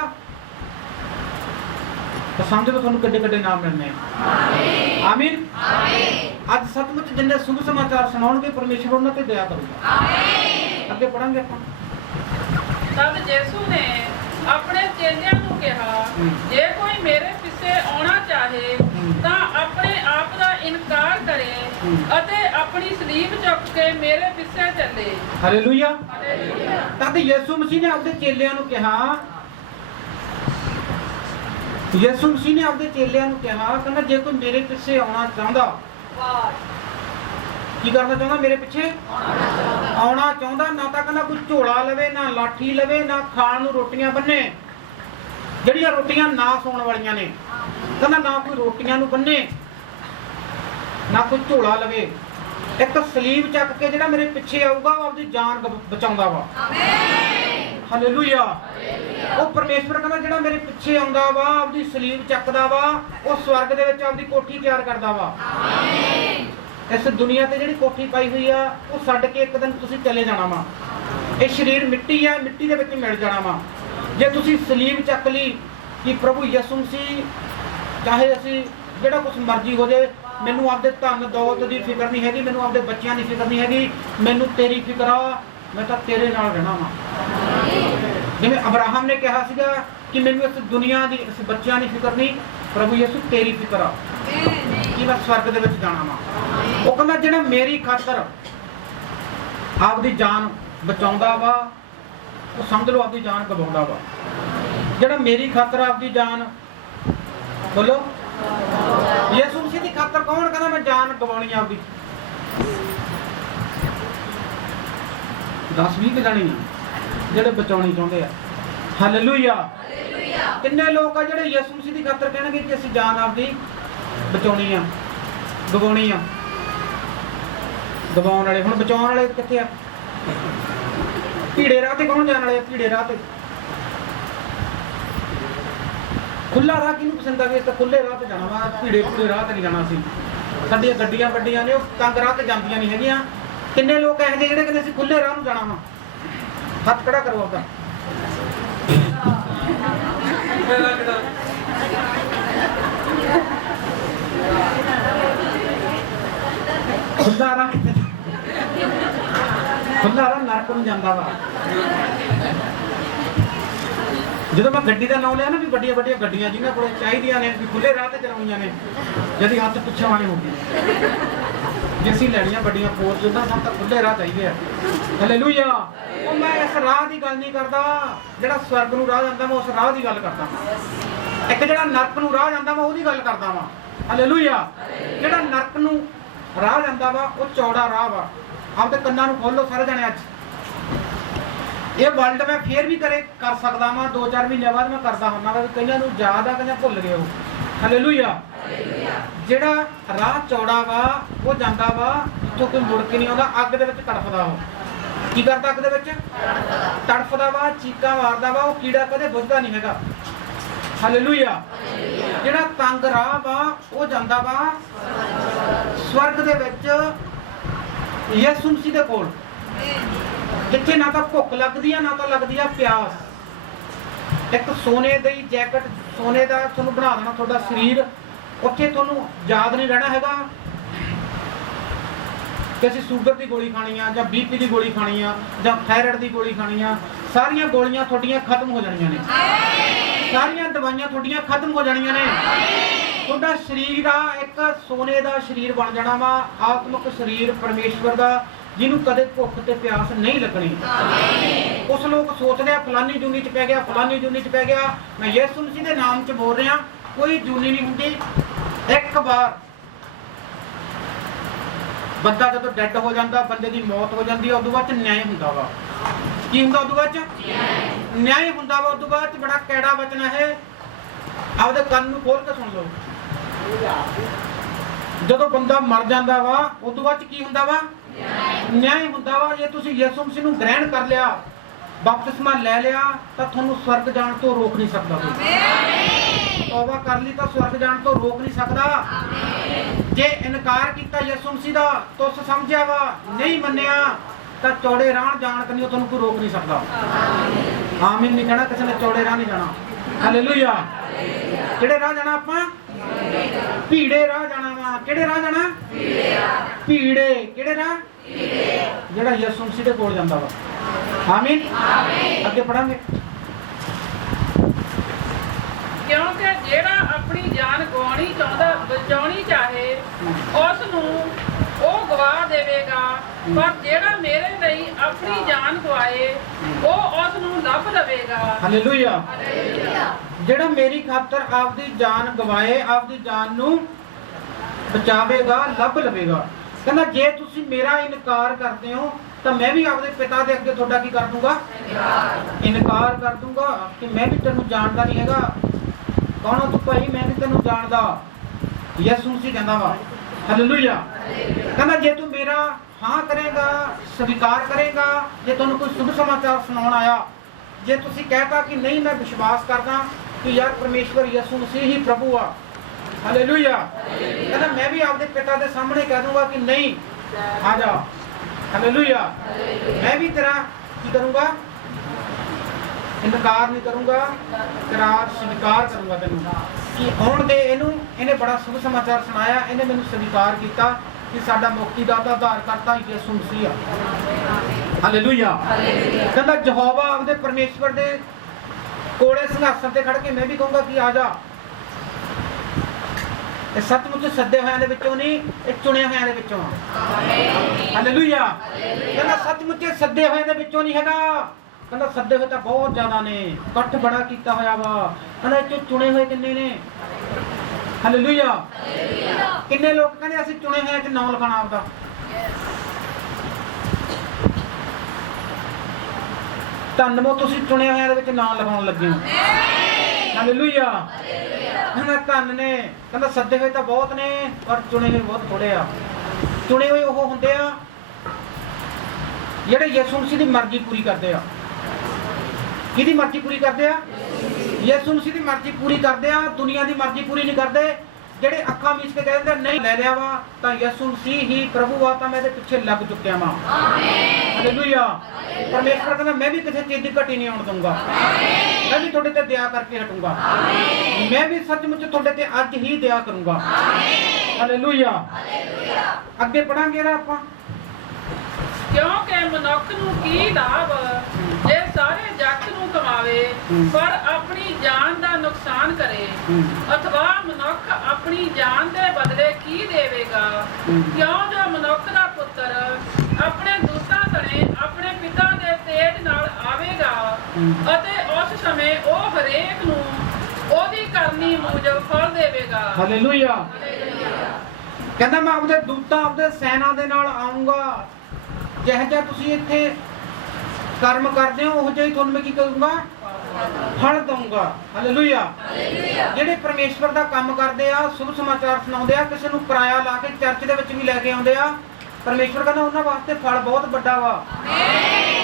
ਤਾਂ ਸਮਝ ਲਓ ਤੁਹਾਨੂੰ ਕਿੱਡੇ ਕਿੱਡੇ ਨਾਮ ਮਿਲਣੇ ਆ। ਆਮੀਨ। ਅੱਜ ਸਤਿਮੁੱਚ ਜਿੰਨੇ ਸ਼ੁਭ ਸਮਾਚਾਰ ਸੁਣਾਉਣਗੇ ਪਰਮੇਸ਼ਵਰ ਉਹਨਾਂ ਤੇ ਦਇਆ ਕਰੂਗਾ। ਅੱਗੇ ਪੜਾਂਗੇ ਆਪਾਂ। ਤਦ ਯਿਸੂ ਨੇ ਆਪਣੇ ਚੇਲਿਆਂ ਨੂੰ ਕਿਹਾ, ਜੇ ਕੋਈ ਮੇਰੇ ਪਿੱਛੇ ਆਉਣਾ ਚਾਹੇ ਤਾਂ ਆਪਣੇ ਆਪ ਦਾ ਇਨਕਾਰ ਕਰੇ ਅਤੇ ਆਪਣੀ ਸਲੀਬ ਚੁੱਕ ਕੇ ਮੇਰੇ ਪਿੱਛੇ ਚੱਲੇ। ਹਾਲੇਲੂਇਆ। ਤਦ ਯਿਸੂ ਮਸੀਹ ਨੇ ਆਪਣੇ ਚੇਲਿਆਂ ਨੂੰ ਕਿਹਾ, ਯਿਸੂ ਮਸੀਹ ਨੇ ਆਪਣੇ ਚੇਲਿਆਂ ਨੂੰ ਕਿਹਾ, ਕਹਿੰਦਾ ਜੇ ਕੋਈ ਮੇਰੇ ਪਿੱਛੇ ਆਉਣਾ ਚਾਹੁੰਦਾ, ਕੀ ਕਰਨਾ ਚਾਹੁੰਦਾ? ਮੇਰੇ ਪਿੱਛੇ ਆਉਣਾ ਚਾਹੁੰਦਾ। ਨਾ ਤਾਂ ਕਹਿੰਦਾ ਕੋਈ ਝੋਲਾ ਲਵੇ, ਨਾ ਲਾਠੀ ਲਵੇ, ਨਾ ਖਾਣ ਨੂੰ ਰੋਟੀਆਂ ਬੰਨੇ, ਜਿਹੜੀਆਂ ਰੋਟੀਆਂ ਨਾਸ ਹੋਣ ਵਾਲੀਆਂ ਨੇ। ਕਹਿੰਦਾ ਨਾ ਕੋਈ ਰੋਟੀਆਂ ਨੂੰ ਬੰਨੇ, ਨਾ ਕੋਈ ਝੋਲਾ ਲਵੇ। ਇੱਕ ਸਲੀਬ ਚੱਕ ਕੇ ਜਿਹੜਾ ਮੇਰੇ ਪਿੱਛੇ ਆਊਗਾ ਉਹ ਆਪਦੀ ਜਾਨ ਬਚਾਉਂਦਾ ਵਾ। ਹਾਲੇਲੂਇਆ। ਉਹ ਪਰਮੇਸ਼ਵਰ ਕਹਿੰਦਾ ਜਿਹੜਾ ਮੇਰੇ ਪਿੱਛੇ ਆਉਂਦਾ ਵਾ, ਆਪਦੀ ਸਲੀਬ ਚੱਕਦਾ ਵਾ, ਉਹ ਸਵਰਗ ਦੇ ਵਿੱਚ ਆਪਦੀ ਕੋਠੀ ਤਿਆਰ ਕਰਦਾ ਵਾ। ਇਸ ਦੁਨੀਆ ਤੇ ਜਿਹੜੀ ਕੋਠੀ ਪਾਈ ਹੋਈ ਆ ਉਹ ਛੱਡ ਕੇ ਇੱਕ ਦਿਨ ਤੁਸੀਂ ਚਲੇ ਜਾਣਾ ਵਾ। ਇਹ ਸਰੀਰ ਮਿੱਟੀ ਆ, ਮਿੱਟੀ ਦੇ ਵਿੱਚ ਮਿਲ ਜਾਣਾ ਵਾ। ਜੇ ਤੁਸੀਂ ਸਲੀਬ ਚੱਕ ਲਈ ਕਿ ਪ੍ਰਭੂ ਯਿਸੂ ਮਸੀਹ, ਚਾਹੇ ਅਸੀਂ ਜਿਹੜਾ ਕੁਝ ਮਰਜ਼ੀ ਹੋ ਜਾਏ, ਮੈਨੂੰ ਆਪਦੇ ਧਨ ਦੌਲਤ ਦੀ ਫਿਕਰ ਨਹੀਂ ਹੈਗੀ, ਮੈਨੂੰ ਆਪਦੇ ਬੱਚਿਆਂ ਦੀ ਫਿਕਰ ਨਹੀਂ ਹੈਗੀ, ਮੈਨੂੰ ਤੇਰੀ ਫਿਕਰ ਆ, ਮੈਂ ਤਾਂ ਤੇਰੇ ਨਾਲ ਰਹਿਣਾ ਵਾ। ਜਿਵੇਂ ਅਬਰਾਹਮ ਨੇ ਕਿਹਾ ਸੀਗਾ ਕਿ ਮੈਨੂੰ ਇਸ ਦੁਨੀਆ ਦੀ, ਇਸ ਬੱਚਿਆਂ ਦੀ ਫਿਕਰ ਨਹੀਂ, ਪ੍ਰਭੂ ਯਿਸੂ ਤੇਰੀ ਫਿਕਰ ਆ ਕਿ ਮੈਂ ਸਵਰਗ ਦੇ ਵਿੱਚ ਜਾਣਾ ਵਾ। ਉਹ ਕਹਿੰਦਾ ਜਿਹੜਾ ਮੇਰੀ ਖਾਤਰ ਆਪਦੀ ਜਾਨ ਬਚਾਉਂਦਾ ਵਾ, ਉਹ ਸਮਝ ਲਓ ਆਪਦੀ ਜਾਨ ਗਵਾਉਂਦਾ ਵਾ। ਜਿਹੜਾ ਮੇਰੀ ਖਾਤਰ ਆਪਦੀ ਜਾਨ, ਬੋਲੋ ਯਿਸੂ ਮਸੀਹ ਦੀ ਖਾਤਰ ਕੌਣ ਕਹਿੰਦਾ ਮੈਂ ਜਾਨ ਗਵਾਉਣੀ ਆਪਦੀ? 10-20 ਜਾਣੇ ਜਿਹੜੇ ਬਚਾਉਣੀ ਚਾਹੁੰਦੇ ਆ। ਹਾਲੇਲੂਇਆ। ਕਿੰਨੇ ਲੋਕ ਆ ਜਿਹੜੇ ਯਿਸੂ ਮਸੀਹ ਦੀ ਖਾਤਰ ਕਹਿਣਗੇ ਕਿ ਅਸੀਂ ਜਾਨ ਆਪਦੀ ਬਚਾਉਣੀ ਆ, ਗਵਾਉਣੀ ਆ। ਗਵਾਉਣ ਵਾਲੇ, ਹੁਣ ਬਚਾਉਣ ਵਾਲੇ ਕਿੱਥੇ ਆ? ਭੀੜੇ ਰਾਹ ਤੇ ਕੌਣ ਜਾਣ ਵਾਲੇ? ਭੀੜੇ ਰਾਹ ਤੇ। ਖੁੱਲਾ ਰਾਹ ਕਿਹਨੂੰ ਪਸੰਦ ਆ? ਤਾਂ ਖੁੱਲੇ ਰਾਹ ਤੇ ਜਾਣਾ ਵਾ, ਭੀੜੇ ਭੂੜੇ ਰਾਹ ਤੇ ਨਹੀਂ ਜਾਣਾ ਸੀ। ਸਾਡੀਆਂ ਗੱਡੀਆਂ ਵੱਡੀਆਂ ਨੇ, ਉਹ ਤੰਗ ਰਾਹ ਤੇ ਜਾਂਦੀਆਂ ਨਹੀਂ ਹੈਗੀਆਂ। ਕਿੰਨੇ ਲੋਕ ਇਹੋ ਜਿਹੇ ਜਿਹੜੇ ਕਹਿੰਦੇ ਅਸੀਂ ਖੁੱਲੇ ਰਾਹ ਨੂੰ ਜਾਣਾ ਵਾ? ਹੱਥ ਖੜਾ ਕਰੋ ਆਪਦਾ। ਖੁੱਲਾ ਰਾਹ, ਖੁੱਲਾ ਰਾਹ ਨਰਕ ਨੂੰ ਜਾਂਦਾ ਵਾ। ਜਦੋਂ ਮੈਂ ਗੱਡੀ ਦਾ ਨਾਮ ਲਿਆ ਨਾ ਵੀ ਵੱਡੀਆਂ ਵੱਡੀਆਂ ਗੱਡੀਆਂ ਜਿਨ੍ਹਾਂ ਕੋਲ ਚਾਹੀਦੀਆਂ ਨੇ ਵੀ ਖੁੱਲੇ ਰਾਹ ਤੇ ਚਲਾਉਣੀਆਂ ਨੇ, ਜਦੀ ਹੱਥ ਪਿੱਛੇ ਆਣੇ ਹੋ ਗਏ। ਜੇ ਅਸੀਂ ਲੈਣੀਆਂ ਵੱਡੀਆਂ ਫੋਰਚੂਨਰ ਸਾਨੂੰ ਤਾਂ ਖੁੱਲੇ ਰਾਹ ਚਾਹੀਦੇ ਆ। ਹਾਲੇਲੂਇਆ। ਉਹ ਮੈਂ ਇਸ ਰਾਹ ਦੀ ਗੱਲ ਨਹੀਂ ਕਰਦਾ ਜਿਹੜਾ ਸਵਰਗ ਨੂੰ ਰਾਹ ਜਾਂਦਾ, ਮੈਂ ਉਸ ਰਾਹ ਦੀ ਗੱਲ ਕਰਦਾ। ਇੱਕ ਜਿਹੜਾ ਨਰਕ ਨੂੰ ਰਾਹ ਜਾਂਦਾ ਮੈਂ ਉਹਦੀ ਗੱਲ ਕਰਦਾ ਵਾਂ। ਹਾਲੇਲੂਇਆ। ਜਿਹੜਾ ਨਰਕ ਨੂੰ ਰਾਹ ਜਾਂਦਾ ਵਾ ਉਹ ਚੌੜਾ ਰਾਹ ਵਾ। ਆਪਦੇ ਕੰਨਾਂ ਨੂੰ ਖੋਲੋ ਸਾਰੇ ਜਣੇ ਅੱਜ। ਇਹ ਵਰਲਡ ਮੈਂ ਫੇਰ ਵੀ ਕਰ ਸਕਦਾ ਵਾਂ, 2-4 ਮਹੀਨਿਆਂ ਬਾਅਦ ਮੈਂ ਕਰਦਾ ਹੁੰਦਾ ਵਾ। ਕਈਆਂ ਨੂੰ ਯਾਦ ਆ, ਕਈਆਂ ਭੁੱਲ ਗਏ ਉਹ। ਹਾਲੇਲੂਇਆ। ਜਿਹੜਾ ਰਾਹ ਚੌੜਾ ਵਾ ਉਹ ਜਾਂਦਾ ਵਾ ਜਿੱਥੋਂ ਕੋਈ ਮੁੜ ਕੇ ਨਹੀਂ ਆਉਂਦਾ, ਅੱਗ ਦੇ ਵਿੱਚ ਤੜਫਦਾ। ਉਹ ਕੀ ਕਰਦਾ? ਅੱਗ ਦੇ ਵਿੱਚ ਤੜਫਦਾ ਵਾ, ਚੀਕਾਂ ਮਾਰਦਾ ਵਾ। ਉਹ ਕੀੜਾ ਕਦੇ ਬੁੱਝਦਾ ਨਹੀਂ ਹੈਗਾ। ਹਾਲੇਲੂਇਆ। ਜਿਹੜਾ ਤੰਗ ਰਾਹ ਵਾ ਉਹ ਜਾਂਦਾ ਵਾ ਸਵਰਗ ਦੇ ਵਿੱਚ ਯਿਸੂ ਮਸੀਹ ਦੇ ਕੋਲ, ਜਿੱਥੇ ਨਾ ਤਾਂ ਭੁੱਖ ਲੱਗਦੀ ਆ ਨਾ ਤਾਂ ਲੱਗਦੀ ਆ ਪਿਆਸ। ਇੱਕ ਸੋਨੇ ਦੀ ਜੈਕਟ, ਸੋਨੇ ਦਾ ਤੁਹਾਨੂੰ ਬਣਾ ਦੇਣਾ ਤੁਹਾਡਾ ਸਰੀਰ। ਉੱਥੇ ਤੁਹਾਨੂੰ ਯਾਦ ਨਹੀਂ ਰਹਿਣਾ ਹੈਗਾ ਕਿ ਅਸੀਂ ਸ਼ੂਗਰ ਦੀ ਗੋਲੀ ਖਾਣੀ ਆ ਜਾਂ BP ਦੀ ਗੋਲੀ ਖਾਣੀ ਆ ਜਾਂ ਥਾਇਰਾਇਡ ਦੀ ਗੋਲੀ ਖਾਣੀ ਆ। ਸਾਰੀਆਂ ਗੋਲੀਆਂ ਤੁਹਾਡੀਆਂ ਖਤਮ ਹੋ ਜਾਣੀਆਂ ਨੇ, ਸਾਰੀਆਂ ਦਵਾਈਆਂ ਤੁਹਾਡੀਆਂ ਖਤਮ ਹੋ ਜਾਣੀਆਂ ਨੇ। ਤੁਹਾਡਾ ਸਰੀਰ ਆ ਇੱਕ ਸੋਨੇ ਦਾ ਸਰੀਰ ਬਣ ਜਾਣਾ ਵਾ, ਆਤਮਿਕ ਸਰੀਰ ਪਰਮੇਸ਼ਵਰ ਦਾ, ਜਿਹਨੂੰ ਕਦੇ ਭੁੱਖ ਤੇ ਪਿਆਸ ਨਹੀਂ ਲੱਗਣੀ। ਉਸ ਲੋਕ ਸੋਚਦੇ ਆ ਫਲਾਨੀ ਜੂਨੀ ਚ ਪੈ ਗਿਆ, ਫਲਾਨੀ ਜੂਨੀ ਚ ਪੈ ਗਿਆ। ਮੈਂ ਯਿਸੂ ਮਸੀਹ ਦੇ ਨਾਮ ਚ ਬੋਲ ਰਿਹਾ, ਕੋਈ ਜੂਨੀ ਨਹੀਂ ਹੁੰਦੀ। ਇੱਕ ਵਾਰ ਬੰਦਾ ਜਦੋਂ ਡੈਡ ਹੋ ਜਾਂਦਾ, ਬੰਦੇ ਦੀ ਮੌਤ ਹੋ ਜਾਂਦੀ ਹੈ, ਉਦੋਂ ਬਾਅਦ ਚ ਨਿਆਂ ਹੁੰਦਾ ਵਾ। ਕੀ ਹੁੰਦਾ ਉਦੋਂ ਬਾਅਦ ਚ? ਨਿਆਂ ਹੁੰਦਾ ਵਾ। ਉਦੋਂ ਬਾਅਦ ਚ ਬੜਾ ਕੈੜਾ ਬਚਨਾ ਹੈ। ਆਪਦੇ ਕੰਨ ਨੂੰ ਖੋਲ ਕੇ ਸੁਣ ਲਓ। ਜਦੋਂ ਬੰਦਾ ਮਰ ਜਾਂਦਾ ਵਾ ਉਦੋਂ ਬਾਅਦ ਚ ਕੀ ਹੁੰਦਾ ਵਾ? ਨਿਆਂ ਹੁੰਦਾ ਵਾ। ਜੇ ਤੁਸੀਂ ਯਿਸੂ ਮਸੀਹ ਨੂੰ ਗ੍ਰਹਿਣ ਕਰ ਲਿਆ, ਬਪਤਿਸਮਾ ਲੈ ਲਿਆ, ਤਾਂ ਤੁਹਾਨੂੰ ਸਵਰਗ ਜਾਣ ਤੋਂ ਰੋਕ ਨਹੀਂ ਸਕਦਾ। ਤੌਬਾ ਕਰ ਲਈ ਤਾਂ ਸਵਰਗ ਜਾਣ ਤੋਂ ਰੋਕ ਨਹੀਂ ਸਕਦਾ। ਜੇ ਇਨਕਾਰ ਕੀਤਾ ਯਿਸੂ ਮਸੀਹ ਦਾ, ਤੁਸ ਸਮਝਿਆ ਵਾ, ਨਹੀਂ ਮੰਨਿਆ, ਤਾਂ ਚੌੜੇ ਰਾਹ ਜਾਣ ਕੰਨੀ ਤੁਹਾਨੂੰ ਕੋਈ ਰੋਕ ਨਹੀਂ ਸਕਦਾ। ਆਮੀਨ ਨਹੀਂ ਕਹਿਣਾ ਕਿਸੇ ਨੇ, ਚੌੜੇ ਰਾਹ ਨਹੀਂ ਜਾਣਾ। ਹਾਲੇਲੂਇਆ। ਕਿਹੜੇ ਰਾਹ ਜਾਣਾ ਆਪਾਂ? ਭੀੜੇ ਰਾਹ ਜਾਣਾ ਵਾ। ਕਿਹੜੇ ਰਾਹ ਜਾਣਾ? ਭੀੜੇ। ਕਿਹੜੇ ਰਾਹ? ਜਿਹੜਾ ਯਿਸੂ ਮਸੀਹ ਦੇ ਕੋਲ ਜਾਂਦਾ ਵਾ। ਆਮੀਨ। ਅੱਗੇ ਪੜਾਂਗੇ। ਕਿਉਂਕਿ ਜਿਹੜਾ ਆਪਣੀ ਜਾਨ ਗਵਾਉਣੀ ਚਾਹੁੰਦਾ, ਬਚਾਉਣੀ ਚਾਹੇ, ਉਸ ਨੂੰ ਉਹ ਗਵਾ ਦੇਵੇਗਾ। ਪਰ ਜਿਹੜਾ ਮੇਰੇ ਲਈ ਆਪਣੀ ਜਾਨ ਗਵਾਏ, ਉਹ ਉਸ ਨੂੰ ਲੱਭ ਲਵੇਗਾ। ਹਾਲੇਲੂਇਆ। ਜਿਹੜਾ ਮੇਰੀ ਖਾਤਰ ਆਪਦੀ ਜਾਨ ਗਵਾਏ, ਆਪਦੀ ਜਾਨ ਨੂੰ ਬਚਾਵੇਗਾ, ਲੱਭ ਲਵੇਗਾ। ਕਹਿੰਦਾ ਜੇ ਤੁਸੀਂ ਮੇਰਾ ਇਨਕਾਰ ਕਰਦੇ ਹੋ ਤਾਂ ਮੈਂ ਵੀ ਆਪਦੇ ਪਿਤਾ ਦੇ ਅੱਗੇ ਤੁਹਾਡਾ ਕੀ ਕਰ ਦੂੰਗਾ? ਇਨਕਾਰ ਕਰ ਦੂੰਗਾ ਕਿ ਮੈਂ ਵੀ ਤੈਨੂੰ ਜਾਣਦਾ ਨਹੀਂ ਹੈਗਾ। ਕੌਣ ਤੂੰ ਭਾਈ? ਮੈਂ ਨਹੀਂ ਤੈਨੂੰ ਜਾਣਦਾ। ਯਿਸੂ ਮਸੀਹ ਕਹਿੰਦਾ ਵਾ। ਹਾਲੇਲੂਇਆ। ਕਹਿੰਦਾ ਜੇ ਤੂੰ ਮੇਰਾ ਹਾਂ ਕਰੇਗਾ, ਸਵੀਕਾਰ ਕਰੇਗਾ, ਜੇ ਤੁਹਾਨੂੰ ਕੋਈ ਸ਼ੁਭ ਸਮਾਚਾਰ ਸੁਣਾਉਣ ਆਇਆ, ਜੇ ਤੁਸੀਂ ਕਹਿਤਾ ਕਿ ਨਹੀਂ ਮੈਂ ਵਿਸ਼ਵਾਸ ਕਰਦਾ ਕਿ ਯਾਰ ਪਰਮੇਸ਼ਵਰ ਯਿਸੂ ਮਸੀਹ ਹੀ ਪ੍ਰਭੂ ਆ। ਹਾਲੇਲੂਇਆ। ਕਹਿੰਦਾ ਮੈਂ ਵੀ ਆਪਦੇ ਪਿਤਾ ਦੇ ਸਾਹਮਣੇ ਕਹਿ ਦੂੰਗਾ ਕਿ ਨਹੀਂ, ਆ ਜਾ। ਹਾਲੇਲੂਇਆ। ਮੈਂ ਵੀ ਤੇਰਾ ਕੀ ਕਰੂੰਗਾ? ਇਨਕਾਰ ਨਹੀਂ ਕਰੂੰਗਾ, ਇਕਰਾਰ ਸਵੀਕਾਰ ਕਰੂੰਗਾ ਤੈਨੂੰ ਕਿ ਆਉਣ ਦੇ। ਇਹਨੇ ਬੜਾ ਸ਼ੁਭ ਸਮਾਚਾਰ ਸੁਣਾਇਆ। ਇਹਨੇ ਮੈਨੂੰ ਸਵੀਕਾਰ ਕੀਤਾ ਕਿ ਸਾਡਾ ਮੁਕਤੀ ਦਾ ਆਧਾਰ ਕਰਤਾ ਯਿਸੂ ਮਸੀਹ ਆ। ਹਾਲੇਲੂਇਆ। ਕਹਿੰਦਾ ਯਹੋਵਾ ਆਪਦੇ ਪਰਮੇਸ਼ਵਰ ਦੇ ਕੋਲੇ ਸਿੰਘਾਸਨ ਤੇ ਖੜ ਕੇ ਮੈਂ ਵੀ ਕਹੂੰਗਾ ਕਿ ਆ ਜਾ। ਇਹ ਸੱਚਮੁੱਚ ਸੱਦੇ ਹੋਇਆਂ ਦੇ ਵਿੱਚੋਂ ਨਹੀਂ, ਇਹ ਚੁਣੇ ਹੋਇਆਂ ਦੇ ਵਿੱਚੋਂ ਆ। ਹਾਲੇਲੂਇਆ। ਕਹਿੰਦਾ ਸੱਚਮੁੱਚ ਸੱਦੇ ਹੋਇਆਂ ਦੇ ਵਿੱਚੋਂ ਨਹੀਂ ਹੈਗਾ। ਕਹਿੰਦਾ ਸੱਦੇ ਹੋਏ ਤਾਂ ਬਹੁਤ ਜ਼ਿਆਦਾ ਨੇ, ਇਕੱਠ ਬੜਾ ਕੀਤਾ ਹੋਇਆ ਵਾ। ਕਹਿੰਦਾ ਇਹ ਚੋਂ ਚੁਣੇ ਹੋਏ ਕਿੰਨੇ ਨੇ? ਹਾਲੇਲੂਇਆ। ਕਿੰਨੇ ਲੋਕ ਕਹਿੰਦੇ ਅਸੀਂ ਚੁਣੇ ਹੋਏ ਚ ਨਾਮ ਲਿਖਾਣਾ ਆਪਦਾ। ਧੰਨਵਾਦ, ਤੁਸੀਂ ਚੁਣੇ ਹੋਇਆਂ ਦੇ ਵਿੱਚ ਨਾਮ ਲਿਖਾਉਣ ਲੱਗੇ ਹੋ। ਹਾਲੇਲੂਇਆ। ਕਹਿੰਦਾ ਧੰਨ ਨੇ। ਕਹਿੰਦਾ ਸੱਦੇ ਹੋਏ ਤਾਂ ਬਹੁਤ ਨੇ ਪਰ ਚੁਣੇ ਹੋਏ ਬਹੁਤ ਥੋੜੇ ਆ। ਚੁਣੇ ਹੋਏ ਉਹ ਹੁੰਦੇ ਆ ਜਿਹੜੇ ਯਿਸੂ ਮਸੀਹ ਦੀ ਮਰਜ਼ੀ ਪੂਰੀ ਕਰਦੇ ਆ। ਕਿਹਦੀ ਮਰਜ਼ੀ ਪੂਰੀ ਕਰਦੇ ਆ? ਯਿਸੂ ਮਸੀਹ ਦੀ ਮਰਜ਼ੀ ਪੂਰੀ ਕਰਦੇ ਆ, ਦੁਨੀਆ ਦੀ ਮਰਜ਼ੀ ਪੂਰੀ ਨਹੀਂ ਕਰਦੇ। ਜਿਹੜੇ ਅੱਖਾਂ ਮੀਚ ਕੇ ਕਹਿੰਦੇ ਨਹੀਂ ਲੈ ਲਿਆ ਵਾ ਤਾਂ ਯਿਸੂ ਮਸੀਹ ਹੀ ਪ੍ਰਭੂ ਆ, ਤਾਂ ਮੈਂ ਇਹਦੇ ਪਿੱਛੇ ਲੱਗ ਚੁੱਕਿਆ ਵਾਂ। ਹਾਲੇਲੂਇਆ। ਪਰਮੇਸ਼ਵਰ ਕਹਿੰਦਾ ਮੈਂ ਵੀ ਕਿਸੇ ਚੀਜ਼ ਦੀ ਘਟੀ ਨਹੀਂ ਆਉਣ ਦਊਂਗਾ। ਮੈਂ ਵੀ ਤੁਹਾਡੇ ਤੇ ਦਇਆ ਕਰਕੇ ਹਟੂੰਗਾ। ਮੈਂ ਵੀ ਸੱਚਮੁੱਚ ਤੁਹਾਡੇ ਤੇ ਅੱਜ ਹੀ ਦਇਆ ਕਰੂੰਗਾ। ਹਾਲੇਲੂਇਆ। ਅੱਗੇ ਪੜਾਂਗੇ ਨਾ ਆਪਾਂ। ਕਿਉਂਕਿ ਮਨੁੱਖ ਨੂੰ ਕੀ ਲਾਭ ਜੇ ਸਾਰੇ ਜਗਤ ਨੂੰ ਕਮਾਵੇ ਪਰ ਆਪਣੀ ਜਾਨ ਦਾ ਨੁਕਸਾਨ ਕਰੇ ਅਥਵਾ ਮਨੁੱਖ ਆਪਣੀ ਜਾਨ ਦੇ ਬਦਲੇ ਕੀ ਦੇਵੇਗਾ, ਕਿਉਂ ਜੋ ਮਨੁੱਖ ਦਾ ਪੁੱਤਰ ਆਪਣੇ ਦੂਤਾਂ ਸਣੇ ਆਪਣੇ ਪਿਤਾ ਦੇ ਤੇਜ ਨਾਲ ਆਵੇਗਾ ਅਤੇ ਉਸ ਸਮੇਂ ਉਹ ਹਰੇਕ ਨੂੰ ਉਹਦੀ ਕਰਨੀ ਮੂਜਬ ਫਲ ਦੇਵੇਗਾ। ਹਾਲੇਲੂਇਆ। ਕਹਿੰਦਾ ਮੈਂ ਆਪਦੇ ਦੂਤਾਂ ਆਪਦੇ ਸੈਨਾ ਦੇ ਨਾਲ ਆਉਂਗਾ, ਜਿਹੋ ਜਿਹਾ ਤੁਸੀਂ ਇੱਥੇ ਕਰਮ ਕਰਦੇ ਹੋ ਉਹ ਜਿਹਾ ਹੀ ਤੁਹਾਨੂੰ ਮੈਂ ਕੀ ਕਰੂੰਗਾ, ਫਲ ਦਊਂਗਾ। ਹਾਲੇਲੂਇਆ। ਜਿਹੜੇ ਪਰਮੇਸ਼ਵਰ ਦਾ ਕੰਮ ਕਰਦੇ ਆ, ਸ਼ੁਭ ਸਮਾਚਾਰ ਸੁਣਾਉਂਦੇ ਆ, ਕਿਸੇ ਨੂੰ ਕਿਰਾਇਆ ਲਾ ਕੇ ਚਰਚ ਦੇ ਵਿੱਚ ਵੀ ਲੈ ਕੇ ਆਉਂਦੇ ਆ, ਪਰਮੇਸ਼ਵਰ ਕਹਿੰਦਾ ਉਹਨਾਂ ਵਾਸਤੇ ਫਲ ਬਹੁਤ ਵੱਡਾ ਵਾ,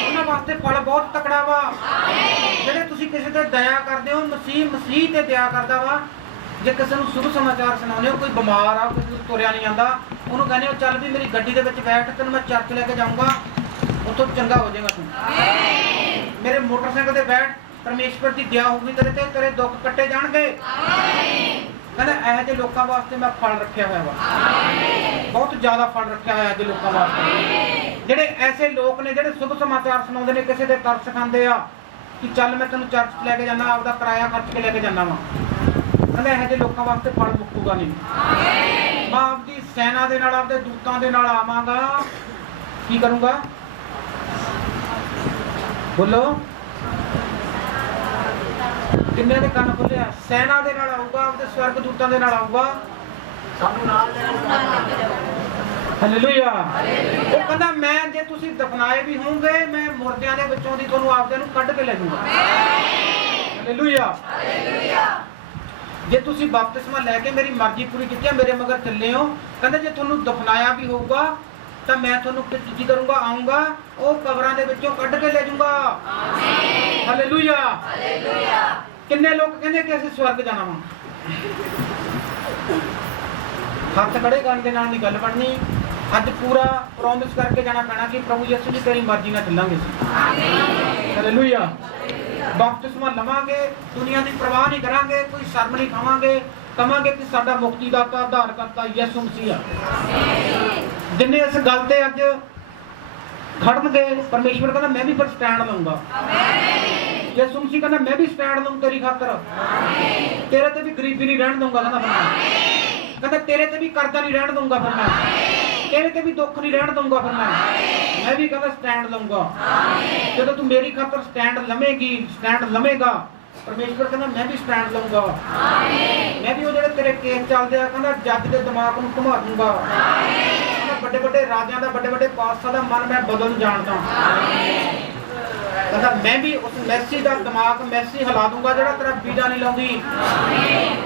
ਉਹਨਾਂ ਵਾਸਤੇ ਫਲ ਬਹੁਤ ਤਕੜਾ ਵਾ। ਜਿਹੜੇ ਤੁਸੀਂ ਕਿਸੇ ਤੇ ਦਇਆ ਕਰਦੇ ਹੋ, ਮਸੀਹ ਤੇ ਦਇਆ ਕਰਦਾ ਵਾ। ਜੇ ਕਿਸੇ ਨੂੰ ਸ਼ੁਭ ਸਮਾਚਾਰ ਸੁਣਾਉਂਦੇ ਹੋ, ਕੋਈ ਬਿਮਾਰ ਆ, ਕਿਸੇ ਨੂੰ ਤੁਰਿਆ ਨਹੀਂ ਜਾਂਦਾ, ਉਹਨੂੰ ਕਹਿੰਦੇ ਹੋ ਚੱਲ ਵੀ ਮੇਰੀ ਗੱਡੀ ਦੇ ਵਿੱਚ ਬੈਠ, ਤੈਨੂੰ ਮੈਂ ਚਰਚ ਲੈ ਕੇ ਜਾਊਂਗਾ, ਉੱਥੋਂ ਚੰਗਾ ਹੋ ਜਾਏਗਾ ਤੂੰ। ਮੇਰੇ ਮੋਟਰਸਾਈਕਲ ਤੇ ਬੈਠ, ਪਰਮੇਸ਼ਵਰ ਦੀ ਦਇਆ ਹੋਊਗੀ ਤੇਰੇ ਤੇ, ਤੇਰੇ ਦੁੱਖ ਕੱਟੇ ਜਾਣਗੇ। ਕਹਿੰਦਾ ਇਹੋ ਜਿਹੇ ਲੋਕਾਂ ਵਾਸਤੇ ਮੈਂ ਫਲ ਰੱਖਿਆ ਹੋਇਆ ਵਾ, ਬਹੁਤ ਜ਼ਿਆਦਾ ਫਲ ਰੱਖਿਆ ਹੋਇਆ ਇਹੋ ਜਿਹੇ ਲੋਕਾਂ ਵਾਸਤੇ। ਜਿਹੜੇ ਐਸੇ ਲੋਕ ਨੇ ਜਿਹੜੇ ਸ਼ੁਭ ਸਮਾਚਾਰ ਸੁਣਾਉਂਦੇ ਨੇ, ਕਿਸੇ ਦੇ ਤਰਸ ਖਾਂਦੇ ਆ ਕਿ ਚੱਲ ਮੈਂ ਤੈਨੂੰ ਚਰਚ ਲੈ ਕੇ ਜਾਣਾ, ਆਪਦਾ ਕਿਰਾਇਆ ਖਰਚ ਕੇ ਲੈ ਕੇ ਜਾਣਾ ਵਾ, ਕਹਿੰਦਾ ਇਹੋ ਜਿਹੇ ਲੋਕਾਂ ਵਾਸਤੇ ਫਲ ਮੁੱਕੂਗਾ ਨਹੀਂ। ਮੈਂ ਆਪਦੀ ਸੈਨਾ ਦੇ ਨਾਲ, ਆਪਦੇ ਦੂਤਾਂ ਦੇ ਨਾਲ ਆਵਾਂਗਾ, ਕੀ ਕਰੂੰਗਾ, ਬੋਲੋ ਕਿੰਨੇ ਦੇ ਕੰਨ ਖੁੱਲਿਆ, ਸੈਨਾ ਦੇ ਨਾਲ ਆਊਗਾ, ਆਪਦੇ ਸਵਰਗ ਦੂਤਾਂ ਦੇ ਨਾਲ ਆਊਗਾ, ਸਾਨੂੰ ਨਾਲ ਲੈ ਜਾਊਗਾ। ਹਾਲੇਲੂਇਆ। ਉਹ ਕਹਿੰਦਾ ਮੈਂ ਜੇ ਤੁਸੀਂ ਦਫਨਾਏ ਵੀ ਹੋਵੋਗੇ, ਮੈਂ ਮੁਰਦਿਆਂ ਦੇ ਵਿੱਚੋਂ ਦੀ ਤੁਹਾਨੂੰ ਆਪਦੇ ਨੂੰ ਕੱਢ ਕੇ ਲੈ ਜਾਊਗਾ। ਹਾਲੇਲੂਇਆ। ਜੇ ਤੁਸੀਂ ਬਪਤਿਸਮਾ ਲੈ ਕੇ ਮੇਰੀ ਮਰਜ਼ੀ ਪੂਰੀ ਕੀਤੀ ਹੈ, ਮੇਰੇ ਮਗਰ ਚੱਲੇ ਹੋ, ਕਹਿੰਦਾ ਜੇ ਤੁਹਾਨੂੰ ਦਫਨਾਇਆ ਵੀ ਹੋਊਗਾ ਤਾਂ ਮੈਂ ਤੁਹਾਨੂੰ ਕੀ ਕਰੂੰਗਾ, ਆਊਂਗਾ, ਉਹ ਕਬਰਾਂ ਦੇ ਵਿੱਚੋਂ ਕੱਢ ਕੇ ਲੈ ਜਾਊਂਗਾ। ਹਾਲੇਲੂਇਆ। ਕਿੰਨੇ ਲੋਕ ਕਹਿੰਦੇ ਕਿ ਅਸੀਂ ਸਵਰਗ ਜਾਣਾ ਵਾ, ਹੱਥ ਖੜੇ ਕਰਨ ਦੇ ਨਾਲ ਨਹੀਂ ਗੱਲ ਬਣਨੀ। ਅੱਜ ਪੂਰਾ ਪ੍ਰੋਮਿਸ ਕਰਕੇ ਜਾਣਾ ਪੈਣਾ ਕਿ ਪ੍ਰਭੂ ਯਿਸੂ ਜੀ ਤੇਰੀ ਮਰਜ਼ੀ ਨਾਲ ਚੱਲਾਂਗੇ ਅਸੀਂ। ਹਾਲੇਲੂਇਆ। ਬਪਤਿਸਮਾ ਲਵਾਂਗੇ, ਦੁਨੀਆ ਦੀ ਪਰਵਾਹ ਨਹੀਂ ਕਰਾਂਗੇ, ਕੋਈ ਸ਼ਰਮ ਨਹੀਂ ਖਾਵਾਂਗੇ, ਕਵਾਂਗੇ ਕਿ ਸਾਡਾ ਮੁਕਤੀਦਾਤਾ ਆਧਾਰ ਕਰਤਾ ਯਿਸੂ ਮਸੀਹ ਆ। ਜਿੰਨੇ ਇਸ ਗੱਲ ਤੇ ਅੱਜ ਖੜਨਗੇ, ਪਰਮੇਸ਼ਵਰ ਕਹਿੰਦਾ ਮੈਂ ਵੀ ਫਿਰ ਸਟੈਂਡ ਲਊਂਗਾ। ਯਿਸੂ ਮਸੀਹ ਕਹਿੰਦਾ ਮੈਂ ਵੀ ਸਟੈਂਡ ਲਊਂ ਤੇਰੀ ਖਾਤਰ, ਤੇਰੇ ਤੇ ਵੀ ਗਰੀਬੀ ਨਹੀਂ ਰਹਿਣ ਦਊਂਗਾ। ਕਹਿੰਦਾ ਤੇਰੇ ਤੇ ਵੀ ਕਰਜ਼ਾ ਨਹੀਂ ਰਹਿਣ ਦਊਂਗਾ, ਫਿਰ ਮੈਂ ਤੇਰੇ ਤੇ ਵੀ ਦੁੱਖ ਨਹੀਂ ਰਹਿਣ ਦਊਂਗਾ, ਫਿਰ ਮੈਂ ਵੀ ਕਹਿੰਦਾ ਸਟੈਂਡ ਲਊਂਗਾ। ਜਦੋਂ ਤੂੰ ਮੇਰੀ ਖਾਤਰ ਸਟੈਂਡ ਲਵੇਂਗੀ, ਸਟੈਂਡ ਲਵੇਂਗਾ, ਪਰਮੇਸ਼ਵਰ ਕਹਿੰਦਾ ਮੈਂ ਵੀ ਸਟੈਂਡ ਲਊਂਗਾ। ਮੈਂ ਵੀ ਉਹ ਜਿਹੜੇ ਤੇਰੇ ਕੇਸ ਚੱਲਦੇ ਆ, ਕਹਿੰਦਾ ਜੱਜ ਦੇ ਦਿਮਾਗ ਨੂੰ ਘੁਮਾ ਦੂੰਗਾ। ਵੱਡੇ ਵੱਡੇ ਰਾਜਿਆਂ ਦਾ, ਵੱਡੇ ਵੱਡੇ ਪਾਤਸ਼ਾਹ ਦਾ ਮਨ ਮੈਂ ਬਦਲ ਜਾਣਦਾ। ਕਹਿੰਦਾ ਮੈਂ ਵੀ ਉਸ ਮੈਸੀ ਦਾ ਦਿਮਾਗ ਮੈਸੀ ਹਿਲਾ ਦੂੰਗਾ ਜਿਹੜਾ ਤੇਰਾ ਵੀਜ਼ਾ ਨਹੀਂ ਲਾਉਂਦੀ,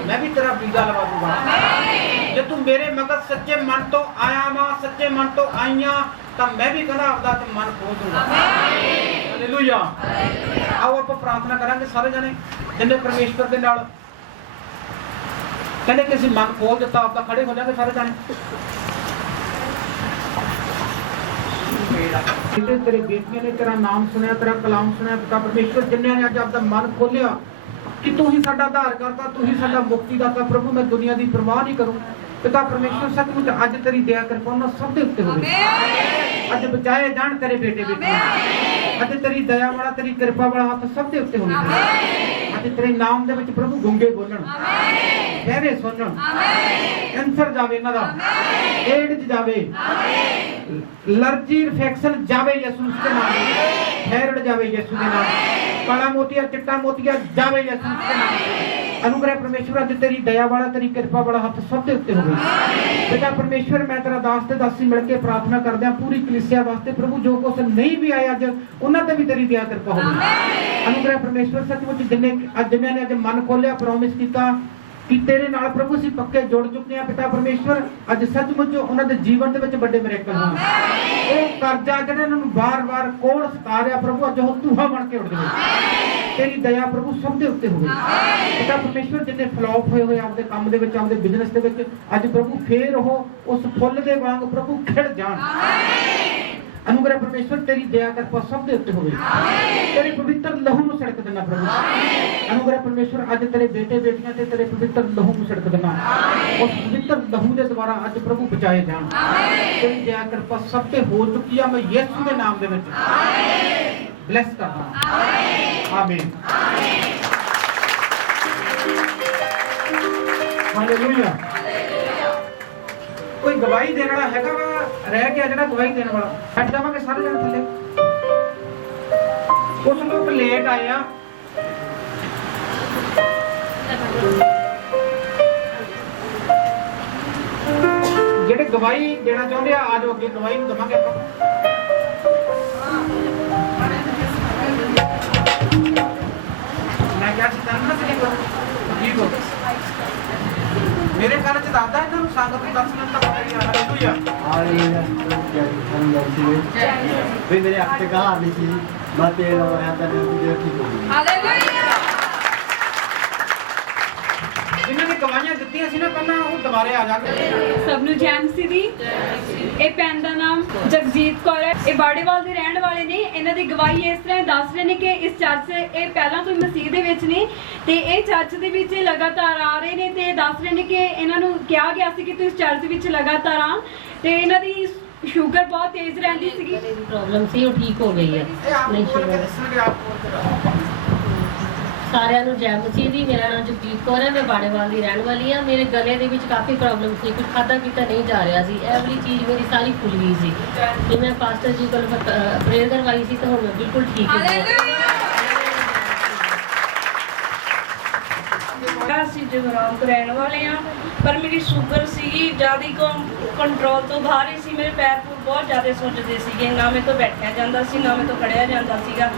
ਮੈਂ ਵੀ ਤੇਰਾ ਵੀਜ਼ਾ ਲਵਾ ਦੂੰਗਾ। ਜੇ ਤੂੰ ਮੇਰੇ ਮਗਰ ਸੱਚੇ ਮਨ ਤੋਂ ਆਇਆ ਵਾ, ਸੱਚੇ ਮਨ ਤੋਂ ਆਈਆਂ, ਤਾਂ ਮੈਂ ਵੀ ਕਹਿੰਦਾ ਆਪਦਾ ਮਨ ਖੋਲ ਦੂੰਗਾ। ਹਾਲੇਲੂਇਆ। ਆਓ ਆਪਾਂ ਪ੍ਰਾਰਥਨਾ ਕਰਾਂਗੇ ਸਾਰੇ ਜਣੇ, ਜਿੰਨੇ ਪਰਮੇਸ਼ਵਰ ਦੇ ਨਾਲ ਕਹਿੰਦੇ ਕਿ ਅਸੀਂ ਮਨ ਖੋਲ ਦਿੱਤਾ, ਆਪਦਾ ਖੜੇ ਹੋ ਜਾਗੇ ਸਾਰੇ ਜਣੇ। ਤੇਰੇ ਬੇਟੀਆਂ ਨੇ ਤੇਰਾ ਨਾਮ ਸੁਣਿਆ, ਤੇਰਾ ਕਲਾਮ ਸੁਣਿਆ, ਪਿਤਾ ਪਰਮੇਸ਼ਵਰ ਜਿੰਨਿਆਂ ਨੇ ਅੱਜ ਆਪਦਾ ਮਨ ਖੋਲਿਆ ਕਿ ਤੂੰ ਹੀ ਸਾਡਾ ਆਧਾਰ ਕਰਤਾ, ਤੂੰ ਹੀ ਸਾਡਾ ਮੁਕਤੀਦਾਤਾ, ਪ੍ਰਭੂ ਮੈਂ ਦੁਨੀਆ ਦੀ ਪਰਵਾਹ ਨਹੀਂ ਕਰੂੰ। ਪਿਤਾ ਪਰਮੇਸ਼ਵਰ ਸੱਚਮੁੱਚ ਅੱਜ ਤੇਰੀ ਦਇਆ ਕਿਰਪਾ ਉਹਨਾਂ ਸਭ ਦੇ ਉੱਤੇ ਹੋਵੇ। ਅੱਜ ਬਚਾਏ ਜਾਣ ਤੇਰੇ ਬੇਟੇ ਬੇਟੀਆਂ, ਅੱਜ ਤੇਰੀ ਦਇਆ ਵਾਲਾ, ਤੇਰੀ ਕਿਰਪਾ ਵਾਲਾ ਹੱਥ ਸਭ ਦੇ ਉੱਤੇ ਹੋਵੇ। ਅੱਜ ਤੇਰੇ ਨਾਮ ਦੇ ਵਿੱਚ ਪ੍ਰਭੂ ਗੁੰਗੇ ਬੋਲਣ, ਬਹਿਰੇ ਸੁਣਨ, ਕੈਂਸਰ ਜਾਵੇ ਇਹਨਾਂ ਦਾ, ਏਡਜ਼ ਜਾਵੇ, ਅਲਰਜੀ ਇਨਫੈਕਸ਼ਨ ਜਾਵੇ ਯਿਸੂ ਦੇ ਨਾਮ ਨਾਲ, ਥਾਇਰਾਇਡ ਜਾਵੇ ਯਿਸੂ ਦੇ ਨਾਮ, ਕਾਲਾ ਮੋਤੀਆ, ਚਿੱਟਾ ਮੋਤੀਆ ਜਾਵੇ ਯਿਸੂ ਦੇ ਨਾਮ। ਅਨੁਗ੍ਰਹਿ ਪਰਮੇਸ਼ਵਰ ਅੱਜ ਤੇਰੀ ਦਇਆ ਵਾਲਾ, ਤੇਰੀ ਕਿਰਪਾ ਵਾਲਾ ਹੱਥ ਸਭ ਦੇ ਉੱਤੇ ਹੋਵੇ। ਪਿਤਾ ਪਰਮੇਸ਼ਵਰ ਮੈਂ ਤੇਰਾ ਦਾਸ ਤੇ ਦਾਸੀ ਮਿਲ ਕੇ ਪ੍ਰਾਰਥਨਾ ਕਰਦੇ ਹਾਂ ਪੂਰੀ ਕਲੀਸਿਆ ਵਾਸਤੇ, ਪ੍ਰਭੂ ਜੋ ਕੁਛ ਨਹੀਂ ਵੀ ਆਇਆ ਅੱਜ ਉਹਨਾਂ ਤੇ ਵੀ ਤੇਰੀ ਦਇਆ ਕਿਰਪਾ ਹੋਵੇ। ਅਨੁਗ੍ਰਹਿ ਪਰਮੇਸ਼ਵਰ ਸੱਚਮੁੱਚ ਜਿੰਨਿਆਂ ਨੇ ਅੱਜ ਮਨ ਖੋਲਿਆ, ਪ੍ਰੋਮਿਸ ਕੀਤਾ ਕਿ ਤੇਰੇ ਨਾਲ ਪ੍ਰਭੂ ਅਸੀਂ ਪੱਕੇ ਜੁੜ ਚੁੱਕੇ ਹਾਂ। ਪਿਤਾ ਪਰਮੇਸ਼ਵਰ ਅੱਜ ਸੱਚਮੁੱਚ ਉਹਨਾਂ ਦੇ ਜੀਵਨ ਦੇ ਵਿੱਚ ਵੱਡੇ ਮਿਰੇਕਲ ਹੋਣ। ਉਹ ਕਰਜ਼ਾ ਜਿਹੜਾ ਇਹਨਾਂ ਨੂੰ ਵਾਰ-ਵਾਰ ਕੋੜ ਸਤਾ ਰਿਹਾ, ਪ੍ਰਭੂ ਅੱਜ ਉਹ ਧੂਹਾ ਬਣ ਕੇ ਉੱਡ ਜਾਵੇ। ਤੇਰੀ ਦਇਆ ਪ੍ਰਭੂ ਸਭ ਦੇ ਉੱਤੇ ਹੋਵੇ। ਪਿਤਾ ਪਰਮੇਸ਼ਵਰ ਜਿੰਨੇ ਫਲॉप ਹੋਏ ਆਪਦੇ ਕੰਮ ਦੇ ਵਿੱਚ, ਆਪਦੇ ਬਿਜ਼ਨਸ ਦੇ ਵਿੱਚ, ਅੱਜ ਪ੍ਰਭੂ ਫੇਰ ਉਹ ਉਸ ਫੁੱਲ ਦੇ ਵਾਂਗ ਪ੍ਰਭੂ ਖਿੜ ਜਾਣ। ਅਨੁਗ੍ਰਹਿ ਪਰਮੇਸ਼ਵਰ ਤੇਰੀ ਦਇਆ ਕਿਰਪਾ ਸਭ ਦੇ ਉੱਤੇ ਹੋਵੇ। ਤੇਰੇ ਪਵਿੱਤਰ ਲਹੂ ਨੂੰ ਸੜਕ ਦੇਣਾ ਪ੍ਰਭੂ। ਅਨੁਗ੍ਰਹਿ ਪਰਮੇਸ਼ਵਰ ਅੱਜ ਤੇਰੇ ਬੇਟੇ ਬੇਟੀਆਂ ਤੇ ਤੇਰੇ ਪਵਿੱਤਰ ਲਹੂ ਨੂੰ ਸੜਕ ਦੇਣਾ। ਉਸ ਪਵਿੱਤਰ ਲਹੂ ਦੇ ਦੁਆਰਾ ਅੱਜ ਪ੍ਰਭੂ ਬਚਾਏ ਜਾਣ। ਤੇਰੀ ਦਇਆ ਕਿਰਪਾ ਸਭ ਤੇ ਹੋ ਚੁੱਕੀ ਆ। ਮੈਂ ਯਿਸੂ ਦੇ ਨਾਮ ਦੇ ਵਿੱਚ ਬਲੈਸ ਕਰਦਾ। ਆਮੀਨ। ਹਾਲੇਲੂਇਆ। ਕੋਈ ਗਵਾਹੀ ਦੇਣ ਵਾਲਾ ਹੈਗਾ ਵਾ ਰਹਿ ਗਿਆ ਜਿਹੜਾ ਗਵਾਹੀ ਦੇਣ ਵਾਲਾ? ਹਟ ਜਾਵਾਂਗੇ ਸਾਰੇ ਜਣੇ ਥੱਲੇ। ਕੁਝ ਲੋਕ ਲੇਟ ਆਏ ਆ। ਜਿਹੜੇ ਗਵਾਹੀ ਦੇਣਾ ਚਾਹੁੰਦੇ ਆ ਜਾਓ ਅੱਗੇ, ਗਵਾਹੀ ਨੂੰ ਦਵਾਂਗੇ ਆਪਾਂ। ਮੈਂ ਕਿਹਾ ਸੀ ਤੈਨੂੰ ਨਾ ਕਿਹੜੀ ਕਰੋ ਠੀਕ ਹੋ ਮੇਰੇ ਘਰ ਚ ਦੱਸਦਾ ਇਹਨਾਂ ਨੂੰ ਸੰਗਤ ਨੂੰ ਦੱਸਣ ਦਾ ਪਤਾ ਨਹੀਂ। ਹਾਲੇਲੂਇਆ। वे मेरे हफ्ते कहा आनी थी मैं तेरा यहाँ तक ठीक हो गई। ਹਾਲੇਲੂਇਆ। ਜਿਨ੍ਹਾਂ ਨੇ ਗਵਾਹੀਆਂ ਦਿੱਤੀਆਂ ਸੀ ਨਾ ਪਹਿਲਾਂ ਉਹ ਦੁਬਾਰੇ ਆ ਜਾਣਗੇ। ਸਭ ਨੂੰ ਜੈ ਮਸੀਹ ਦੀ। ਇਹ ਭੈਣ ਦਾ ਨਾਮ ਜਗਜੀਤ ਕੌਰ ਹੈ। ਇਹ ਬਾੜੇਵਾਲ ਦੇ ਰਹਿਣ ਵਾਲੇ ਨੇ। ਇਹਨਾਂ ਦੀ ਗਵਾਹੀ ਇਸ ਤਰ੍ਹਾਂ ਦੱਸ ਰਹੇ ਨੇ ਕਿ ਇਸ ਚਰਚ ਇਹ ਪਹਿਲਾਂ ਤੋਂ ਹੀ ਮਸੀਹ ਦੇ ਵਿੱਚ ਨੇ ਤੇ ਇਹ ਚਰਚ ਦੇ ਵਿੱਚ ਲਗਾਤਾਰ ਆ ਰਹੇ ਨੇ ਤੇ ਦੱਸ ਰਹੇ ਨੇ ਕਿ ਇਹਨਾਂ ਨੂੰ ਕਿਹਾ ਗਿਆ ਸੀ ਕਿ ਤੁਸੀਂ ਚਰਚ ਵਿੱਚ ਲਗਾਤਾਰ ਆ ਤੇ ਇਹਨਾਂ ਦੀ ਸ਼ੂਗਰ ਬਹੁਤ ਤੇਜ਼ ਰਹਿੰਦੀ ਸੀਗੀ। ਪ੍ਰੋਬਲਮ ਸੀ ਉਹ ਠੀਕ ਹੋ ਗਈ ਹੈ। ਇਹ ਆਪ ਨਹੀਂ ਬੋਲ ਕੇ ਸ਼ੂਗਰ। ਦੱਸਣਗੇ ਆਪ। ਸਾਰਿਆਂ ਨੂੰ ਜੈ ਮਸੀਹ ਦੀ। ਮੇਰਾ ਨਾਮ ਜਗਜੀਤ ਕੌਰ ਹੈ। ਮੈਂ ਬਾੜੇਵਾਲ ਦੀ ਰਹਿਣ ਵਾਲੀ ਹਾਂ। ਮੇਰੇ ਗਲੇ ਦੇ ਵਿੱਚ ਕਾਫੀ ਪ੍ਰੋਬਲਮ ਸੀ। ਕੁਝ ਖਾਧਾ ਪੀਤਾ ਨਹੀਂ ਜਾ ਰਿਹਾ ਸੀ। ਇਹ ਵਾਲੀ ਚੀਜ਼ ਮੇਰੀ ਸਾਰੀ ਖੁੱਲ ਗਈ ਸੀ ਤੇ ਮੈਂ ਪਾਸਟਰ ਜੀ ਕੋਲ ਪ੍ਰੇਅਰ ਕਰਵਾਈ ਸੀ ਤਾਂ ਹੁਣ ਮੈਂ ਬਿਲਕੁਲ ਠੀਕ ਹਾਂ। ਅਸੀਂ ਜਗਰਾਉਂ ਤੋਂ ਰਹਿਣ ਵਾਲੇ ਆ ਪਰ ਮੇਰੀ ਸ਼ੂਗਰ ਸੀਗੀ ਜਿਆਦਾ ਕੰਟਰੋਲ ਤੋਂ ਬਾਹਰ ਹੀ ਸੀ। ਮੇਰੇ ਪੈਰ ਪੂਰ ਬਹੁਤ ਜ਼ਿਆਦਾ ਸੁੱਜਦੇ ਸੀਗੇ। ਨਾ ਮੇਰੇ ਤੋਂ ਬੈਠਿਆ ਜਾਂਦਾ ਸੀ ਨਾ ਮੇਰੇ ਤੋਂ ਖੜਿਆ ਜਾਂਦਾ ਸੀਗਾ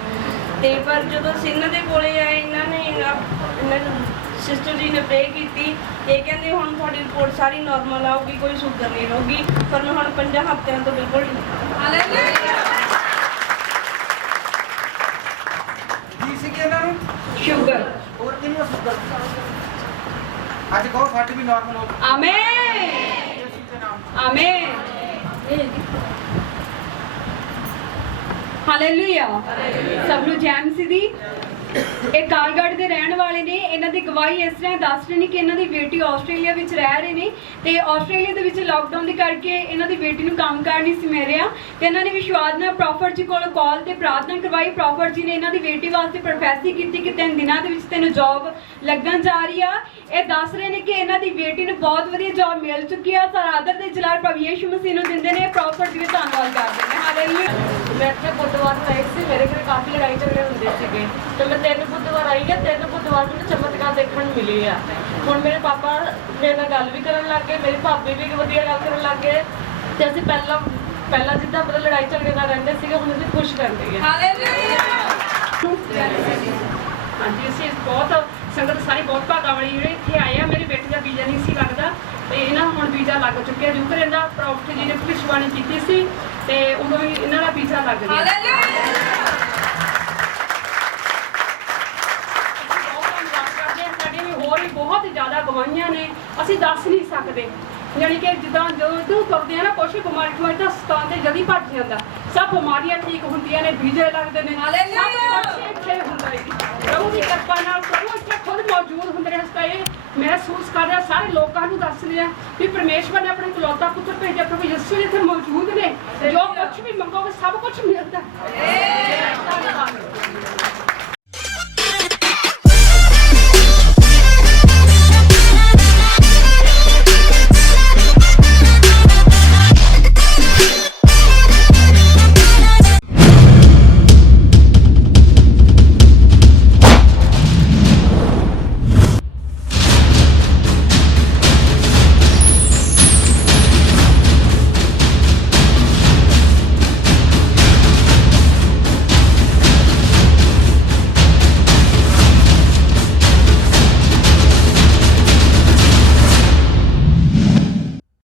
ਤੇ ਪਰ ਜਦੋਂ ਅਸੀਂ ਇਹਨਾਂ ਦੇ ਕੋਲੇ ਆਏ ਇਹਨਾਂ ਸਿਸਟਰ ਜੀ ਨੇ ਪ੍ਰੇ ਕੀਤੀ। ਇਹ ਕਹਿੰਦੇ ਹੁਣ ਤੁਹਾਡੀ ਰਿਪੋਰਟ ਸਾਰੀ ਨਾਰਮਲ ਆਊਗੀ, ਕੋਈ ਸ਼ੂਗਰ ਨਹੀਂ ਰਹੂਗੀ। ਪਰ ਮੈਂ ਹੁਣ 5 ਹਫ਼ਤਿਆਂ ਤੋਂ ਬਿਲਕੁਲ ਕੀ ਸੀਗੀ ਇਹਨਾਂ ਨੂੰ? ਸ਼ੂਗਰ। ਹੋਰ ਕਿਹਨੂੰ ਸ਼ੂਗਰ? ਅੱਜ ਕਹੋ ਸਾਡੀ ਵੀ ਨਾਰਮਲ ਹੋ ਗਈ। ਆਮੇਨ ਯਿਸੂ ਦੇ ਨਾਮ। ਆਮੇਨ। ਹਾਲੇਲੂਇਆ। ਸਭ ਨੂੰ ਜੈ ਮਸੀਹ ਦੀ। ਇਹ ਕਾਲਗੜ੍ਹ ਦੇ ਰਹਿਣ ਵਾਲੇ ਨੇ। ਇਹਨਾਂ ਦੀ ਗਵਾਹੀ ਇਸ ਤਰ੍ਹਾਂ ਦੱਸ ਰਹੇ ਨੇ ਕਿ ਇਹਨਾਂ ਦੀ ਬੇਟੀ ਆਸਟ੍ਰੇਲੀਆ ਵਿੱਚ ਰਹਿ ਰਹੇ ਨੇ ਤੇ ਆਸਟ੍ਰੇਲੀਆ ਦੇ ਵਿੱਚ ਲਾਕਡਾਊਨ ਦੇ ਕਰਕੇ ਇਹਨਾਂ ਦੀ ਬੇਟੀ ਨੂੰ ਕੰਮ ਕਾਰ ਨਹੀਂ ਸੀ ਮਿਲ ਰਿਹਾ ਤੇ ਇਹਨਾਂ ਨੇ ਵਿਸ਼ਵਾਸ ਨਾਲ ਪ੍ਰੋਫੈਟ ਜੀ ਕੋਲ ਕਾਲ ਤੇ ਪ੍ਰਾਰਥਨਾ ਕਰਵਾਈ। ਪ੍ਰੋਫੈਟ ਜੀ ਨੇ ਇਹਨਾਂ ਦੀ ਬੇਟੀ ਵਾਸਤੇ ਪ੍ਰੋਫੈਸੀ ਕੀਤੀ ਕਿ 3 ਦਿਨਾਂ ਦੇ ਵਿੱਚ ਤੈਨੂੰ ਜੌਬ ਲੱਗਣ ਜਾ ਰਹੀ ਆ। ਇਹ ਦੱਸ ਰਹੇ ਨੇ ਕਿ ਇਹਨਾਂ ਦੀ ਬੇਟੀ ਨੂੰ ਬਹੁਤ ਵਧੀਆ ਜੌਬ ਮਿਲ ਚੁੱਕੀ ਆ। ਸਰਾਦਰ ਦੇ ਜਲਾਲ ਪ੍ਰਭੂ ਯਿਸੂ ਮਸੀਹ ਨੂੰ ਦਿੰਦੇ ਨੇ। ਪ੍ਰੋਫੈਟ ਜੀ ਦਾ ਧੰਨਵਾਦ ਕਰਦੇ ਨੇ। ਹਾਲੇਲੂਇਆ। ਮੈਂ ਇੱਥੇ ਬੁੱਧਵਾਰ ਨੂੰ ਆਈ ਸੀ। ਮੇਰੇ ਘਰੇ ਕਾਫੀ ਲੜਾਈ ਝਗੜੇ ਹੁੰਦੇ ਸੀਗੇ ਤੇ ਮੈਂ 3 ਬੁੱਧਵਾਰ ਆਈ ਹਾਂ। 3 ਬੁੱਧਵਾਰ ਮੈਨੂੰ ਚਮਤਕਾਰ ਦੇਖਣ ਨੂੰ ਮਿਲੇ ਆ। ਹੁਣ ਮੇਰੇ ਪਾਪਾ ਮੇਰੇ ਨਾਲ ਗੱਲ ਵੀ ਕਰਨ ਲੱਗ ਗਏ। ਮੇਰੇ ਭਾਬੀ ਵੀ ਵਧੀਆ ਗੱਲ ਕਰਨ ਲੱਗ ਗਏ ਤੇ ਅਸੀਂ ਪਹਿਲਾਂ ਜਿੱਦਾਂ ਮਤਲਬ ਲੜਾਈ ਝਗੜੇ ਨਾਲ ਰਹਿੰਦੇ ਸੀਗੇ ਹੁਣ ਅਸੀਂ ਖੁਸ਼ ਰਹਿੰਦੇ ਹਾਂ। ਹਾਂਜੀ ਅਸੀਂ ਬਹੁਤ ਸੰਗਤ ਸਾਰੀ ਬਹੁਤ ਭਾਗਾ ਵਾਲੀ ਜਿਹੜੇ ਇੱਥੇ ਆਏ ਆ। ਮੇਰੀ ਬੇਟੀ ਦਾ ਵੀਜ਼ਾ ਨਹੀਂ ਸੀ ਲੱਗਦਾ ਤੇ ਇਹਨਾਂ ਹੁਣ ਵੀਜ਼ਾ ਲੱਗ ਚੁੱਕਿਆ। ਯੂਕਰੇਨ ਦਾ ਪ੍ਰੋਫੈਟ ਜੀ ਨੇ ਭਵਿੱਖਬਾਣੀ ਕੀਤੀ ਸੀ ਤੇ ਉਦੋਂ ਹੀ ਇਹਨਾਂ ਦਾ ਵੀਜ਼ਾ ਲੱਗ ਗਿਆ। ਹੋਰ ਵੀ ਬਹੁਤ ਜ਼ਿਆਦਾ ਗਵਾਹੀਆਂ ਨੇ ਅਸੀਂ ਦੱਸ ਨਹੀਂ ਸਕਦੇ। ਯਾਨੀ ਕਿ ਜਿੱਦਾਂ ਜਦੋਂ ਕਰਦੇ ਆ ਨਾ ਕੁਛ ਬਿਮਾਰੀ ਤਾਂ ਹਸਪਤਾਲ ਤੇ ਜਲਦੀ ਭੱਜ ਜਾਂਦਾ। ਸਭ ਬਿਮਾਰੀਆਂ ਠੀਕ ਹੁੰਦੀਆਂ ਨੇ, ਵੀਜ਼ੇ ਲੱਗਦੇ ਨੇ। ਸਭ ਕੁਛ ਇੱਥੇ ਹੁੰਦਾ ਹੈ। ਪ੍ਰਭੂ ਦੀ ਕਿਰਪਾ ਨਾਲ ਪ੍ਰਭੂ ਇੱਥੇ ਖੁਦ ਮੌਜੂਦ ਹੁੰਦੇ ਨੇ। ਹਸਪਤਾਲ ਮਹਿਸੂਸ ਕਰ ਰਿਹਾ ਸਾਰੇ ਲੋਕਾਂ ਨੂੰ ਦੱਸ ਰਿਹਾ ਵੀ ਪਰਮੇਸ਼ਵਰ ਨੇ ਆਪਣੇ ਇਕਲੌਤਾ ਪੁੱਤਰ ਭੇਜਿਆ। ਪ੍ਰਭੂ ਯਿਸੂ ਇੱਥੇ ਮੌਜੂਦ ਨੇ। ਜੋ ਕੁਛ ਵੀ ਮੰਗੋਗੇ ਸਭ ਕੁਛ ਮਿਲਦਾ।